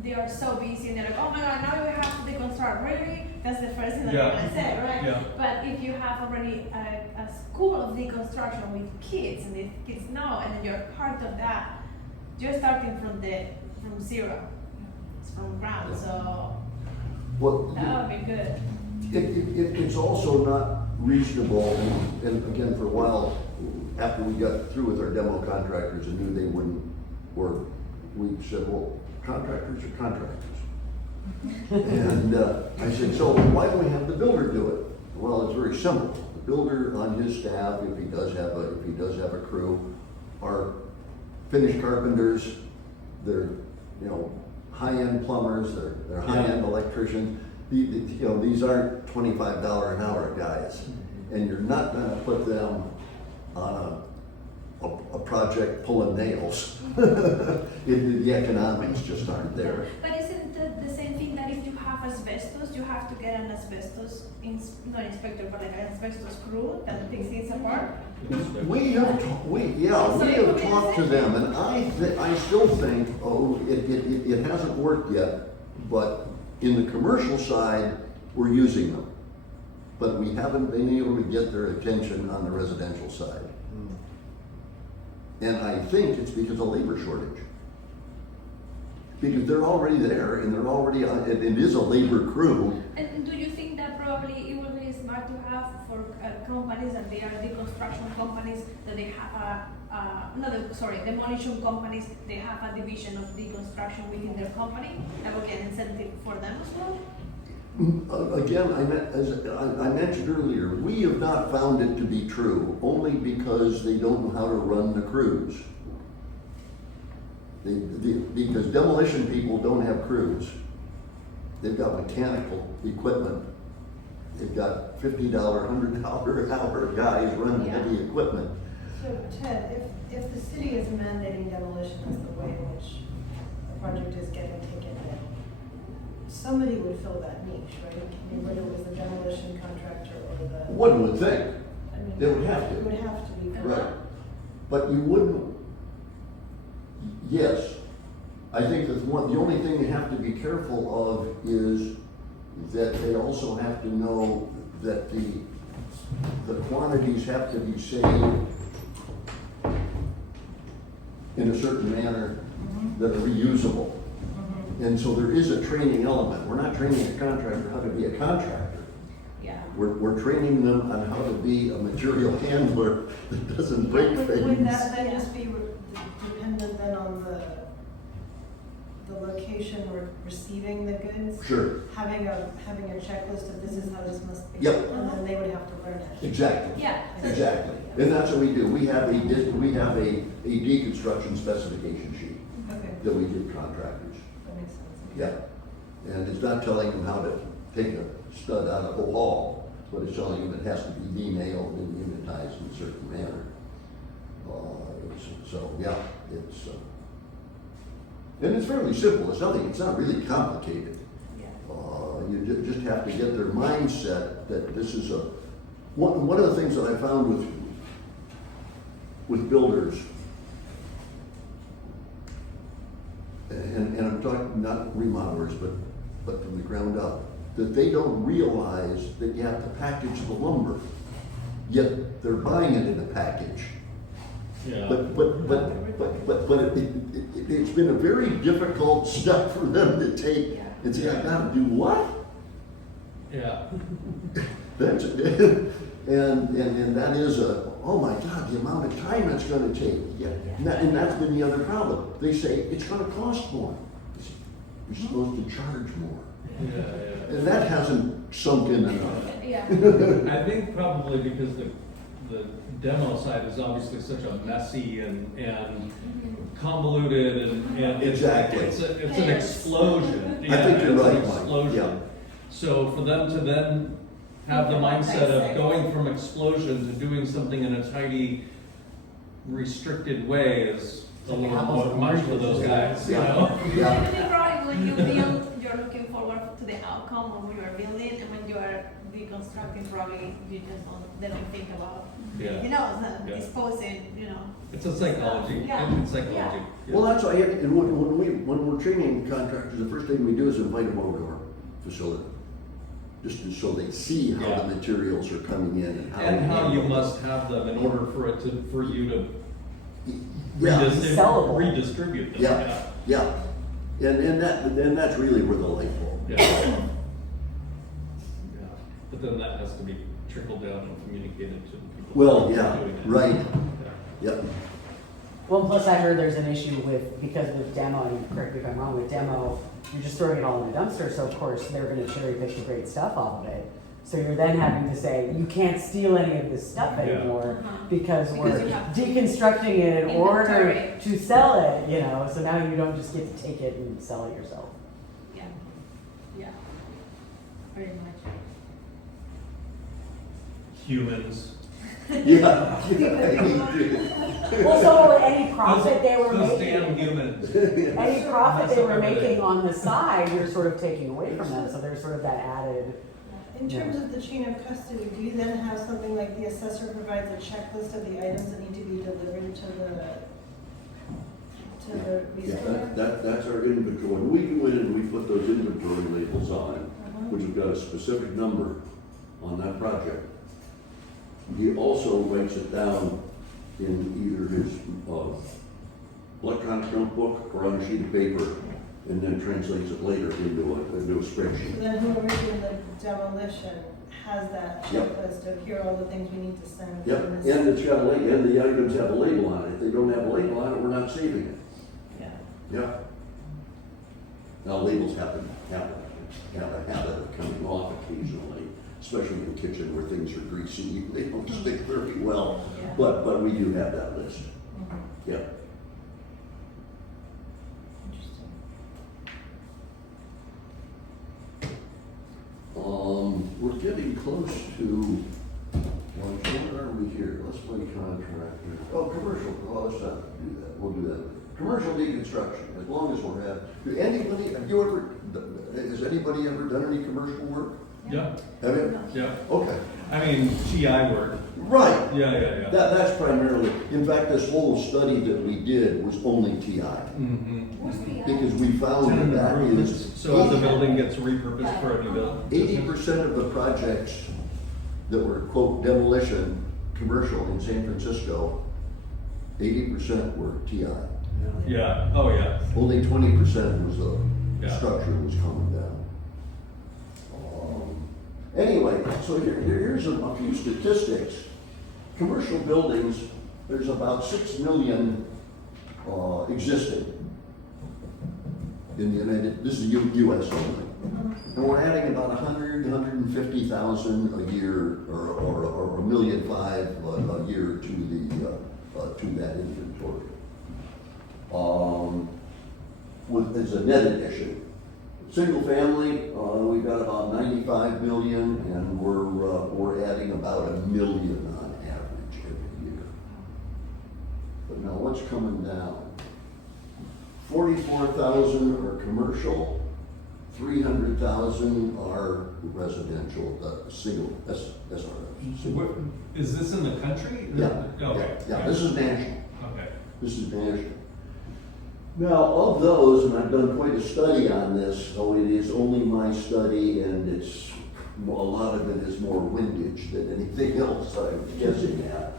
they are so busy and they're like, oh my God, now we have to deconstruct. Really? That's the first thing that Yeah. I'm gonna say, right? Yeah. But if you have already a school of deconstruction with kids and the kids know, and then you're part of that, you're starting from zero. It's from ground, so Well, that would be good. it's also not reasonable, and again, for a while, after we got through with our demo contractors and knew they wouldn't work, we said, well, contractors are contractors. And I said, so why don't we have the builder do it? Well, it's very simple. The builder on his staff, if he does have a crew, are finished carpenters, they're, you know, high-end plumbers, they're high-end electricians. You know, these aren't $25 an hour guys. And you're not gonna put them on a project pulling nails. The economics just aren't there. But isn't the same thing that if you have asbestos, you have to get an asbestos, not inspector, but like an asbestos crew that takes things apart? We have talked to them, and I still think, it hasn't worked yet, but in the commercial side, we're using them. But we haven't been able to get their attention on the residential side. And I think it's because of labor shortage. Because they're already there, and they're already, it is a labor crew. And do you think that probably it would be smart to have for companies that they are deconstruction companies, that they have demolition companies, they have a division of deconstruction within their company? That would be an incentive for them as well? Again, as I mentioned earlier, we have not found it to be true, only because they don't know how to run the crews. Because demolition people don't have crews. They've got mechanical equipment. They've got $50, $100 an hour guys running heavy equipment. So Ted, if the city is mandating demolition as the way in which the project is getting taken in, somebody would fill that niche, right? I mean, whether it was the demolition contractor or the. One would think, I mean, they would have to. It would have to be. Right. But you wouldn't, yes, I think that the only thing you have to be careful of is that they also have to know that the quantities have to be saved in a certain manner that are reusable. And so there is a training element. We're not training a contractor how to be a contractor. Yeah. We're training them on how to be a material handler that doesn't break Would things. that then just be dependent then on the location or receiving the goods? Sure, Having a checklist of this is how this must be. Yep. And then they would have to learn it. exactly. Yeah. Exactly, and that's what we do. We have a deconstruction specification sheet Okay, that we give contractors. that makes sense. Yeah, and it's not telling them how to take a stud out of a wall, but it's telling them it has to be denailed and unitized in a certain manner. So yeah, it's And it's fairly simple, it's not really complicated. Yeah. You just have to get their mindset that this is one of the things that I found with builders, and I'm talking not remodelers, but from the ground up, that they don't realize that you have to package the lumber, yet they're buying it in a package. Yeah. But it's been a very difficult step for them to take Yeah. and say, I gotta do what? Yeah. That's, and that is oh my God, the amount of time it's gonna take. Yeah. And that's been the other problem. They say, it's gonna cost more. You're supposed to charge more. Yeah. And that hasn't sunk in enough. Yeah. I think probably because the demo side is obviously such a messy and convoluted and Exactly. it's an explosion. I think you're it's right, an Mike. explosion. Yeah. So for them to then have the mindset of going from explosion to doing something in a tidy, restricted way is a little more much for those guys, you know? Yeah. Isn't it right when you build, you're looking forward to the outcome of what you are building, and when you are deconstructing, probably you just don't think about, Yeah. you know, the Yeah. disposing, you know. It's a psychology. Yeah. It's psychology. Yeah. Yeah. Well, that's why, and when we're training contractors, the first thing we do is invite them over to our facility. Just so they see how Yeah. the materials are coming in and how. And we how you handle must have them in order for you to them. Yeah, Sellable. redistribute them. Yeah. yeah. And that's really where the light bulb. Yeah. Yeah. But then that has to be trickled down and communicated to the people. Well, who are yeah, doing it. right, Yeah. yep. Well, plus I heard there's an issue because with demo, and correct me if I'm wrong, with demo, you're just throwing it all in a dumpster, so of course they're gonna cherry pick the great stuff off of it. So you're then having to say, you can't steal any of this stuff Yeah. anymore Uh-huh. because we're Because you have to deconstructing it in order inventory. to sell it, you know, so now you don't just get to take it and sell it yourself. Yeah, yeah, very much. Humans. Yeah. Well, so any profit they were Those damn making, humans. any profit they were Mess up everything. making on the side, you're sort of taking away from them, so there's sort of that added. In terms of the chain of custody, do you then have something like the assessor provides a checklist of the items that need to be delivered to the Yeah, reseller? that's our inventory. We go in and we put those inventory labels on, which have got a specific number on that project. He also writes it down in either his electronic notebook or on a sheet of paper, and then translates it later into a spreadsheet. So then whoever's doing the demolition has that Yep. checklist of here are all the things we need to send. Yep, from and this. it's got a label, and the items have a label on it. If they don't have a label on it, we're not saving it. Yeah. Yep. Now, labels have a habit of coming off occasionally, especially in the kitchen where things are greasy. They don't stick very well, Yeah. but we do have that list. Mhm. Yep. Interesting. We're getting close to, well, what are we here? Let's play contractor. Oh, commercial, well, let's not do that. We'll do that. Commercial deconstruction, as long as we're has anybody ever done any commercial work? Yeah, Have you? yeah. Okay. I mean, TI work. Right. Yeah. That's primarily, in fact, this whole study that we did was only TI. Mm-hmm. What's the Because we found Tenant that that improvements. is So as the building gets repurposed for a new building. 80% of the projects that were quote demolition, commercial in San Francisco, 80% were TI. Yeah, oh yeah. Only 20% was the Yeah. structure was coming down. Anyway, so here's a few statistics. Commercial buildings, there's about 6 million existing in the United, this is US only. And we're adding about 150,000 a year or 1.5 million a year to that inventory. As a net addition. Single family, we've got about 95 million, and we're adding about 1 million on average every year. But now what's coming down? 44,000 are commercial, 300,000 are residential, single, SRF. What, is this in the country? Yeah. Okay. Yeah, this is national. Okay. This is national. Now, of those, and I've done quite a study on this, though it is only my study and it's, a lot of it is more windage than anything else I'm guessing at.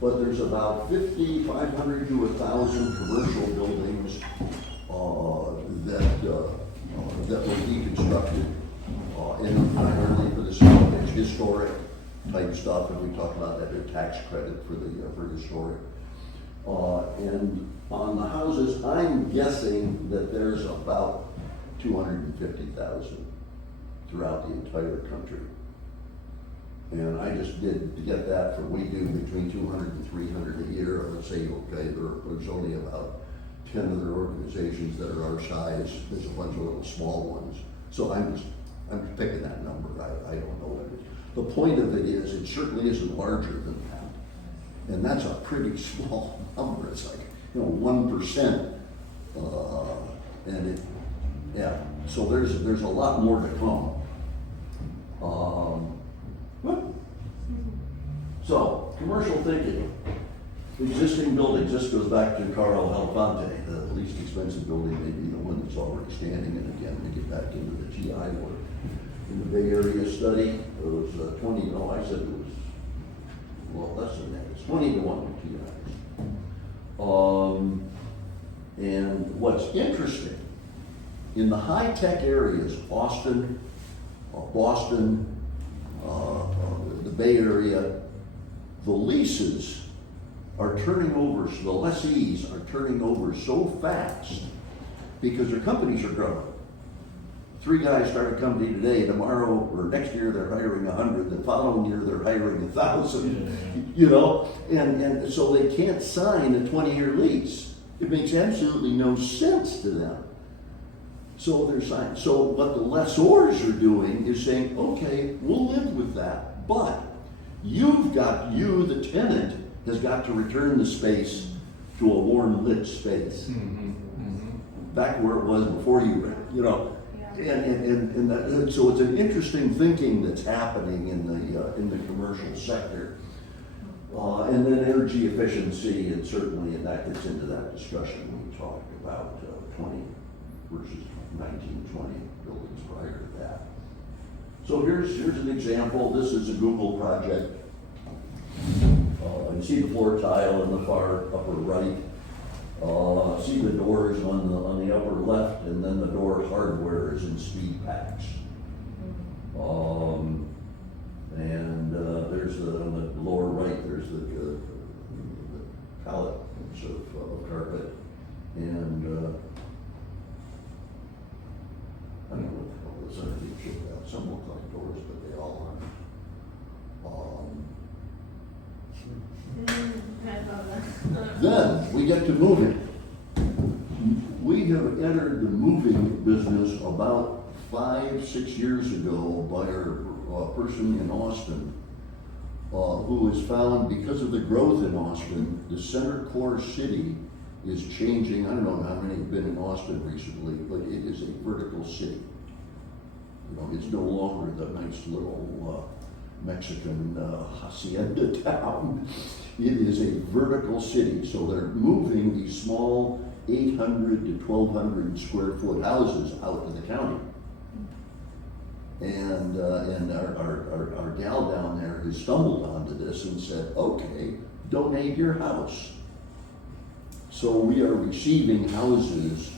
But there's about 500 to 1,000 commercial buildings that were deconstructed, and primarily for the salvage, historic type stuff, and we talked about that, a tax credit for historic. And on the houses, I'm guessing that there's about 250,000 throughout the entire country. And I just did, to get that from, we do between 200 and 300 a year. I would say, okay, there's only about 10 other organizations that are our size. There's a bunch of little small ones. So I'm picking that number. I don't know what it is. The point of it is, it certainly isn't larger than that. And that's a pretty small number. It's like, 1%. And it, yeah, so there's a lot more to come. So, commercial thinking. Existing buildings, this goes back to Carl Alfante, the least expensive building may be the one that's already standing, and again, to get back into the GI work. In the Bay Area study, it was 20, no, I said it was, well, less than that, it's 20 to 1 to GIs. And what's interesting, in the high-tech areas, Austin, Boston, the Bay Area, the leases are turning over, so the lessees are turning over so fast because their companies are growing. 3 guys start a company today, tomorrow or next year they're hiring 100, the following year they're hiring 1,000, and so they can't sign a 20-year lease. It makes absolutely no sense to them. So they're signing. So what the lessors are doing is saying, okay, we'll live with that, but the tenant has got to return the space to a warm lit space. Back where it was before you rent, and so it's an interesting thinking that's happening in the commercial sector. And then energy efficiency, and certainly, and that gets into that discussion we talked about 20 versus 1920 buildings prior to that. So here's an example. This is a Google project. You see the floor tile in the far upper right. See the doors on the upper left, and then the door hardware is in speed packs. And there's on the lower right, there's the palette of carpet, and I don't know what the hell this underneath should have. Some look like doors, but they all aren't. Then we get to moving. We have entered the moving business about 5-6 years ago by a person in Austin who has found, because of the growth in Austin, the center core city is changing. I don't know how many have been in Austin recently, but it is a vertical city. It's no longer the nice little Mexican hacienda town. It is a vertical city, so they're moving these small 800 to 1,200 square foot houses out to the county. And our gal down there has stumbled onto this and said, okay, donate your house. So we are receiving houses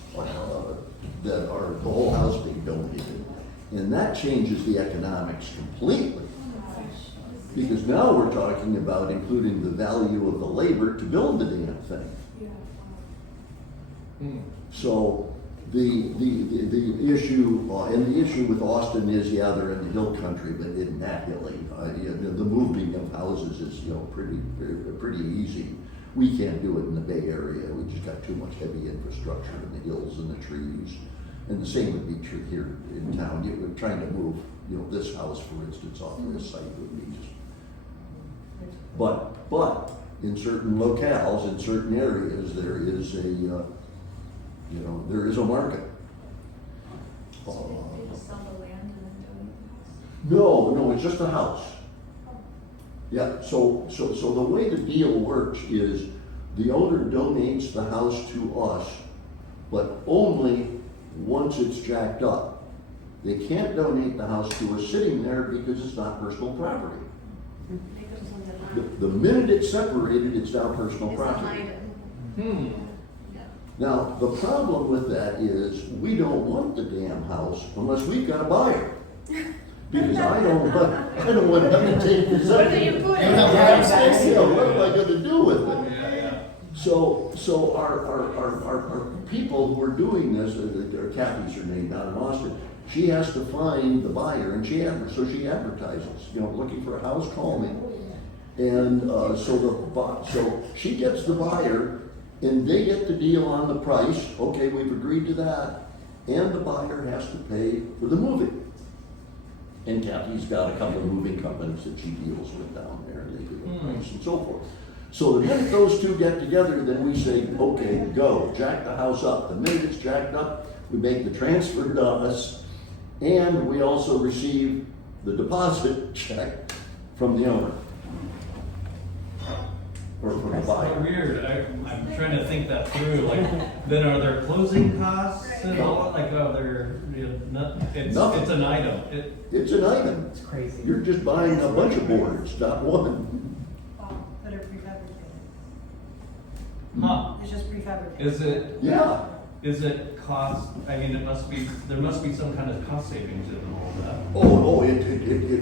that are the whole house being donated. And that changes the economics completely. Because now we're talking about including the value of the labor to build the damn thing. So the issue, and the issue with Austin is, they're in the hill country, but in that hilly. The moving of houses is, pretty easy. We can't do it in the Bay Area. We just got too much heavy infrastructure in the hills and the trees. And the same would be true here in town. We're trying to move, this house, for instance, off this site would be just. But in certain locales, in certain areas, there is You know, there is a market. So they just sell the land and then donate No, it's just a house. Yeah, so the way the deal works is the owner donates the house to us, but only once it's jacked up. They can't donate the house to us sitting there because it's not personal property. Because on the land. The minute it's separated, it's now personal It's an property. item. Hmm. Now, the problem with that is, we don't want the damn house unless we've got a buyer. Because I don't want them to take this up. Where do you put it? You have land space. Yeah, what am I gonna do with it? Yeah, yeah. So our people who are doing this, Kathy's her name down in Austin, she has to find the buyer, and she advertises, you know, looking for a house, call me. And so she gets the buyer, and they get the deal on the price, okay, we've agreed to that, and the buyer has to pay for the moving. And Kathy's got a couple of moving companies that she deals with down there, and they do the price and so forth. So the minute those two get together, then we say, okay, go, jack the house up. The minute it's jacked up, we make the transfer to us, and we also receive the deposit check from the owner. Or from the That's buyer. weird. I'm trying to think that through. Like, then are there closing costs and all? Like, oh, it's Nothing. an item. It's an item. It's crazy. You're just buying a bunch of boards, not one. That are prefabricated. Huh? It's just prefabricated. Is it? Yeah. Is it cost? I mean, there must be some kind of cost savings in all that.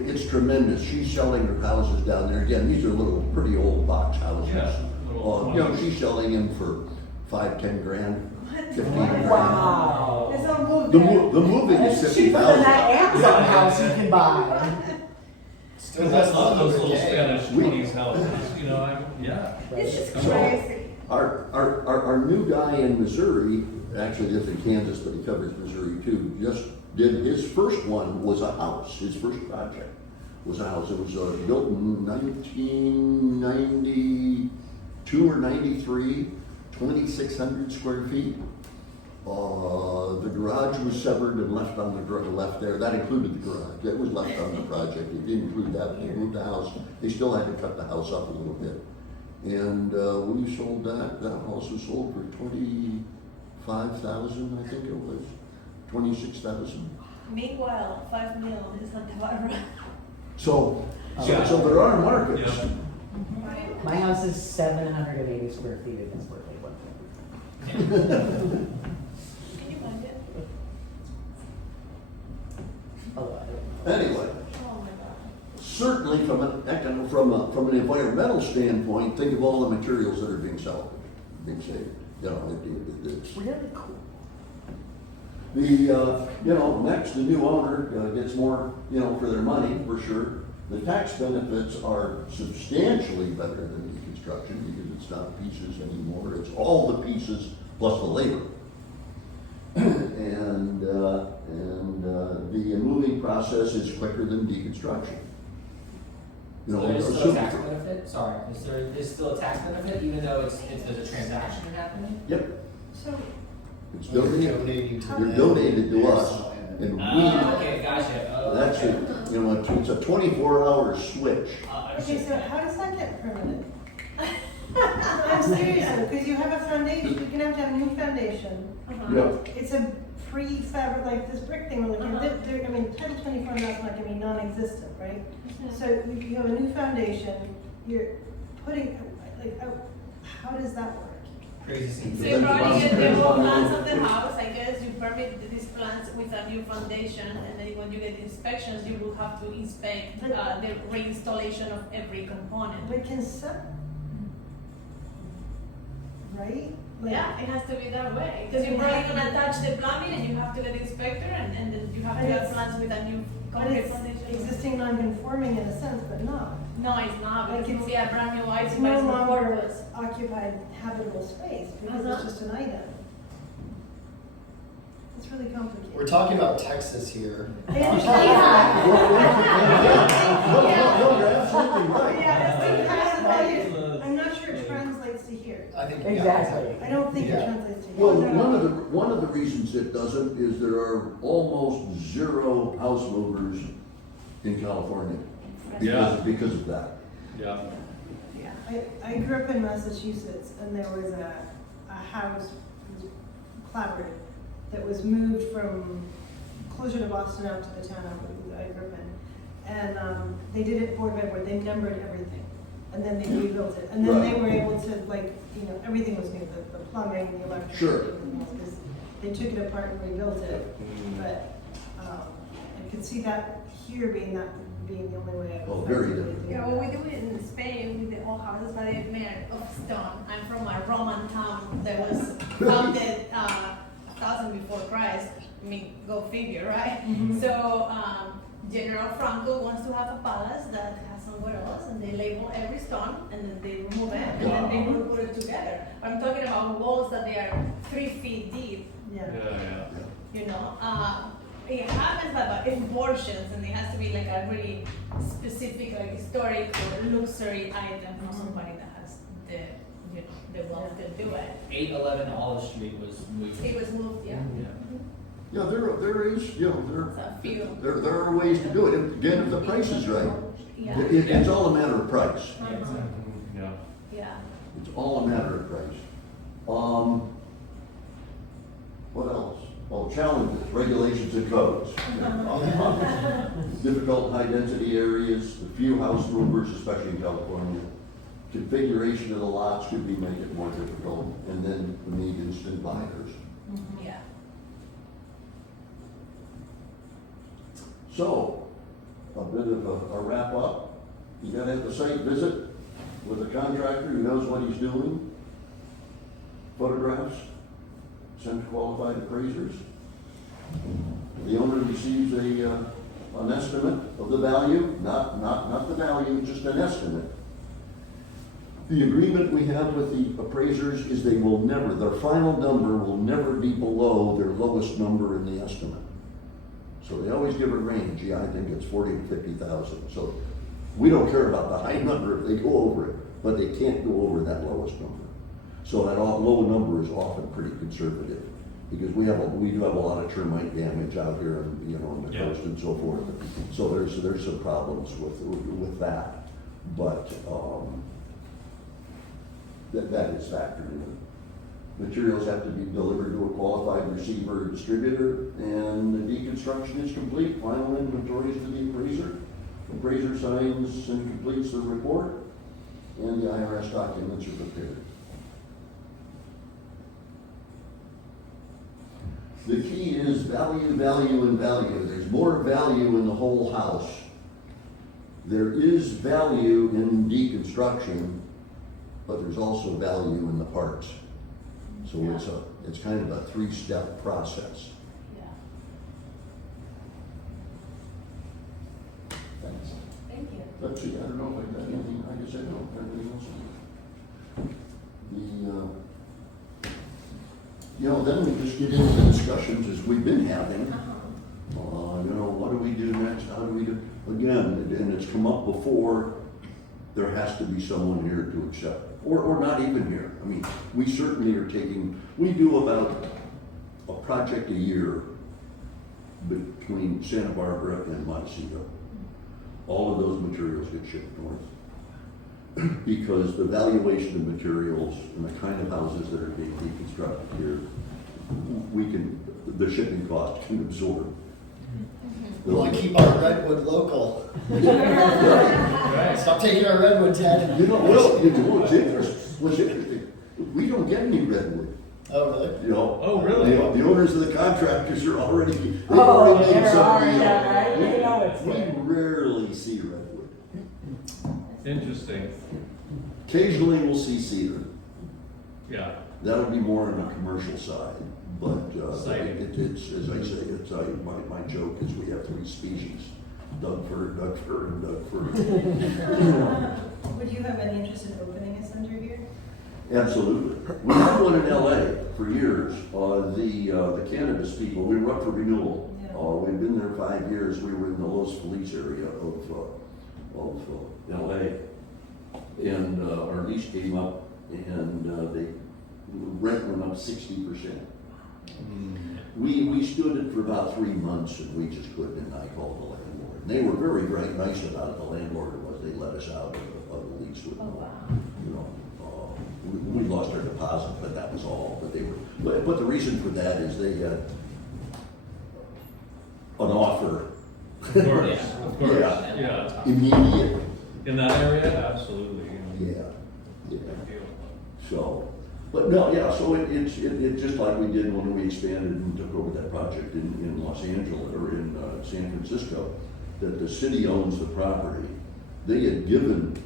It's tremendous. She's selling her houses down there. Again, these are little, pretty old box houses. Yeah, You know, she's selling them for $5-10 grand, 15 grand. Wow. It's on both. The moving is It's cheaper than 50,000. that Amazon house you can buy. Still Because I has love those little okay. Spanish We- 20s houses. You know, yeah. This is So- crazy. Our new guy in Missouri, actually lives in Kansas, but he covers Missouri too, just did, his first one was a house. His first project was a house. It was built in 1992 or 93, 2,600 square feet. The garage was severed and left on left there. That included the garage. That was left on the project. It didn't include that. They moved the house. They still had to cut the house up a little bit. And we sold that. That house was sold for $25,000, I think it was, 26,000. Meanwhile, 5 million in Santa Barbara. So there are markets. Yeah. My house is 780 square feet in this birthday. Can you find it? Anyway, Oh my god. certainly from an environmental standpoint, think of all the materials that are being salvaged, being saved. You know, it's Really cool. next, the new owner gets more, for their money, for sure. The tax benefits are substantially better than deconstruction because it's not pieces anymore. It's all the pieces plus the labor. and the moving process is quicker than deconstruction. So there's still a tax benefit? Sorry, is still a tax benefit even though there's a transaction happening? Yep, So, it's They're donated. donating to They're them. donated to us, and we. Okay, gotcha. Oh, That's okay. it. It's a 24-hour switch. okay, so how does that get permitted? I'm serious, because you have a foundation, you're gonna have to have a new foundation. Yeah. It's a prefab, like this brick thing, we're looking at, Title 24 is not gonna be non-existent, right? So you have a new foundation, you're putting, how does that work? Crazy scene. So you probably get the whole plans of the house, I guess you permit these plans with a new foundation, and then when you get inspections, you will have to inspect the reinstallation of every component. But can right? Like- Yeah, it has to be that way, because you're probably gonna touch the plumbing and you have to get the inspector, and then you have to But have it's- plans with a new But concrete it's foundation. existing non-conforming in a sense, but not. No, it's not, Like because it will be a brand new item. It's no by longer purpose. occupied habitable space, because it's just an item. It's really complicated. We're talking about Texas here. I understand. No, you're absolutely right. Yeah, that's the I'm not sure it translates to here. I think think, yeah. Exactly. I don't think it Yeah. translates to. Well, one of the reasons it doesn't is there are almost zero house movers in California Yeah. because of that. Yeah. I grew up in Massachusetts, and there was a house, it was collaborative, that was moved from closer to Boston out to the town I grew up in. And they did it board by board, they numbered everything, and then they rebuilt it. And then they were able to, like, you know, everything was new, the plumbing, the electric, Sure. everything else, because they took it apart and rebuilt it. But I could see that here being the only way I Oh, would. very effectively different. do Yeah, that. what we do in Spain with the old houses, but they're made of stone. I'm from a Roman town that was founded 1,000 before Christ. I mean, go figure, right? Mhm. So General Franco wants to have a palace that has somewhere else, and they label every stone, and then they remove it, and then they will put it together. I'm talking about walls that they are 3 feet deep. Yeah. You know, it happens about in portions, and it has to be like a really specific, like historic or luxury item for somebody that has the, you know, the wealth to do it. 811 Olive Street was moved. It was moved, yeah. Yeah, there is, you know, It's a few. there are ways to do it. Again, if the price is right, Yeah. it's all a matter of price. Yeah. Yeah. It's all a matter of price. What else? Well, challenges, regulations and codes. Difficult high-density areas, the few house movers, especially in California. Configuration of the lots could be make it more difficult, and then we need instant buyers. Yeah. So, a bit of a wrap up. You gotta have the site visit with a contractor who knows what he's doing. Photographs, send to qualified appraisers. The owner receives an estimate of the value, not the value, just an estimate. The agreement we have with the appraisers is they will never, their final number will never be below their lowest number in the estimate. So they always give a range, yeah, I think it's 40 to 50,000. So we don't care about the high number if they go over it, but they can't go over that lowest number. So that low number is often pretty conservative, because we do have a lot of termite damage out here, and on the coast and so forth. So there's some problems with that, but that is factored in. Materials have to be delivered to a qualified receiver or distributor, and the deconstruction is complete. Final inventory is to the appraiser. Appraiser signs and completes the report, and the IRS documents are prepared. The key is value, value, and value. There's more value in the whole house. There is value in deconstruction, but there's also value in the parts. So it's kind of a 3-step process. Yeah. Thanks. Thank you. Let's see, I don't know if I got anything, I guess I don't, everything else. Then we just get into the discussions as we've been having. What do we do next? How do we do? Again, and it's come up before, there has to be someone here to accept, or not even here. I mean, we certainly are we do about a project a year between Santa Barbara and Montecito. All of those materials get shipped north. Because the valuation of materials and the kind of houses that are being deconstructed here, the shipping cost can absorb. We want to keep our redwood local. Stop taking our redwood, Ted. What's interesting, we don't get any redwood. Oh, really? Oh, really? The owners of the contractors are already, they've Oh, already made they're some already, deal. right? They know it's We there. rarely see redwood. Interesting. Occasionally we'll see cedar. Yeah. That'll be more on the commercial side, but Exciting. it's, as I say, my joke is we have 3 species: Doug fir, and Doug fir. Would you have any interest in opening a center here? Absolutely. We had one in LA for years. The cannabis people, we were up for renewal. Yeah. We've been there 5 years. We were in the Los Feliz area of LA. And our lease came up, and they rent went up 60%. We stood it for about 3 months and we just couldn't, and I called the landlord. And they were very, very nice about it, the landlord was, they let us out of the lease with, you know, we lost our deposit, but that was all, but they were, but the reason for that is they had an offer. Of course, of course, Yeah. yeah. Immediate, In that area, absolutely. yeah, yeah. Good deal. So, but no, yeah, so it's just like we did when we expanded and took over that project in Los Angeles, or in San Francisco, that the city owns the property. They had given,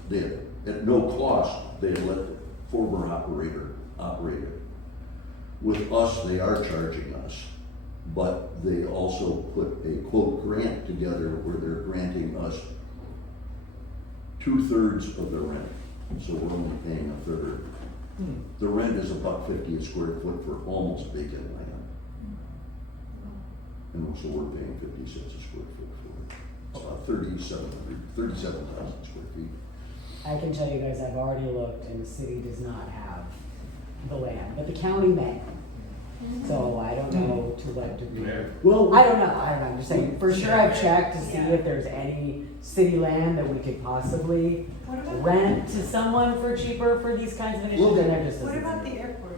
at no cost, they had let the former operator operate it. With us, they are charging us, but they also put a quote grant together where they're granting us 2/3 of the rent, so we're only paying 1/3. The rent is $1.50 a square foot for almost vacant land. And so we're paying 50 cents a square foot for it. It's about 37,000 square feet. I can tell you guys, I've already looked and the city does not have the land, but the county may. So I don't know to what degree. Well, I don't know, I'm just saying, for sure I've checked to see if there's any city land that we could possibly rent to someone for cheaper for these kinds of initiatives, and there just What doesn't about seem the to be. airport?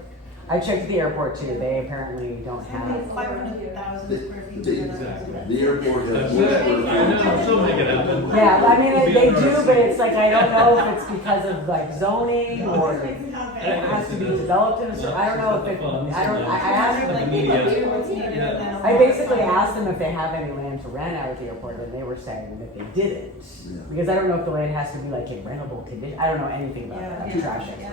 I checked the airport too, they apparently don't have. 500,000 square feet. Exactly. the airport That's has. it, I know, so make it happen. Yeah, I mean, It'd be they do, interesting. but it's like, I don't know if it's because of like zoning or it Yeah. has to be developed in a certain, I don't know if it, I asked them. Like media. I basically asked them if they have any land to rent out at the airport, and they were saying that they didn't. Yeah. Because I don't know if the land has to be like in rentable condition, I don't know anything about that, I'm a trash expert.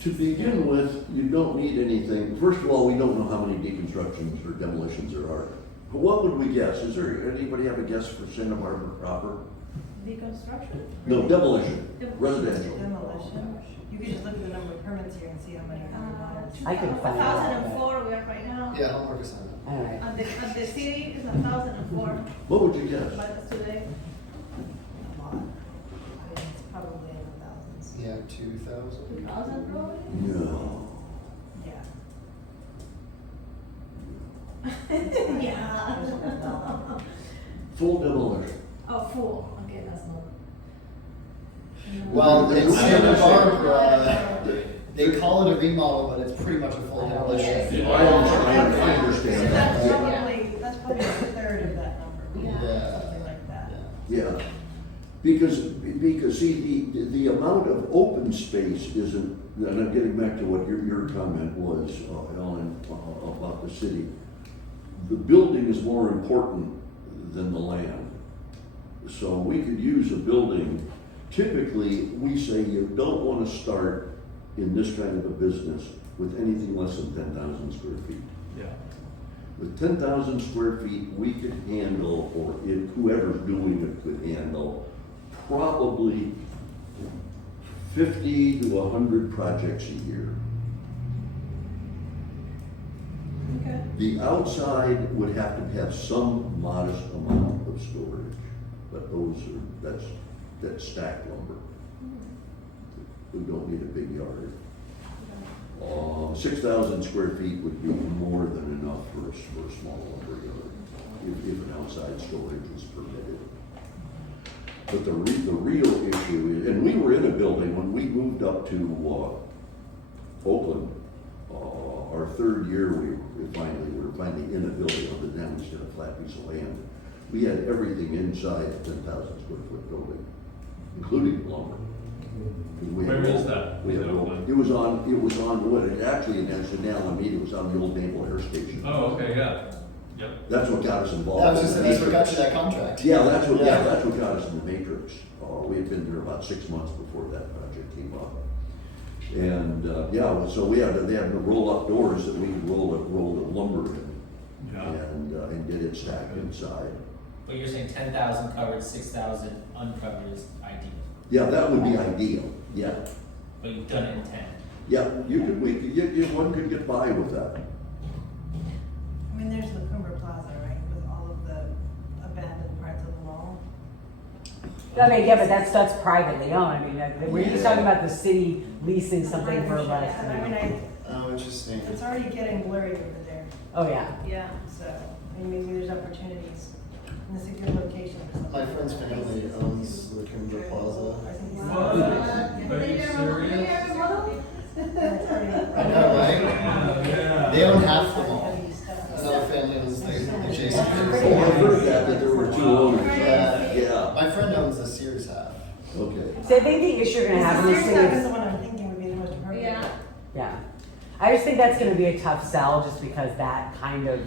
To begin with, you don't need anything. First of all, we don't know how many deconstructions or demolitions there are. But what would we guess? Is there, anybody have a guess for Santa Barbara proper? Deconstruction? No, demolition, residential. Demolition. You could just look at the number of permits here and see how many are. I could find out, 1004 we are right now. Yeah, homework assignment. Alright, And the city is 1004, What would you guess? but it's today. A lot. I mean, it's probably in the thousands. Yeah, 2,000. 2000 probably? No. Yeah. Yeah. Full demolition. Oh, full, okay, that's not. Well, in I Santa understand. Barbara, they call it a remodel, but it's pretty much a full demolition. I understand That's that. probably a third of that number. Yeah. Something like that. Yeah, because see, the amount of open space isn't, and I'm getting back to what your comment was, Ellen, about the city. The building is more important than the land. So we could use a building, typically, we say you don't want to start in this kind of a business with anything less than 10,000 square feet. Yeah. With 10,000 square feet, we could handle, or if whoever's doing it could handle, probably 50 to 100 projects a year. Okay. The outside would have to have some modest amount of storage, but that's stacked lumber. We don't need a big yard. 6,000 square feet would be more than enough for a small lumber yard, if an outside storage was permitted. But the real issue is, and we were in a building, when we moved up to Oakland, our third year, we were finally in a building, other than we just had a flat piece of land. We had everything inside a 10,000 square foot building, including lumber. We had Where is roll- that? We had roll- it was on what, it actually, in Alameda, it was on the old Naval Air Station. Oh, okay, yeah. Yep. That's what got us involved. That was just, in the that's what got you Matrix. that contract. Yeah, that's what got us in the Matrix. We had been there about 6 months before that project came up. And, so they had the roll-up doors that we could roll the lumber in Yeah. and get it stacked inside. But you're saying 10,000 covered, 6,000 uncovered is ideal, Yeah, that would be ideal, yeah. but you've done it in 10. Yeah, one could get by with that. I mean, there's the Cumber Plaza, right, with all of the abandoned parts of the mall. I mean, yeah, but that's privately owned, I mean, we're just talking about the city leasing something for less I mean, than. interesting. It's already getting blurry over there. Oh, yeah. Yeah, so, I mean, maybe there's opportunities. And it's a good location for something. My friend's family owns the Kimber Plaza. I think it's- What? Are you serious? I know, right? Yeah. They own half the mall. Another family owns the adjacent. Oh, I heard that there were two owners. Yeah. Yeah, My friend owns the Sears half. okay. So I think the issue you're gonna have in the Sears city Act is is, the one I'm thinking would be the most appropriate. Yeah. yeah. I just think that's gonna be a tough sell, just because that kind of,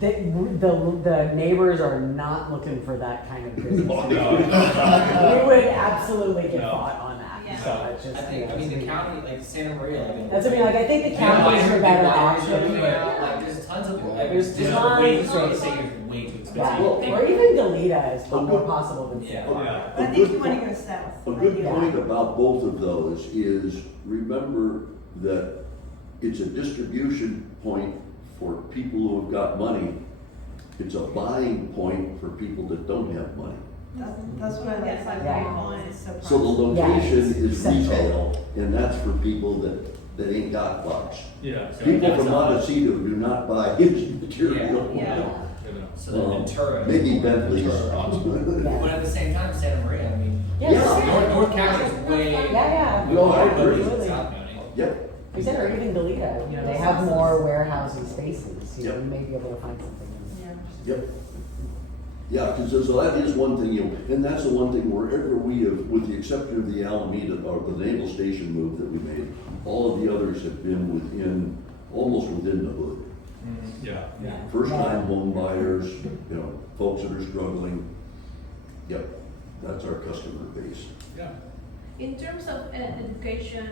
the neighbors are not looking for that kind of business. We would absolutely get No. caught on that, Yeah. so it's just, I think, I mean, the county, like Santa Maria, like. That's what I mean, like, I think the county is a better option. Like, there's tons of, like, There's there's tons way, of some of the space. seniors are way too Yeah, expensive. or even Delita is more possible than Yeah. Salem. Yeah. But I think you wanna go south. A good point about both of those is, remember that it's a distribution point for people who have got money. It's a buying point for people that don't have money. That's what I like. Yes, I Yeah. agree. It's so So the prime. location is Central. retail, and that's for people that ain't got bucks. Yeah. So People that's from not- Montecito do not buy his material. Yeah. You know. So then Ventura. Maybe Bentley's. But at the same time, Santa Maria, I mean, Yeah, North County is way. yeah. No, I agree. Way better than South County. Yep, We said, or even Delita, you know, they have more warehousing spaces, you know, Yep. you may be able to find something. yep. Yeah, because so that is one thing, and that's the one thing wherever we have, with the exception of the Alameda, or the naval station move that we made, all of the others have been almost within the hood. Yeah. First time home buyers, folks that are struggling. Yep, that's our customer base. Yeah. In terms of educational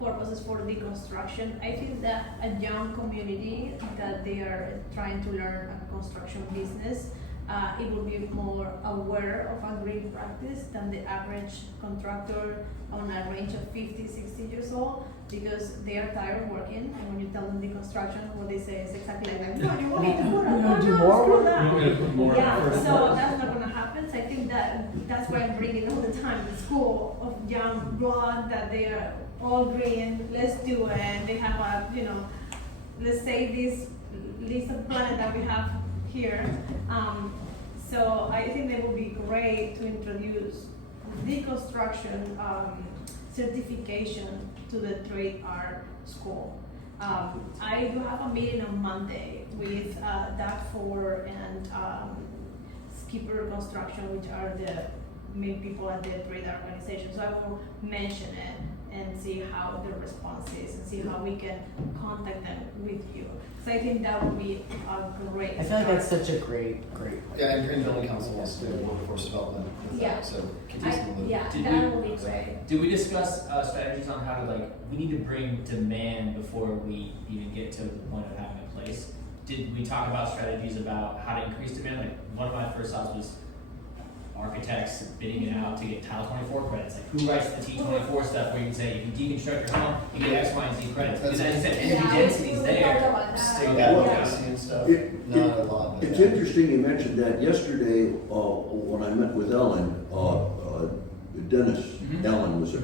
purposes for deconstruction, I feel that a young community that they are trying to learn a construction business, it will be more aware of a green practice than the average contractor on a range of 50, 60 years old, because they are tired of working, and when you tell them deconstruction, what they say is exactly like, no, you want me to put You wanna do no, more screw work? that." You're gonna put more Yeah, effort. so that's not gonna happen, so I think that's why I'm bringing all the time the school of young blood, that they are all green, let's do it, they have a, let's save this list of planet that we have here. So I think it would be great to introduce deconstruction certification to the trade art school. I do have a meeting on Monday with Doug Ford and Skipper Construction, which are the main people at the trade art organization. So I will mention it and see how the response is and see how we can contact them with you. So I think that would be a great I feel like that's start. such a great. Yeah, and Green Building Council wants to do workforce development with Yeah. that, so keep us in the loop. Yeah, Did that we- would be great. Did we discuss strategies on how to we need to bring demand before we even get to the point of having a place? Did we talk about strategies about how to increase demand? Like, one of my first thoughts was architects bidding it out to get Tile 24 credits. Like, who writes the T24 stuff where you can say, if you deconstruct your home, you get X, Y, and Z credits? Because as you said, energy density's there. talked about that. State Yeah. advocacy and stuff, not a lot. but It's yeah. interesting you mentioned that. Yesterday, when I met with Ellen, Dennis Mhm. Allen was there.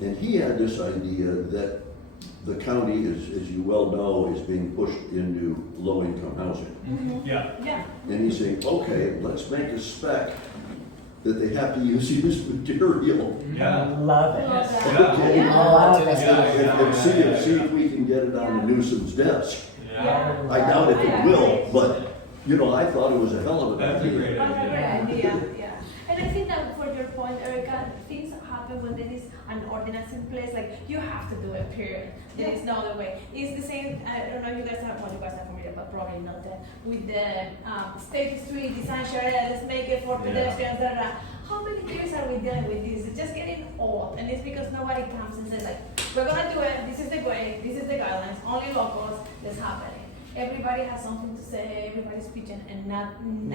And he had this idea that the county, as you well know, is being pushed into low-income housing. Yeah. Yeah. And he's saying, okay, let's make a spec that they have to use this material. Yeah. Love it. Love that. Okay. Yeah. Love it. And see if we can get it on the Newsom's desk. Yeah. I doubt if it will, but, I thought it was a hell of an That's a idea. great That's a idea. great idea, yeah. And I think that for your point, Erica, things happen when there is an ordinance in place, like you have to do it, period. There is no other way. It's the same, I don't know if you guys are familiar, but probably not that, with the state street design sharia, let's make it for pedestrians, da, da, da. How many years are we dealing with this? It's just getting old, and it's because nobody comes and says like, we're gonna do it, this is the way, this is the guidelines, only locals, it's happening. Everybody has something to say, everybody's speaking, and nothing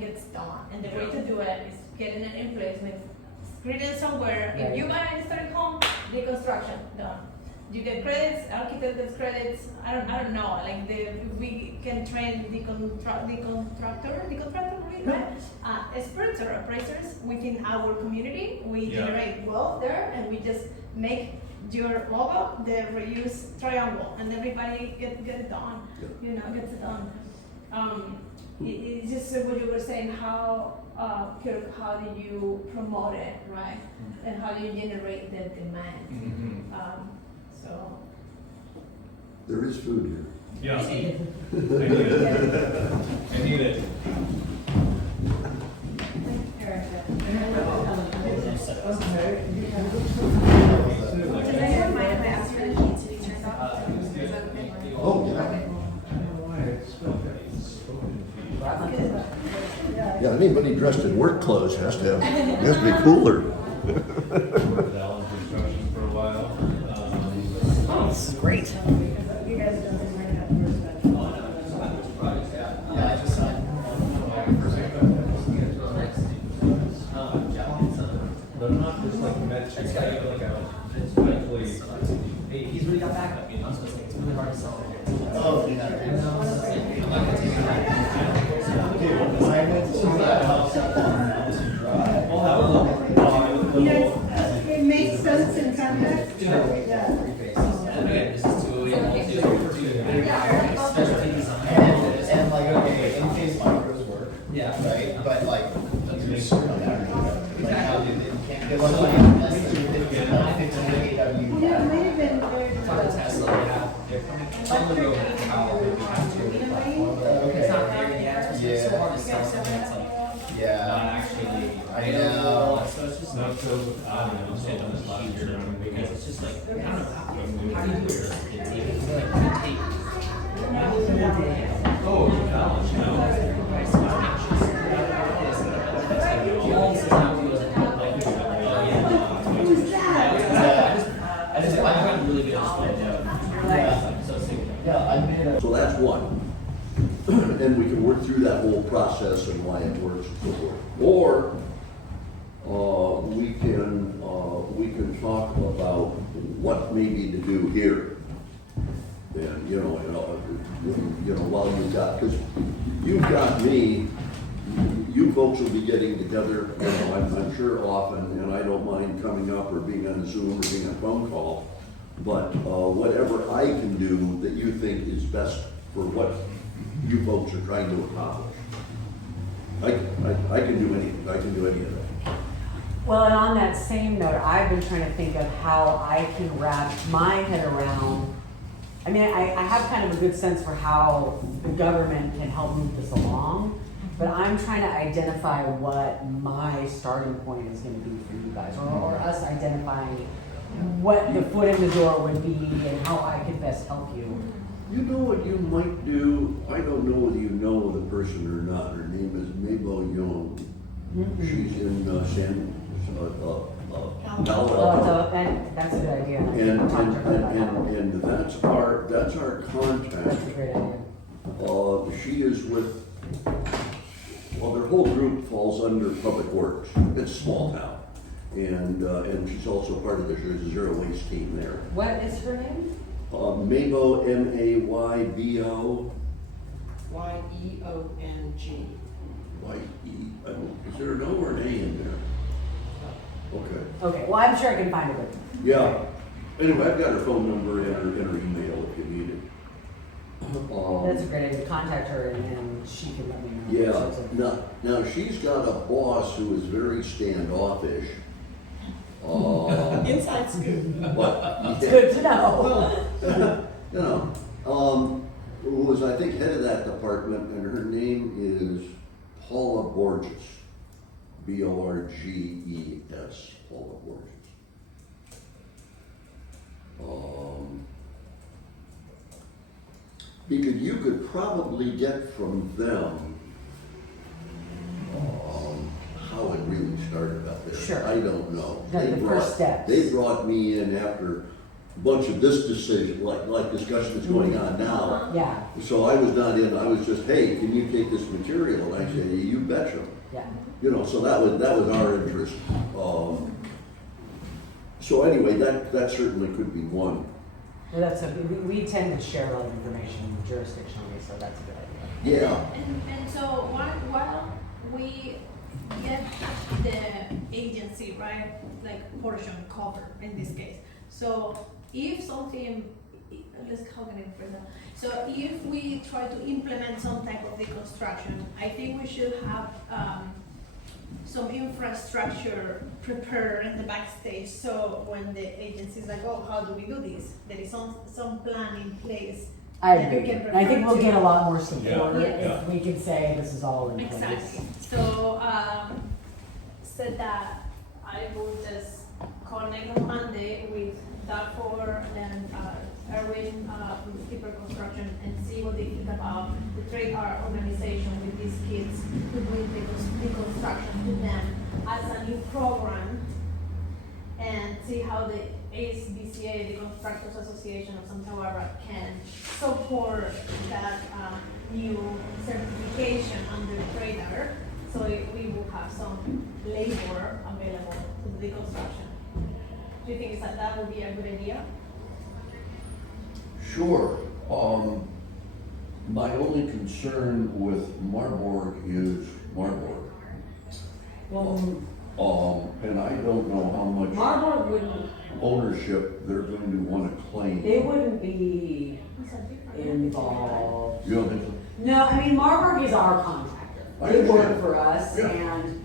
gets done. And the way to do it is getting it in place, like written somewhere. Right. If you buy a historic home, deconstruction done. You get credits, architect gets credits. I don't know. Like we can train deconstructor, right? Experts or appraisers within our community. We Yeah. generate wealth there, and we just make your logo, the reuse triangle, and everybody get it done, you know, gets it done. It's just what you were saying, how, Kirk, how do you promote it, right? And how do you generate the demand? So. There is food here. Yeah. I need it. I need it. Oh, yeah. Yeah, anybody dressed in work clothes has to be cooler. Alan construction for a while. Great. You guys don't think right now. Yeah, I just signed. But not just like med check, like actually. Hey, he's really got backup, you know, so it's really hard to sell it. Oh, yeah. It makes sense in context. Okay, this is 208, specialty design. And like, okay, in case micros work, Yeah. right, but like, you just sort of like, how do they, can't get one less than 15 AW. Yeah, it might have been very. Talk to Tesla, they have, they're coming, some of them go how we have to the platform. It's not there yet, so it's so hard to sell something that's like, not Yeah, actually. I know. So it's just Not like, so, I don't know, shit on this last year, because it's just like, I don't know, how do you do it? It's like, you take. oh, it's a challenge, you know. I got really good at yeah, I made a. So that's one. And we can work through that whole process and why it works and so forth. Or, we can talk about what may be to do here. And, you know, while you've got, because you've got me, you folks will be getting together, you know, I'm sure often, and I don't mind coming up or being on Zoom or being on a phone call. But whatever I can do that you think is best for what you folks are trying to accomplish. I can do anything, I can do any of that. Well, and on that same note, I've been trying to think of how I can wrap my head around. I mean, I have kind of a good sense for how the government can help move this along, but I'm trying to identify what my starting point is going to be for you guys, or us identifying what the foot in the door would be and how I could best help you. You know what you might do? I don't know whether you know the person or not. Her name is Mabel Young. She's in Palo And that's a good idea. And Talk to her about that. and that's our contact. That's a great idea. She is with, well, their whole group falls under Public Works. It's a small town. And she's also part of the zero waste team there. What is her name? Maybo, M-A-Y-B-O. Y-E-O-N-G. Y-E, I don't, is there an O or an A in there? Okay. Okay, well, I'm sure I can find it. Yeah. Anyway, I've got her phone number and her email if you need it. That's a great idea. Contact her and she can let me know. Yeah, now she's got a boss who is very standoffish. Inside scoop. But, It's good to know. you know, who was, I think, head of that department, and her name is Paula Borges. B-O-R-G-E-S, Paula Borges. Because you could probably get from them how it really started up there. Sure. I don't know. The first steps. They brought me in after a bunch of this decision, like discussion that's going on now. Yeah, So I was not in, I was just, hey, can you take this material? And I said, you betcha. yeah. You know, so that was our interest. So anyway, that certainly could be one. Well, that's we tend to share a lot of information jurisdictionally, so that's a good idea. Yeah. And so while we get the agency, right, like portion covered in this case, So if something, how can I phrase that? So if we try to implement some type of deconstruction, I think we should have some infrastructure prepared in the backstage. So when the agency is like, oh, how do we do this? There is some plan in place. I that we agree. can And I think refer we'll to. get a lot more support Yeah. if we can say this is all in place. Exactly. So, said that I will just connect on Monday with Darfur and Erwin from Skipper Construction and see what they think about the trade art organization with these kids to bring deconstruction to them as a new program and see how the ASBCA, the Contractors Association of Santa Barbara, can support that new certification under trade art, so we will have some labor available to the deconstruction. Do you think that would be a good idea? Sure. My only concern with Marburg is Marburg. Well, And I don't know how much Marburg wouldn't, ownership they're going to want to claim. they wouldn't be involved. You don't think so? No, I mean, Marburg is our contractor. I They work understand. for us, Yeah. and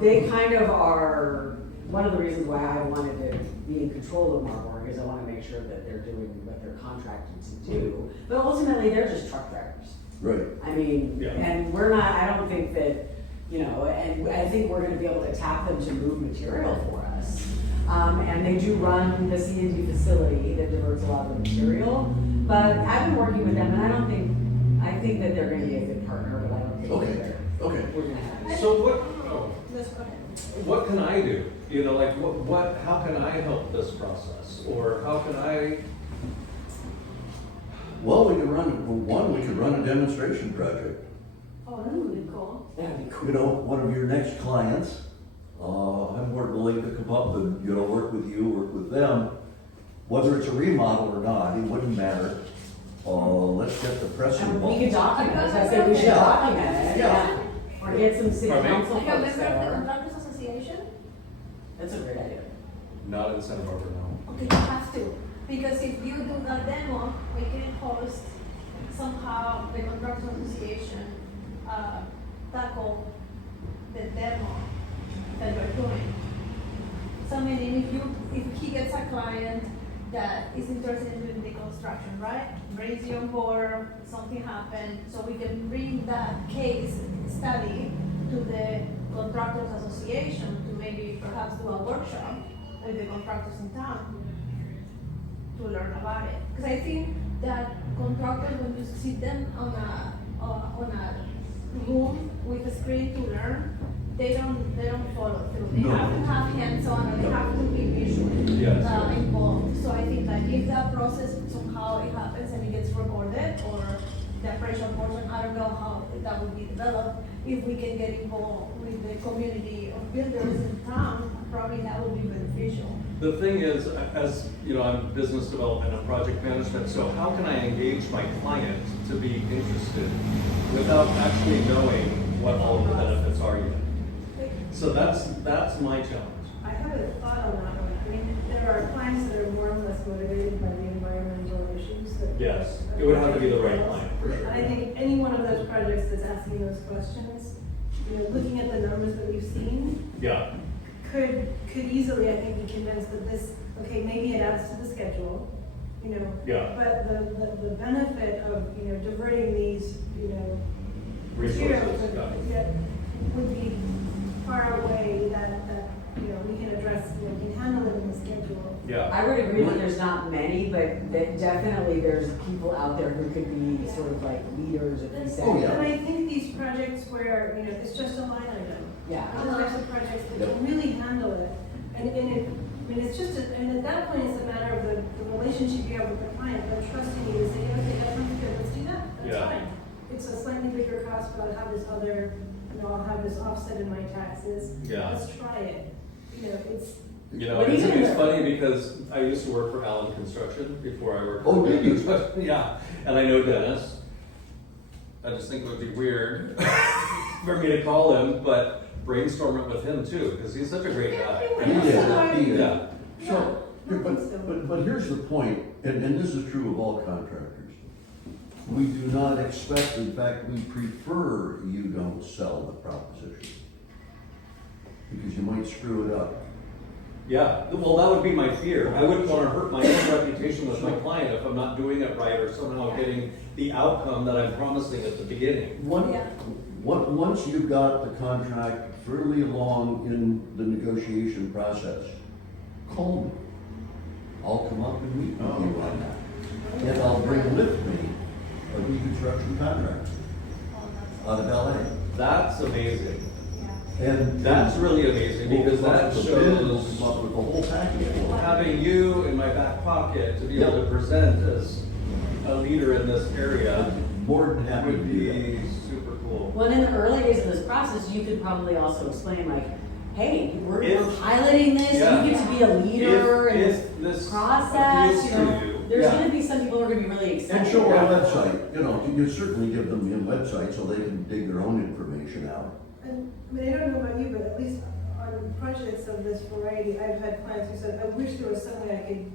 they kind of are, one of the reasons why I wanted to be in control of Marburg is I want to make sure that they're doing what they're contracted to do. But ultimately, they're just truck drivers. Right. I mean, Yeah. and we're not, I don't think that, you know, and I think we're gonna be able to tap them to move material for us. And they do run the C&D facility that diverts a lot of the material, but I've been working with them, and I think that they're gonna be a good partner, but I don't think Okay. that Okay. we're gonna have. So Let's go ahead. what can I do? You know, like how can I help this process? Or how can I, Well, we could run a demonstration project. Oh, that would be cool. That'd be cool. You know, one of your next clients, I'm more than willing to come up and, you know, work with you, work with them. Whether it's a remodel or not, it wouldn't matter. Let's get the press And we involved. could document it, I said we should Yeah. document it, Yeah. yeah. Or get some city Pardon me? council Like a folks member of the there. Contractors Association? That's a great idea. not in Santa Barbara now. Okay, you have to, because if you do that demo, we can host somehow the Contractors Association, tackle the demo that you're doing. So I mean, if he gets a client that is interested in doing the construction, right? Brings you on board, something happened, so we can bring that case study to the Contractors Association to maybe perhaps do a workshop with the contractors in town to learn about it. Because I think that contractors, when you see them on a room with a screen to learn, they don't follow through. They No. have to have hands-on, or they have to be visually Yes, yes. involved. So I think that if that process somehow it happens and it gets recorded, or the appraisal portion, I don't know how that would be developed. If we can get involved with the community of builders in town, probably that would be beneficial. The thing is, as you know, I'm business development and project management, so how can I engage my client to be interested without actually knowing what all of the benefits are yet? So that's my challenge. I have a thought on that one. I mean, there are clients that are more or less motivated by the environmental issues that. Yes, it would have to be the right client, for And sure. I think any one of those projects that's asking those questions, you know, looking at the numbers that we've seen, Yeah, could easily, I think, be convinced that this, okay, maybe it adds to the schedule, you know. Yeah. But the benefit of, you know, diverting these, you know, materials resources, yeah. that would be far away that, you know, we can address, you know, we can handle it in the schedule. Yeah, I would agree that there's not many, but that definitely there's people out there who could be sort of like leaders, if we say. Oh, yeah. And I think these projects where, you know, it's just a line item, Yeah. those types of projects that can really handle it. And it, I mean, it's just, and at that point, it's a matter of the relationship you have with the client, they're trusting you to say, okay, that sounds good, let's do that, that's Yeah. fine. It's a slightly bigger cost, but I'll have this other, you know, I'll have this offset in my taxes. Yeah. Let's try it. You know, it's, you know, But it's even- funny because I used to work for Allen Construction before I worked for. Oh, did you? Construction. Yeah, and I know Dennis. I just think it would be weird for me to call him, but brainstorm it with him too, because he's such a great guy. He did, he did. Yeah, yeah, But here's the point, and this is true of all contractors. We do not expect, in fact, we prefer you don't sell the proposition. Because you might screw it up. Yeah, well, that would be my fear. I wouldn't want to hurt my own reputation with my client if I'm not doing it right or somehow getting the outcome that I'm promising at the beginning. Once you've got the contract fairly along in the negotiation process, call me. I'll come up and meet with you on that. And I'll bring with me a reconstruction contractor out of LA. That's amazing. And That's really amazing because that the bid will shows come up with the whole package. having you in my back pocket to be able to present as a leader in this area More than happy to would do that. be super cool. Well, in the early days of this process, you could probably also explain like, hey, we're If- piloting this, yeah. you get to be a leader in this If this process, appeals you know. to you, There's Yeah. gonna be some people who are gonna be really excited. And show our about it. website, you certainly give them your website so they can dig their own information out. And, I mean, I don't know about you, but at least on projects of this variety, I've had clients who said, I wish there was some way I could,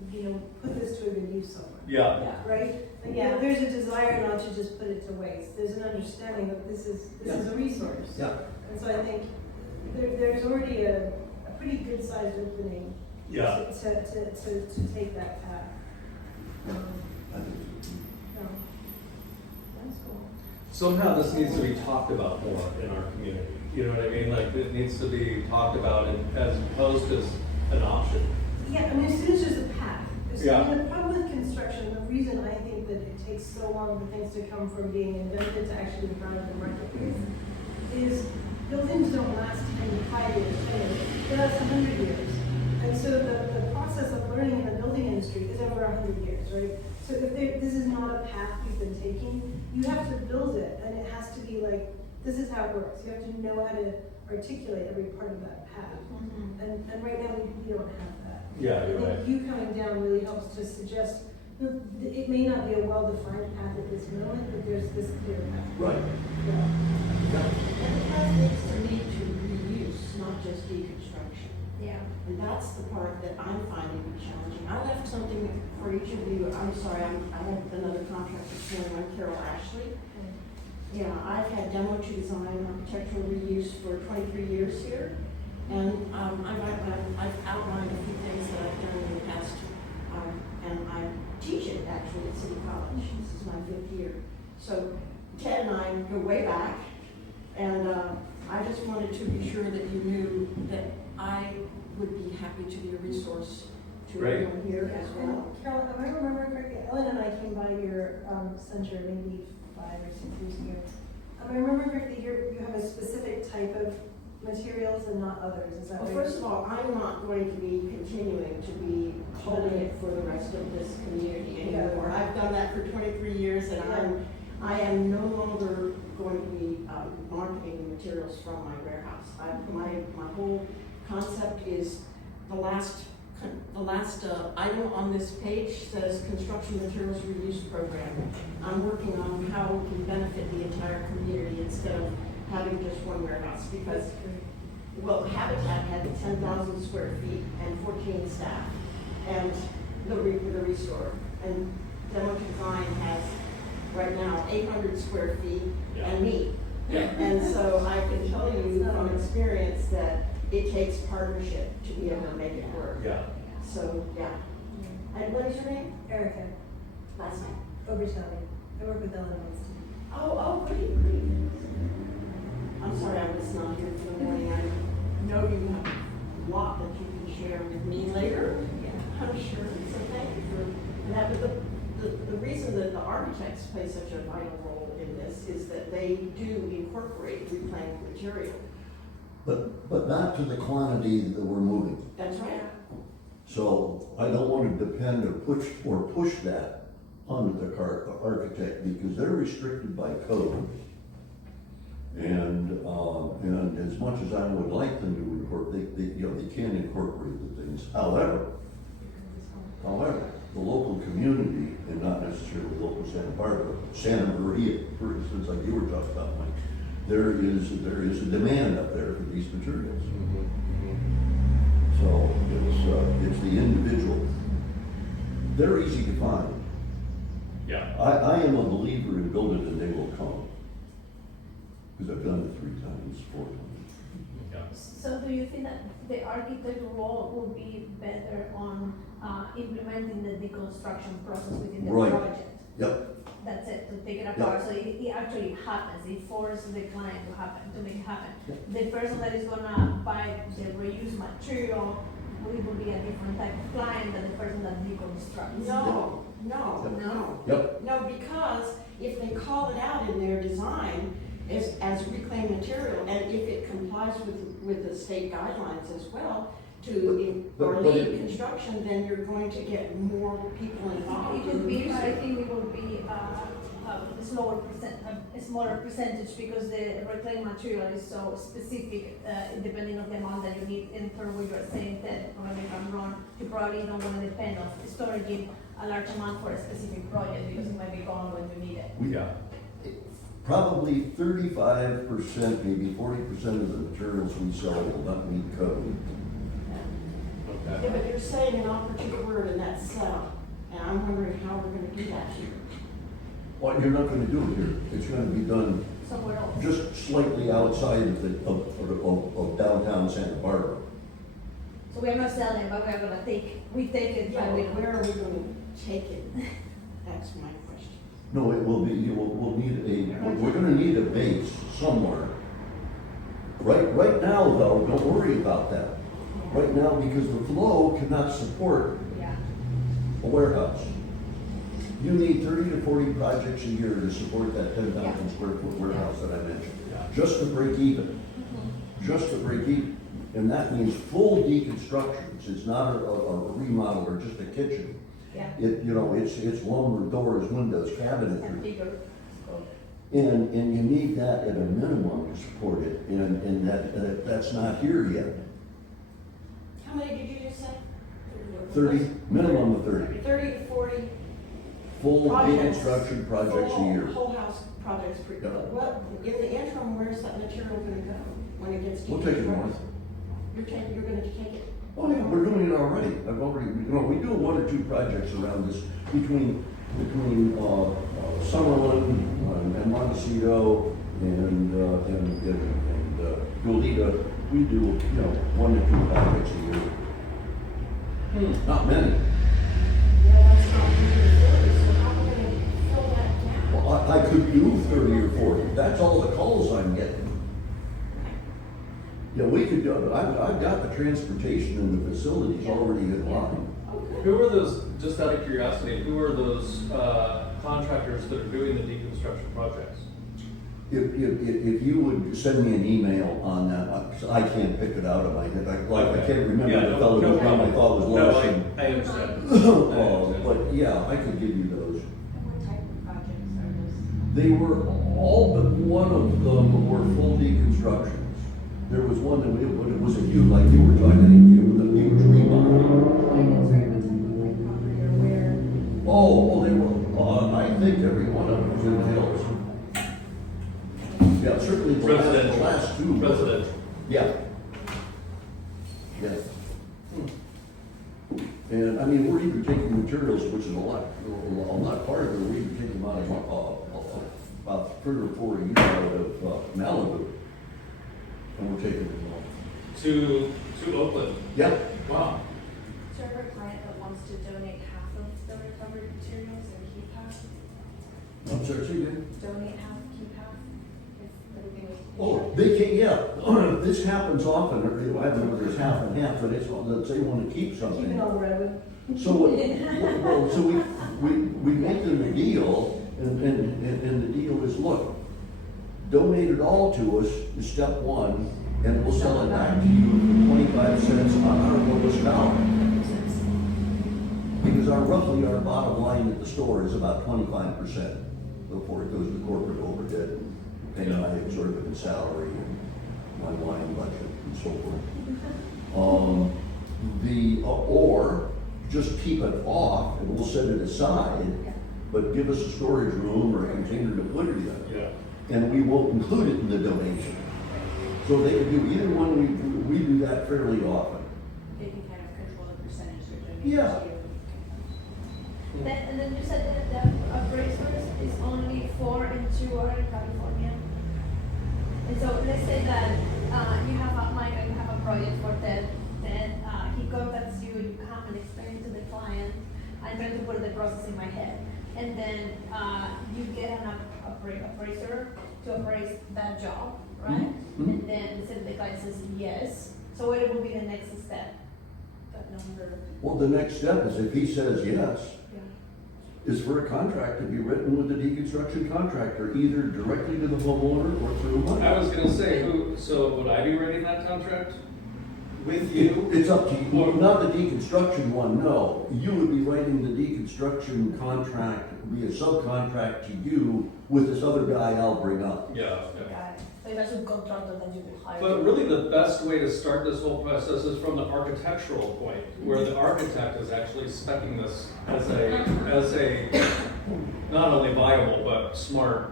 put this to a good use somewhere. yeah. Yeah. Right? Like, Yeah. there's a desire not to just put it to waste. There's an understanding that this is a resource. Yeah. And so I think there's already a pretty good sized opening Yeah. to take that path. I think No. That's cool. Somehow this needs to be talked about more in our community. You know what I mean? Like it needs to be talked about as opposed as an option. Yeah, I mean, as soon as there's a path. Yeah. The problem with construction, the reason I think that it takes so long for things to come from being invented to actually be found in the marketplace is buildings don't last 5 years, 10 years, they last 100 years. And so the process of learning in the building industry is over 100 years, right? So if this is not a path you've been taking, you have to build it, and it has to be like, this is how it works. You have to know how to articulate every part of that path. And right now, we don't have that. Yeah, you're I right. think you coming down really helps to suggest, it may not be a well-defined path at this moment, but there's this clear path. Right. Yeah. And it has needs to lead to reuse, not just deconstruction. Yeah. And that's the part that I'm finding challenging. I left something for each of you, I'm sorry, I had another contract this morning, I'm Carol Ashley. Yeah, I've had demo to design architectural reuse for 23 years here. And I've outlined a few things that I've done in the past, and I teach it actually at City College. This is my 5th year. So Ted and I go way back, and I just wanted to be sure that you knew that I would be happy to be a resource to Great. everyone here as well. And Carol, if I remember correctly, Ellen and I came by your center maybe 5 or 6 years ago. If I remember correctly, you have a specific type of materials and not others, is that Well, right? first of all, I'm not going to be continuing to be holding it for the rest of this community anymore. I've done that for 23 years, and I am no longer going to be marketing the materials from my warehouse. My whole concept is the last item on this page says construction materials reuse program. I'm working on how we can benefit the entire community instead of having just one warehouse, because, well, Habitat had 10,000 square feet and 14 staff, and the restore. And Demo Design has right now 800 square feet and me. And so I can tell you from experience that it takes partnership to be able to make it work. Yeah. So, yeah. And what is your name? Erica, Last name? Obertelli. I work with Ellen once. Oh, great. I'm sorry I was not here for the morning. I know you have a lot that you can share with me later. I'm sure. So thank you for that. But the reason that the architects play such a vital role in this is that they do incorporate reclaimed material. But not to the quantity that we're moving. That's right. So I don't want to depend or push that on the architect, because they're restricted by code. And as much as I would like them to incorporate, they can't incorporate the things. However, the local community, and not necessarily local Santa Barbara, Santa Maria, for instance, like you were talking about, Mike, there is a demand up there for these materials. So it's the individual they're easy to find. Yeah. I am a believer in build it and they will come. Because I've done it 3 times, 4 times. So do you think that the architect role will be better on implementing the deconstruction process within the Right. project? Yep. That's it, to take it apart, so it actually happens, it forces the client to make it happen. The person that is gonna buy the reused material, it will be a different type of client than the person that deconstructs. No, Yep. no, because if they call it out in their design as reclaimed material, and if it complies with the state guidelines as well, or lead construction, then you're going to get more people involved. It would be, I think it will be a smaller percentage because the reclaimed material is so specific, depending on the amount that you need. In terms of what you're saying, that, or if I'm wrong, you probably don't want to depend on storage a large amount for a specific project because it might be gone when you need it. Yeah. Probably 35%, maybe 40% of the materials we sell will not meet code. Yeah, but you're saying an operative word and that's sell, and I'm wondering how we're gonna do that here. Well, you're not gonna do it here. It's gonna be done Somewhere else. just slightly outside of downtown Santa Barbara. So we are not selling, but we are gonna take it. Yeah, but we where are we gonna take it? That's my question. No, it will be, we'll need we're gonna need a base somewhere. Right now though, don't worry about that. Right now, because the flow cannot support Yeah. a warehouse. You need 30 to 40 projects a year to support that 10,000 square foot warehouse that I mentioned, just to break even. Just to break even. And that means full deconstructions. It's not a remodel or just a kitchen. Yeah. It's lumber, doors, windows, cabinetry. And bigger. And you need that at a minimum to support it, and that's not here yet. How many did you just say? 30, minimum of 30. 30 to 40 Full projects. deconstruction projects a year. Whole house projects per year. Well, in the interim, where's that material gonna go when it gets We'll take it north. You're gonna take it? Oh yeah, we're doing it already. We do 1 or 2 projects around this between Summerlin and Montecito and Goleta. We do 1 to 2 projects a year. Not many. Yeah, that's not really so how are we gonna fill that gap? Well, I could do 30 or 40. That's all the calls I'm getting. Yeah, we could do it. I've got the transportation and the facilities already in line. Who are those, just out of curiosity, who are those contractors that are doing the deconstruction projects? If you would send me an email on that, 'cause I can't pick it out of my head. I can't remember the fellow whose name I thought was Larson. I understand. But yeah, I could give you those. And what type of projects are those? They were, all but one of them were full deconstructions. There was one that but it was a huge, like you were talking, a huge remodel. Oh, they were, I think every one of them was in the hills. Yeah, certainly the last 2. Residential. Yeah. Yeah. And I mean, we're even taking materials, which is a lot part of it, we're even taking them out of, about 3 or 4 a year out of Malibu. And we're taking them all. To Oakland. Yeah. Wow. Is there ever a client that wants to donate half of the recovered materials and keep half? I'm sorry, say again? Donate half, keep half? If everything was. Oh, they can, yeah. This happens often. I don't know if there's half and half, but it's, let's say you want to keep something. Keep it on the road. So we make them a deal, and the deal is, look, donate it all to us is step 1, and we'll sell it back to you for 25 cents on our lowest dollar. Because our bottom line at the store is about 25% before it goes to corporate overhead, and my exorbitant salary, and my wine budget, and so forth. Or just keep it off, and we'll set it aside, but give us a storage room or a container to put it in. Yeah. And we won't include it in the donation. So they can do either one. We do that fairly often. They can kind of control the percentage they're donating Yeah. to you. And then you said that the appraisers is only 4 and 2 are in California. And so let's say that you have a project for Ted, then he contacts you, you come and explain it to the client. I'm trying to put the process in my head. And then you get an appraiser to appraise that job, right? And then the client says yes. So what will be the next step? That number. Well, the next step is if he says yes, is for a contract to be written with the deconstruction contractor, either directly to the homeowner or through money. I was gonna say, so would I be writing that contract with you? It's up to you, not the deconstruction one, no. You would be writing the deconstruction contract, be a subcontract to you with this other guy I'll bring up. Yeah. So that's a subcontractor that you will hire. But really the best way to start this whole process is from the architectural point, where the architect is actually speccing this as a not only viable, but smart.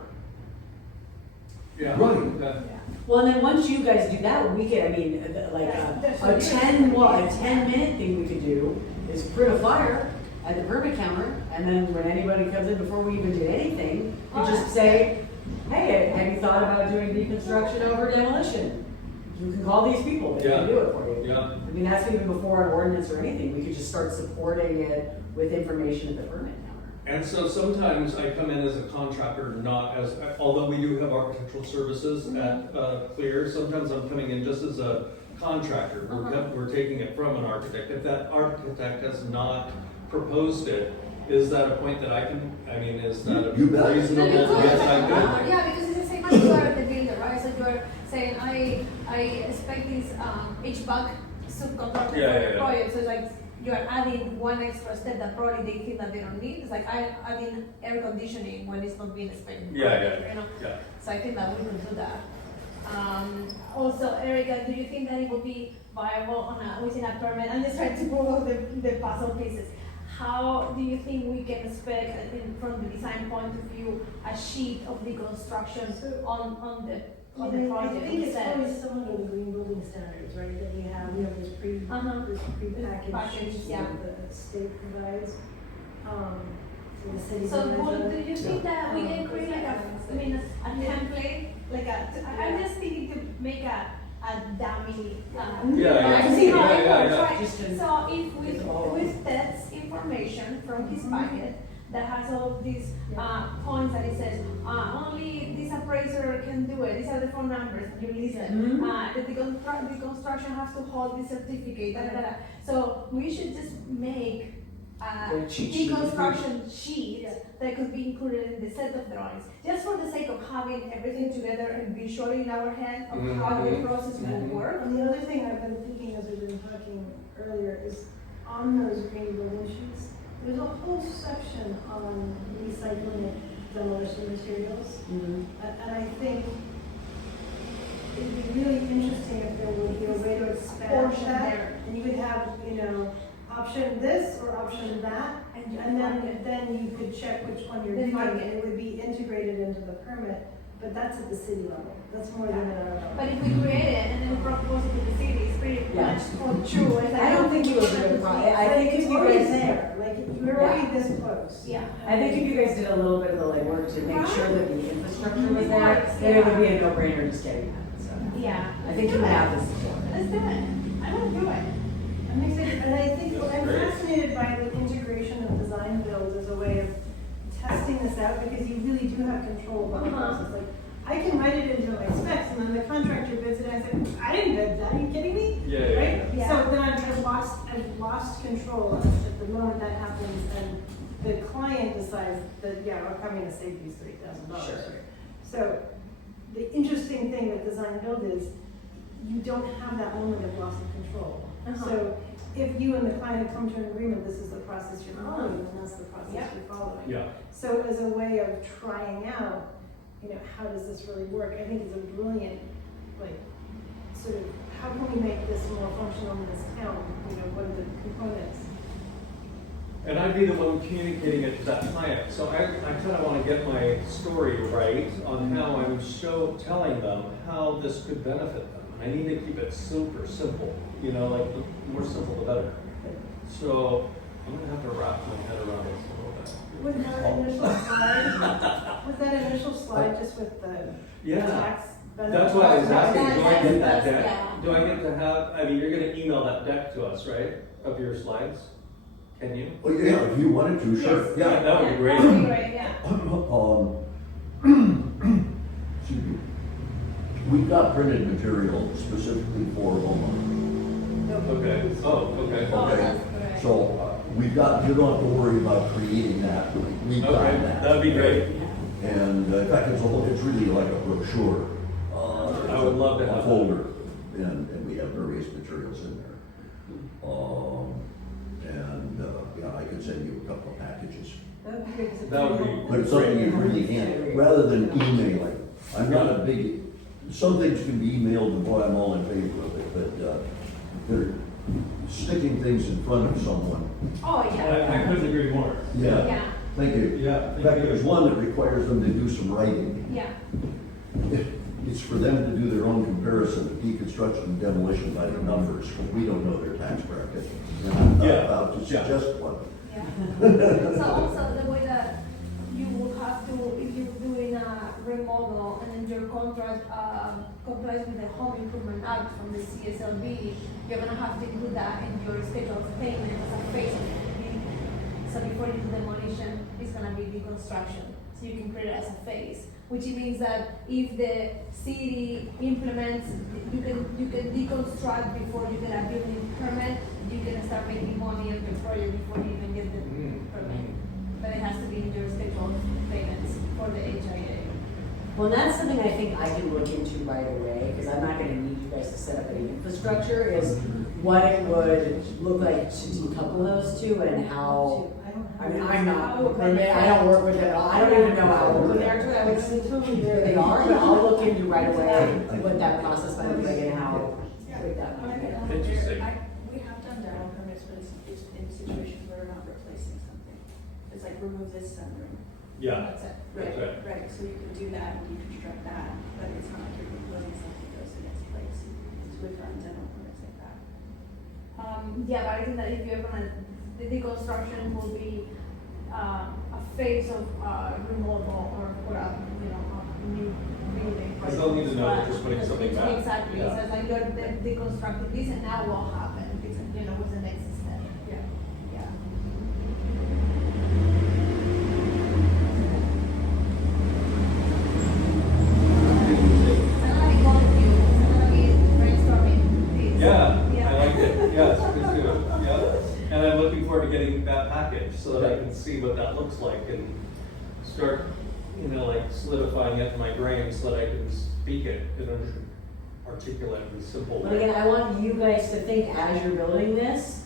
Yeah. Right. Well, and then once you guys do that, we could, I mean, like a 10-minute thing we could do is print a flyer at the permit counter, and then when anybody comes in, before we even did anything, we just say, hey, have you thought about doing deconstruction over demolition? You can call these people, they can do it for you. Yeah. I mean, that's even before an ordinance or anything, we could just start supporting it with information at the permit counter. And so sometimes I come in as a contractor, not as, although we do have architectural services at Clear, sometimes I'm coming in just as a contractor. We're taking it from an architect. If that architect has not proposed it, is that a point that I can, I mean, is that a You bet. reasonable point I could? Yeah, because it's the same as you are the builder, right? So you are saying, I expect this HVAC subcontractor for the project, so it's like you are adding one extra step that probably they think that they don't need. It's like adding air conditioning when it's not being expected. You know? So I think that we could do that. Also, Erica, do you think that it would be viable within a permit? I'm just trying to pull all the puzzle pieces. How do you think we can expect, from the design point of view, a sheet of deconstruction on the project? I think it's always similar to the green building standards, right? That you have this prepackaged Package, sheets yeah. that the state provides. For the city. So, do you think that we can create like a template, like I'm just thinking to make a dummy. See how it works, right? So if with Ted's information from his packet that has all of these points that it says only this appraiser can do it. These are the phone numbers. You listen. The construction has to hold this certificate. So we should just make deconstruction sheet that could be included in the set of drawings, just for the sake of having everything together and visually in our head of how the process will work. And the other thing I've been thinking as we've been talking earlier is on those green building sheets, there's a whole section on recycling demolition materials. And I think it'd be really interesting if there would be a way to expand that. And you could have, option this or option that, and then you could check which one you're doing, and it would be integrated into the permit, but that's at the city level. That's more than a. But if we create it and then propose it to the city, it's pretty much true. I don't think you would do it right. I think if you guys there, like you're already this close. Yeah. I think if you guys did a little bit of the legwork to make sure that the infrastructure was there, then it would be a no-brainer just getting that. So Yeah. I think you would have the support. Let's do it. I want to do it. And I think I'm fascinated by the integration of design build as a way of testing this out, because you really do have control of the process. Like, I can write it into my specs, and then the contractor bids it, and I say, I didn't bid that, are you kidding me? Right? Yeah. So then I've lost control at the moment that happens, and the client decides that, I'm coming to save you $3,000. Sure. So the interesting thing with design build is you don't have that moment of loss of control. So if you and the client come to an agreement, this is the process you're following, then that's the process you're following. Yeah. So as a way of trying out, how does this really work? I think it's a brilliant, sort of, how can we make this more functional in this town? What are the components? And I'd be the one communicating it to that client. So I kind of want to get my story right on how I'm telling them how this could benefit them. I need to keep it super simple, the more simple the better. So I'm gonna have to wrap my head around this a little Was that initial slide just with the Yeah, tax benefit? that's why I was asking, do I get that Yeah. deck? Do I get to have, I mean, you're gonna email that deck to us, right, of your slides? Can you? Oh, yeah, if you wanted to, sure, Yes. yeah. That would be great. That would be great, yeah. Excuse me. We've got printed material specifically for homeowners. Okay, oh, okay. Oh, Okay. that's great. So, we've got, you don't have to worry about creating that, we've got Okay, that. that'd be great. And in fact, it's really like a brochure. I would love to have A that. folder, and we have various materials in there. Yeah, I could send you a couple of packages. That would be good, 'cause it's That would be- really- But it's something you really can't, rather than emailing. I'm not a big, some things can be emailed, and boy, I'm all in favor of it, but they're sticking things in front of someone. Oh, yeah. I couldn't agree more. Yeah, Yeah, thank you. Yeah, In fact, there's one that requires them to do some writing. yeah. It's for them to do their own comparison of deconstruction and demolition by the numbers, because we don't know their tax bracket. And I'm not Yeah. about to suggest one. Yeah. So also the way that you will have to, if you're doing a remodel and then your contract complies with the Home Improvement Act from the CSLB, you're gonna have to include that in your schedule of payment as a phase of it. So before you do demolition, it's gonna be deconstruction. So you can create it as a phase, which means that if the city implements, you can deconstruct before you get a building permit, you can start making money on your project before you even get the permit. But it has to be in your schedule of payments for the HIA. Well, that's something I think I can look into right away, because I'm not gonna need you guys to set up any infrastructure, is what it would look like to decouple those two and how, I mean, I'm not, I don't work with them at all, I don't even know how open they are, I would assume they are, but I'll look into right away what that process might look like and how, with that. Interesting. We have done demo permits, but it's in situations where we're not replacing something. It's like remove this sunroom. Yeah, That's it. that's right. Right, so you can do that and deconstruct that, but it's not like you're proposing something that goes in its place. So we've run demo permits like that. Yeah, but I think that if you're gonna, the deconstruction will be a phase of remodel or a new building. Because they'll need to know that you're putting something back. Exactly, Yeah. so it's like you're deconstructing this and now what happened, it's, what's the next step? Yeah. Yeah. I'm gonna be going with you, I'm gonna be brainstorming this. Yeah, I like it, yes, please do, yeah. And I'm looking forward to getting that package so that I can see what that looks like and start, like solidifying it in my brain so that I can speak it in an articulate and simple But way. again, I want you guys to think as you're building this,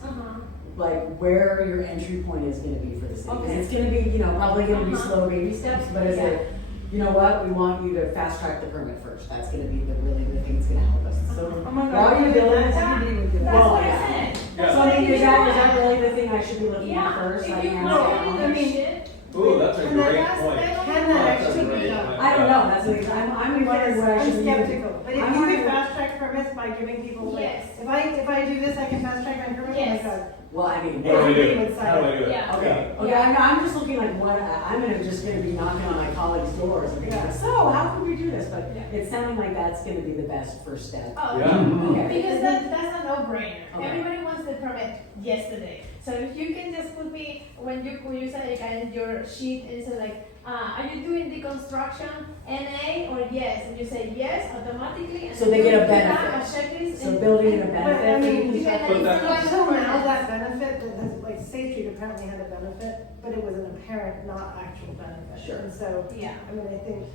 like where your entry point is gonna be for the city. 'Cause Okay. it's gonna be, probably gonna be slow baby steps, but is it, you know what, we want you to fast track the permit first. That's gonna be the thing that's gonna help us. So Oh my while God, you're building this, that's would be That's Well, what I yeah. said. Yeah. so I mean, is that really the thing I should be looking at Yeah, first? if Like, you hands want down? to do shit, Ooh, that's a Can that great ask- point. Can that That's a actually great be done? point. I don't know, that's what I'm wondering what I I'm should be skeptical, but if I'm you wondering- could fast track permits by giving people like, Yes. if I do this, I can fast track my permit, oh my Yes. God. Well, I mean, What do we Everybody do? would sign How do I up. do it? Yeah. okay, I'm just looking like what, I'm just gonna be knocking on my colleagues' doors and being like, so how can we do this? But it's sounding like that's gonna be the best first step. oh, Yeah. Okay. because that's a no-brainer. Okay. Everybody wants the permit yesterday. So if you can just put me, when you say like your sheet and say like, are you doing deconstruction NA or yes? And you say yes automatically. And So they get a you have benefit. A checklist. So and- building in a But I benefit. mean, You can But that- install until now, permits. that benefit, like Safe Street apparently had a benefit, but it was an apparent, not actual benefit. Sure. And so, Yeah. I mean, I think,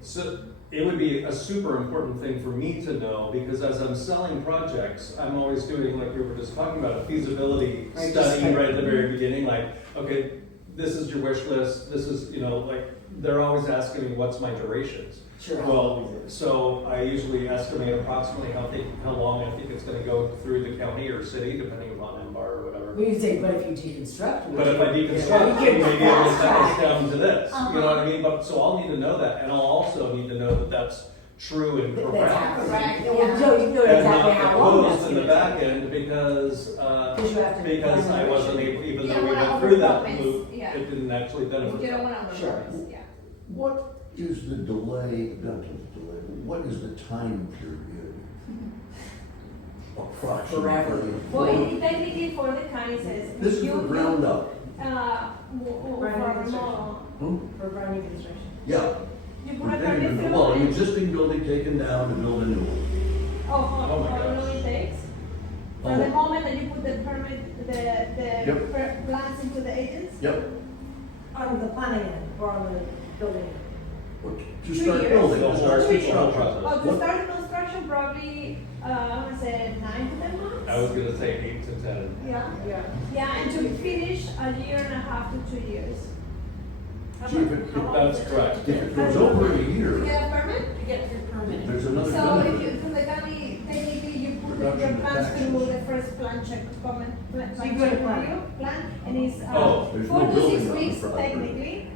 So it would be a super important thing for me to know, because as I'm selling projects, I'm always doing, like we were just talking about, a feasibility Right, study just like- right at the very beginning, like, okay, this is your wish list, this is, like, they're always asking me, what's my durations? Sure. Well, so I usually estimate approximately how long I think it's gonna go through the county or city, depending upon MBAR or whatever. We can say, but if you deconstruct. But if I deconstruct, you you can may be able to fast cut track. this down to this, you know what I mean? But, so I'll need to know that, and I'll also need to know that that's true and That's correct. happening. Correct, Well, yeah. Joe, you know And exactly not how long that's closed in the gonna back take. end because, Because you have to. because I plan wasn't the able, even You though don't we wanna went through that overpromise. loop, Yeah. Yeah. it didn't actually benefit You don't them. wanna Sure. overpromise, yeah. What is the delay, what is the time period? Approximately. Forever. Well, it technically for the county says. This is you- the ground up. For Brand new remodel, For brand new construction. Yeah. you put We're a permit taking- through. Well, an existing building taken down to build a new one. Oh, Oh my how long gosh. it takes? From the moment that you put the permit, the Yep. plans into the agents? Yep. On the planning end or on the building end? To 2 start years. building, The to start whole construction. process. Oh, to What- start the construction, probably, I would say 9 to 10 months? I was gonna say 8 to 10. Yeah, Yeah. yeah, and to finish, 1.5 to 2 years. See, if it- That's correct. If it goes over a To year, get a permit? To get your permit. there's another So if benefit. you, through the county, technically you put your Reduction of plans taxes. through the first plan check, comment, plan So you check go to review, plan, and it's, Oh, there's 4 no to building 6 on the weeks property. technically.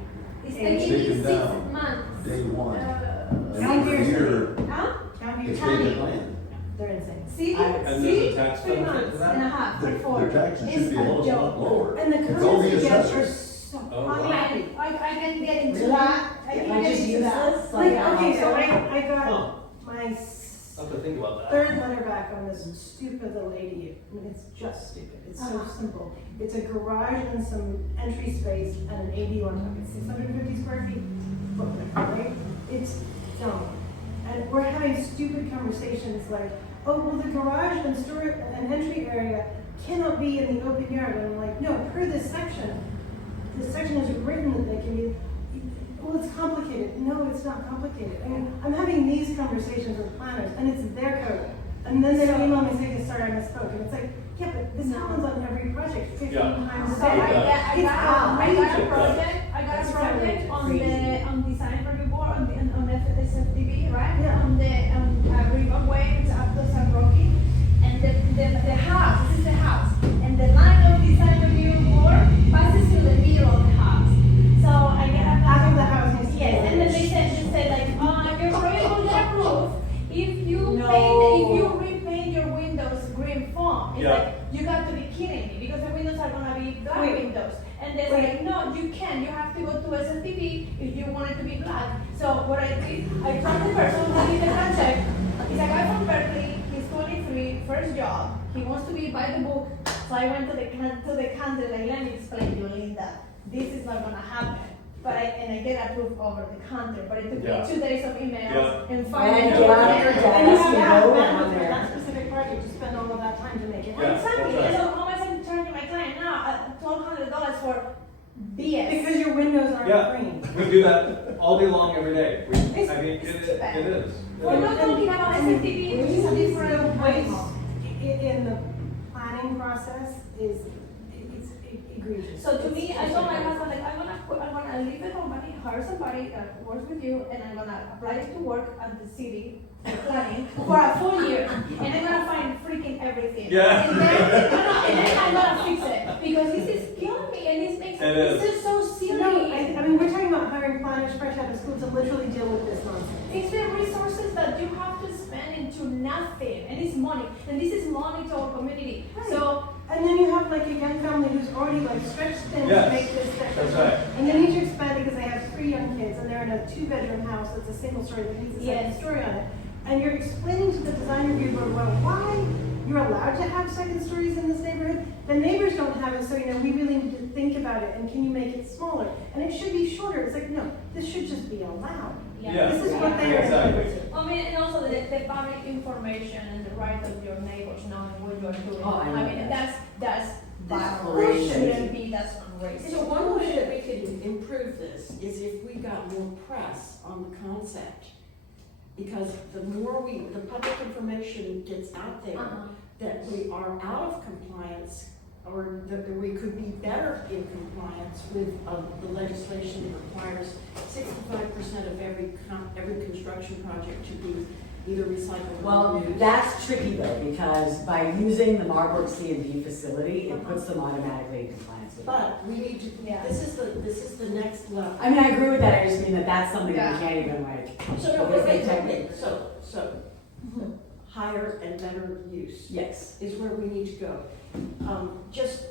It's And it's technically taken 6 down. months. Day one. And County for a or year, Huh? County it's or county? vacant land. They're insane. See, And there's a tax 3 benefit to months that? and a half, or 4. Their taxes should It's be a a lot joke. lower. And the It's all the comments you get are assessors. so. Oh, I wow. mean, I can get into Really? that, I Can can I get just into use that. this? Like, Like, okay, so okay. I Huh. got my I'll have to think about that. third letter back on this stupid little ADU. I mean, it's just stupid. It's so Uh-huh. simple. It's a garage and some entry space and an ADU on top. It's 650 square feet. Footprint, right? It's dumb. And we're having stupid conversations like, oh, well, the garage and storage and entry area cannot be in the open yard. And I'm like, no, per this section is written that they can be. Well, it's complicated. No, it's not complicated. I mean, I'm having these conversations with planners, and it's their code. And then they email me saying, sorry, I misspoke. And it's like, yeah, but this happens on every project 15 times a So day. I It's got a outrageous. project, That's on design review board, on SFDB, right? Yeah. On the, Ribbon Way, it's up to San Roque. And the house, this is the house, and the line of design review board passes through the middle of the house. So I get a. Half of the house needs to be Yes, and then they said like, your project will get approved if you paint, if you repaint your windows green foam. It's Yeah. like, you got to be kidding me, because the windows are gonna be black Wait. windows. And they're like, no, you can, you have to go to SFTV if you want it to be black. So what I did, I told the person who did the project, he's a guy from Berkeley, he's 23, first job, he wants to be by the book. So I went to the counter, like, let me explain you, Linda, this is not gonna happen. But I get approved over the counter, but it took me Yeah. 2 days of emails and And finally. go out your And you desk have and to have go bandwidth down for there. that specific project to spend all of that time to make it Yeah. happen. Exactly, that's right. and so how much I'm charging my client now, $1,200 for BS. Because your windows aren't Yeah. green. We do that all day long, every day. I mean, it It's too bad. is. We're not talking about SFTV, which is a different Waste animal. in the planning process is, it's egregious. So to me, I told my husband, like, I'm gonna leave the company, hire somebody that works with you, and I'm gonna apply it to work at the city planning for a full year, and I'm gonna find freaking everything. Yeah. And then I'm gonna fix it, because this is killing me, and this makes, It this is. is so silly. No, I mean, we're talking about hiring planners fresh out of school to literally deal with this nonsense. It's the resources that you have to spend into nothing, and it's money, and this is money to our community. Right. So, And then you have like a young family who's already like stretched thin Yes, to make this thing. that's right. And they need to expand because they have 3 young kids and they're in a 2-bedroom house that's a single story that needs a second Yes. story on it. And you're explaining to the design review board, well, why you're allowed to have second stories in this neighborhood. The neighbors don't have it, so we really need to think about it and can you make it smaller? And it should be shorter. It's like, no, this should just be allowed. Yeah. This is what they are Exactly. entitled to. I mean, and also the public information and the right of your neighbors knowing what you're doing. Oh, I know mean, that. that's crazy. shouldn't be, that's crazy. So one way that we could improve this is if we got more press on the concept. Because the more the public information gets out there, that we are out of compliance, or that we could be better in compliance with the legislation that requires 65% of every construction project to be either recycled or Well, reused. that's tricky though, because by using the Marburg C&D facility, it puts them automatically in compliance with it. But we need to, Yeah. this is the next level. I mean, I agree with that, I just mean that that's something that we Yeah. can't even like. So, no, because they wait, technically- so, higher and better use Yes. is where we need to go. Just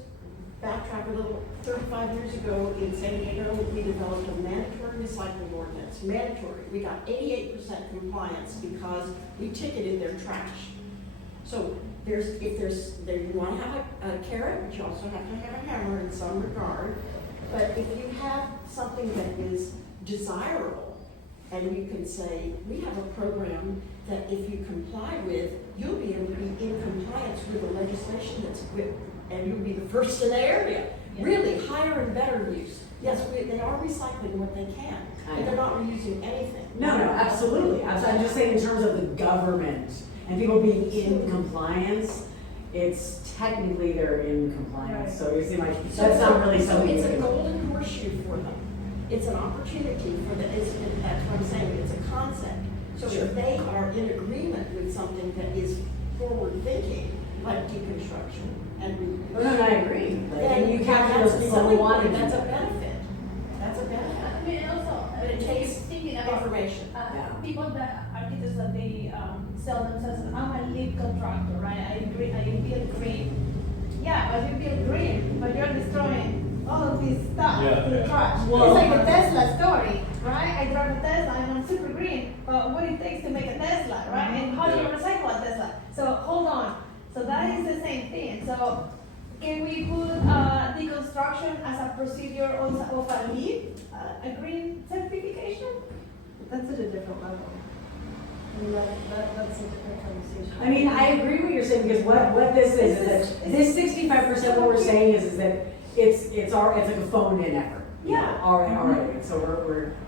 backtrack a little. 35 years ago in San Diego, we developed a mandatory recycling ordinance. Mandatory. We got 88% compliance because we ticketed their trash. So you want to have a carrot, but you also have to have a hammer in some regard. But if you have something that is desirable, and you can say, we have a program that if you comply with, you'll be able to be in compliance with the legislation that's with, and you'll be the first in the area. Yeah. Really, higher and better use. Yes, they are recycling what they can, but they're not reusing anything. No, absolutely. I'm just saying in terms of the government and people being in compliance, it's technically they're in compliance. So you seem like that's not really something. It's a golden horseshoe for them. It's an opportunity for them. That's what I'm saying. It's a concept. So if they are in agreement with something that is forward thinking, like deconstruction and reuse. No, I agree. Then you can't that's feel the someone only wanted point. to. That's a benefit. That's a benefit. I mean, also, But it takes thinking about information. people that architects that they sell themselves as I'm a lead contractor, right? I build green. Yeah, but you build green, but you're destroying all of this stuff to the trash. Well, it's like a Tesla story, right? I drive a Tesla and I'm super green, but what it takes to make a Tesla, right? And how do you recycle a Tesla? So hold on. So that is the same thing. So can we put deconstruction as a procedure of a LEED, a green certification? That's at a different level. I mean, that's a different conversation. I mean, I agree with what you're saying because what this is that this 65% what we're saying is that it's like a phone-in effort. Yeah. All right. And so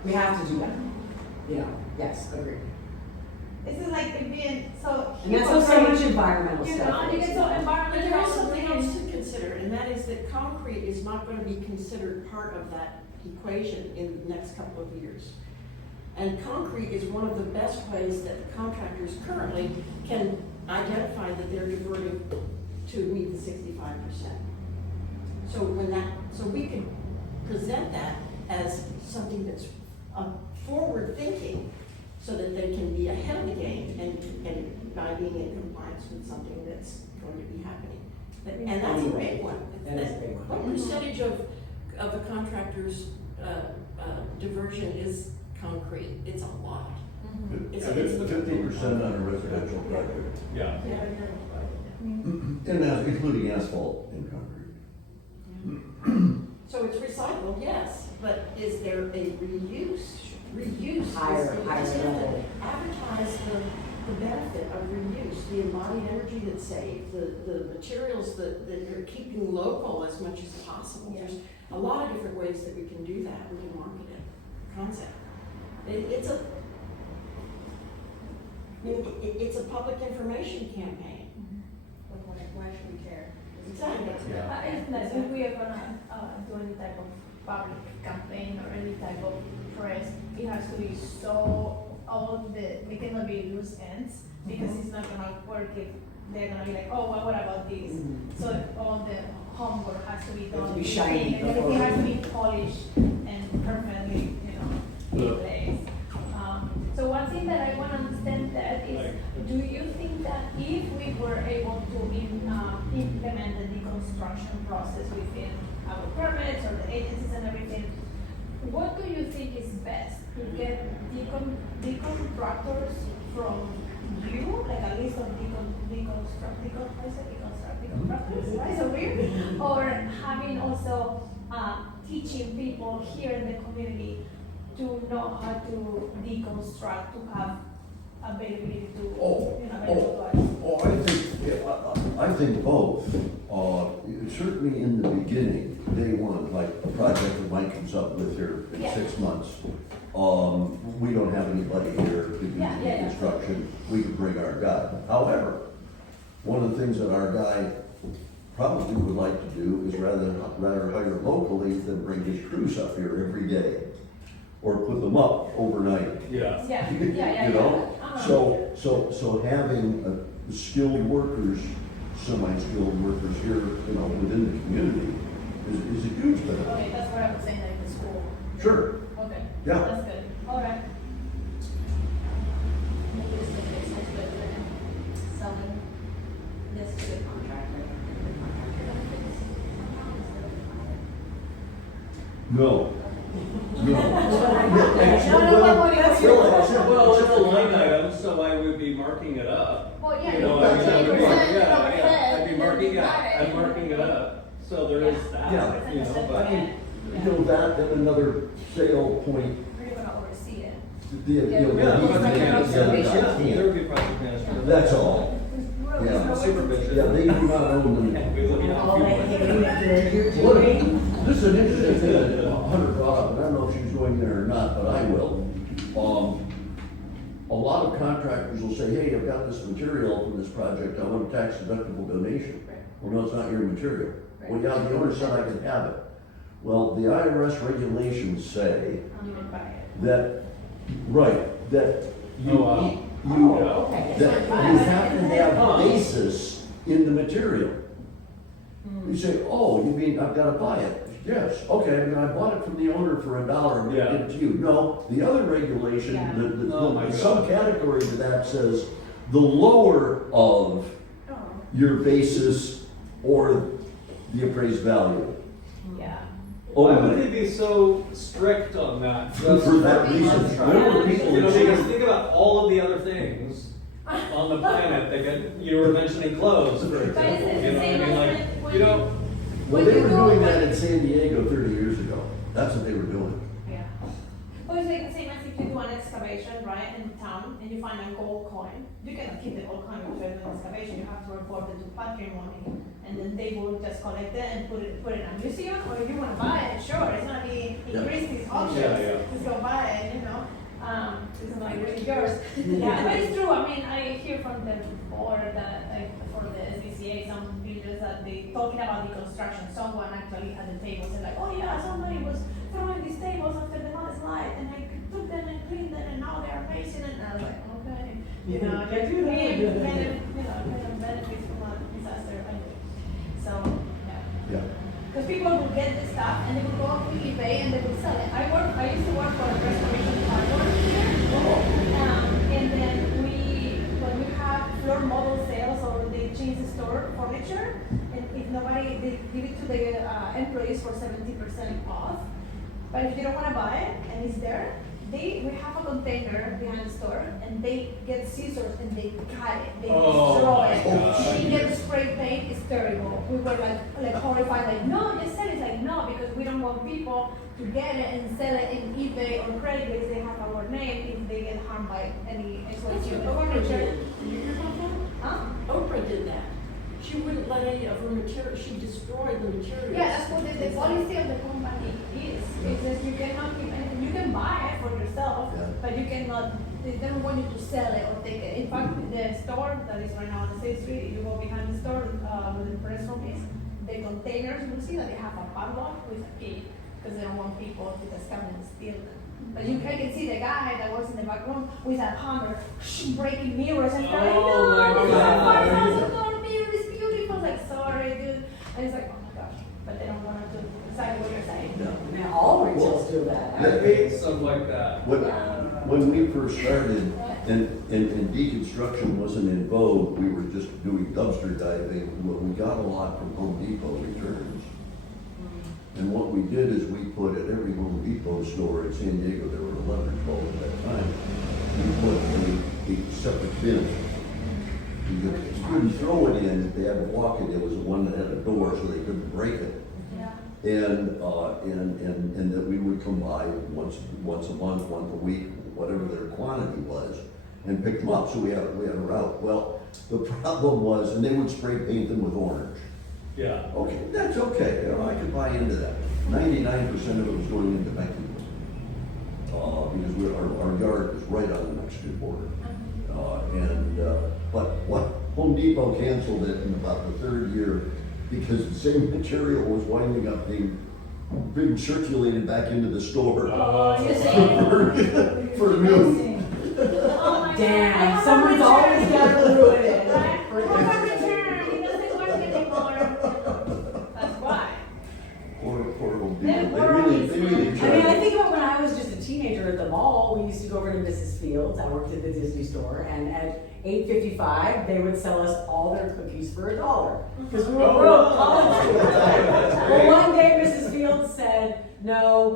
we have to do that. Yes, agree. This is like being so. And that's also so much environmental You stuff. know, you get so But environmental. there is something else to consider, and that is that concrete is not going to be considered part of that equation in the next couple of years. And concrete is one of the best ways that contractors currently can identify that they're diverting to meet the 65%. So we can present that as something that's forward thinking, so that they can be ahead of the game and by being in compliance with something that's going to be happening. And that's a big one. That is a big one. What percentage of a contractor's diversion is concrete? It's a lot. It's 50% on a residential project. Yeah. And that's including asphalt and concrete. So it's recycled, yes, but is there a reuse? Reuse. Higher You just have to level. advertise the benefit of reuse, the embodied energy that's saved, the materials that you're keeping local as much as possible. There's a lot of different ways that we can do that. We can market it, concept. It's a public information campaign. Why should we care? Exactly. It's nice if we are gonna do any type of public campaign or any type of press, it has to be so we cannot be loose ends because it's not gonna work if they're gonna be like, oh, well, what about this? So all the homework has to be It has done. to be shiny and everything has to be polished and perfectly, in place. So one thing that I want to understand that is, do you think that if we were able to implement the deconstruction process within our permits or the agencies and everything, what do you think is best? To get deconstructors from you, like a list of deconstructors, right? So weird. Or having also teaching people here in the community to know how to deconstruct, to have availability to, I think both. Certainly in the beginning, day one, like a project that Mike comes up with here in 6 months. We don't have anybody here to do the construction. We could bring our guy. However, one of the things that our guy probably would like to do is rather hire locally than bring his crews up here every day or put them up overnight. Yeah. You know? So having skilled workers, semi-skilled workers here, within the community is a huge benefit. Okay, that's what I was saying, like the school. Sure. Okay. Yeah. That's good. All right. Maybe this is a good sense, but selling this to a contractor, the contractor benefits somehow instead of No. No. Well, it's a line item, so I would be marking it up. Well, yeah, You know, I mean, I would be, I'd be marking, yeah, I'm marking it up. So there is that, Yeah. you know, but. I mean, you know, that and another sale point, We're gonna oversee it. Yeah, yeah, there would be project management. that's all. Yeah, supervision. Yeah, they do not own them. We look at All that hating that you're What, doing. this is an interesting thing that Hunter brought up, and I don't know if she's going there or not, but I will. A lot of contractors will say, hey, I've got this material for this project, I want a tax deductible donation. Well, no, it's not your material. Well, yeah, the owner said I could have it. Well, the IRS regulations say that, right, that you, that you have to have basis in the material. You say, oh, you mean I've gotta buy it? Yes, okay, I mean, I bought it from the owner for $1 and Yeah. gave it to you. No, the other regulation, Oh my the God. subcategory to that says the lower of your basis or the appraised value. Yeah. Why would they be so strict on that? Just For that reason, contract? there were people You know, that because say, think about all of the other things on the planet. They could, you were mentioning clothes, for example. But is it You the know, I same mean, as like, when you know, well, they were doing that in San Diego 30 years ago. That's what they were doing. Yeah. Well, it's like the same as if you do an excavation, right, in town, and you find a gold coin. You cannot keep the gold coin with an excavation. You have to report it to patrimony, and then they will just collect it and put it in a museum. Or if you want to buy it, sure, it's gonna be in Christie's auctions. Yeah. Just go buy it, you know. It's not really yours. Yeah, but it's true. I mean, I hear from the board that, like, for the SBCA, some builders that they talking about deconstruction. Someone actually at the table said like, oh yeah, somebody was throwing these tables after the landslide, and I took them and cleaned them, and now they're amazing. And I was like, okay, you know, Can't do that. kind of benefits from a disaster anyway. So Yeah. because people will get this stuff and they will go on to eBay and they will sell it. I used to work for a restoration hardware here. And then when we have floor model sales or they change the store furniture, and if nobody, they give it to the employees for 70% off. But if you don't want to buy it and it's there, we have a container behind the store and they get scissors and they cut it, they destroy it. They get spray paint, it's terrible. We were like horrified, like, no, just sell it. Like, no, because we don't want people to get it and sell it in eBay or Craigslist. They have our name if they get harmed by any exploitation of furniture. Huh? Oprah did that. She wouldn't let any of her material, she destroyed the materials. Yeah, that's what the policy of the company is. It says you cannot keep anything. You can buy it for yourself, but you cannot. They don't want you to sell it or take it. In fact, the store that is right now on the State Street, you go behind the store where the press room is. The containers, you will see that they have a padlock with a key because they don't want people to just come and steal them. But you can see the guy that works in the back room with a hammer breaking mirrors and like, no, this is a $5,000 mirror, it's beautiful. Like, sorry, dude. And it's like, oh my gosh. But they don't want to do exactly what you're saying. Now, all retailers do that. I hate stuff like that. When we first started and deconstruction wasn't in vogue, we were just doing dumpster diving. What we got a lot from Home Depot returns. And what we did is we put at every Home Depot store in San Diego, there were 11 or 12 at that time, we put a separate bin. You couldn't throw it in if they had to walk it. There was one that had a door so they couldn't break it. And that we would come by once a month, once a week, whatever their quantity was, and pick them up. So we had a route. Well, the problem was, and they would spray paint them with orange. Yeah. Okay, that's okay. You know, I could buy into that. 99% of it was going into Mexico because our yard was right on the Mexican border. But what Home Depot canceled it in about the third year because the same material was winding up being circulated back into the store for new. Damn, someone's always got to ruin it. Poor Home Depot. They really tried. I mean, I think about when I was just a teenager at the mall, we used to go over to Mrs. Fields. I worked at the Disney store, and at 8:55, they would sell us all their cookies for $1 because we were broke college students. Well, one day Mrs. Fields said, "No,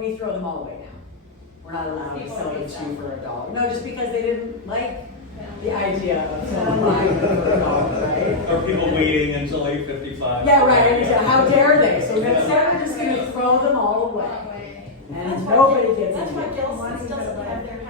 not allowed to sell them to you for $1. No, just because they didn't like the idea of someone buying them for $1, right? Are people waiting until 8:55? Yeah, right, exactly. How dare they? So instead, we're just gonna throw them all away. And nobody gets That's it. why Gilson's doesn't have their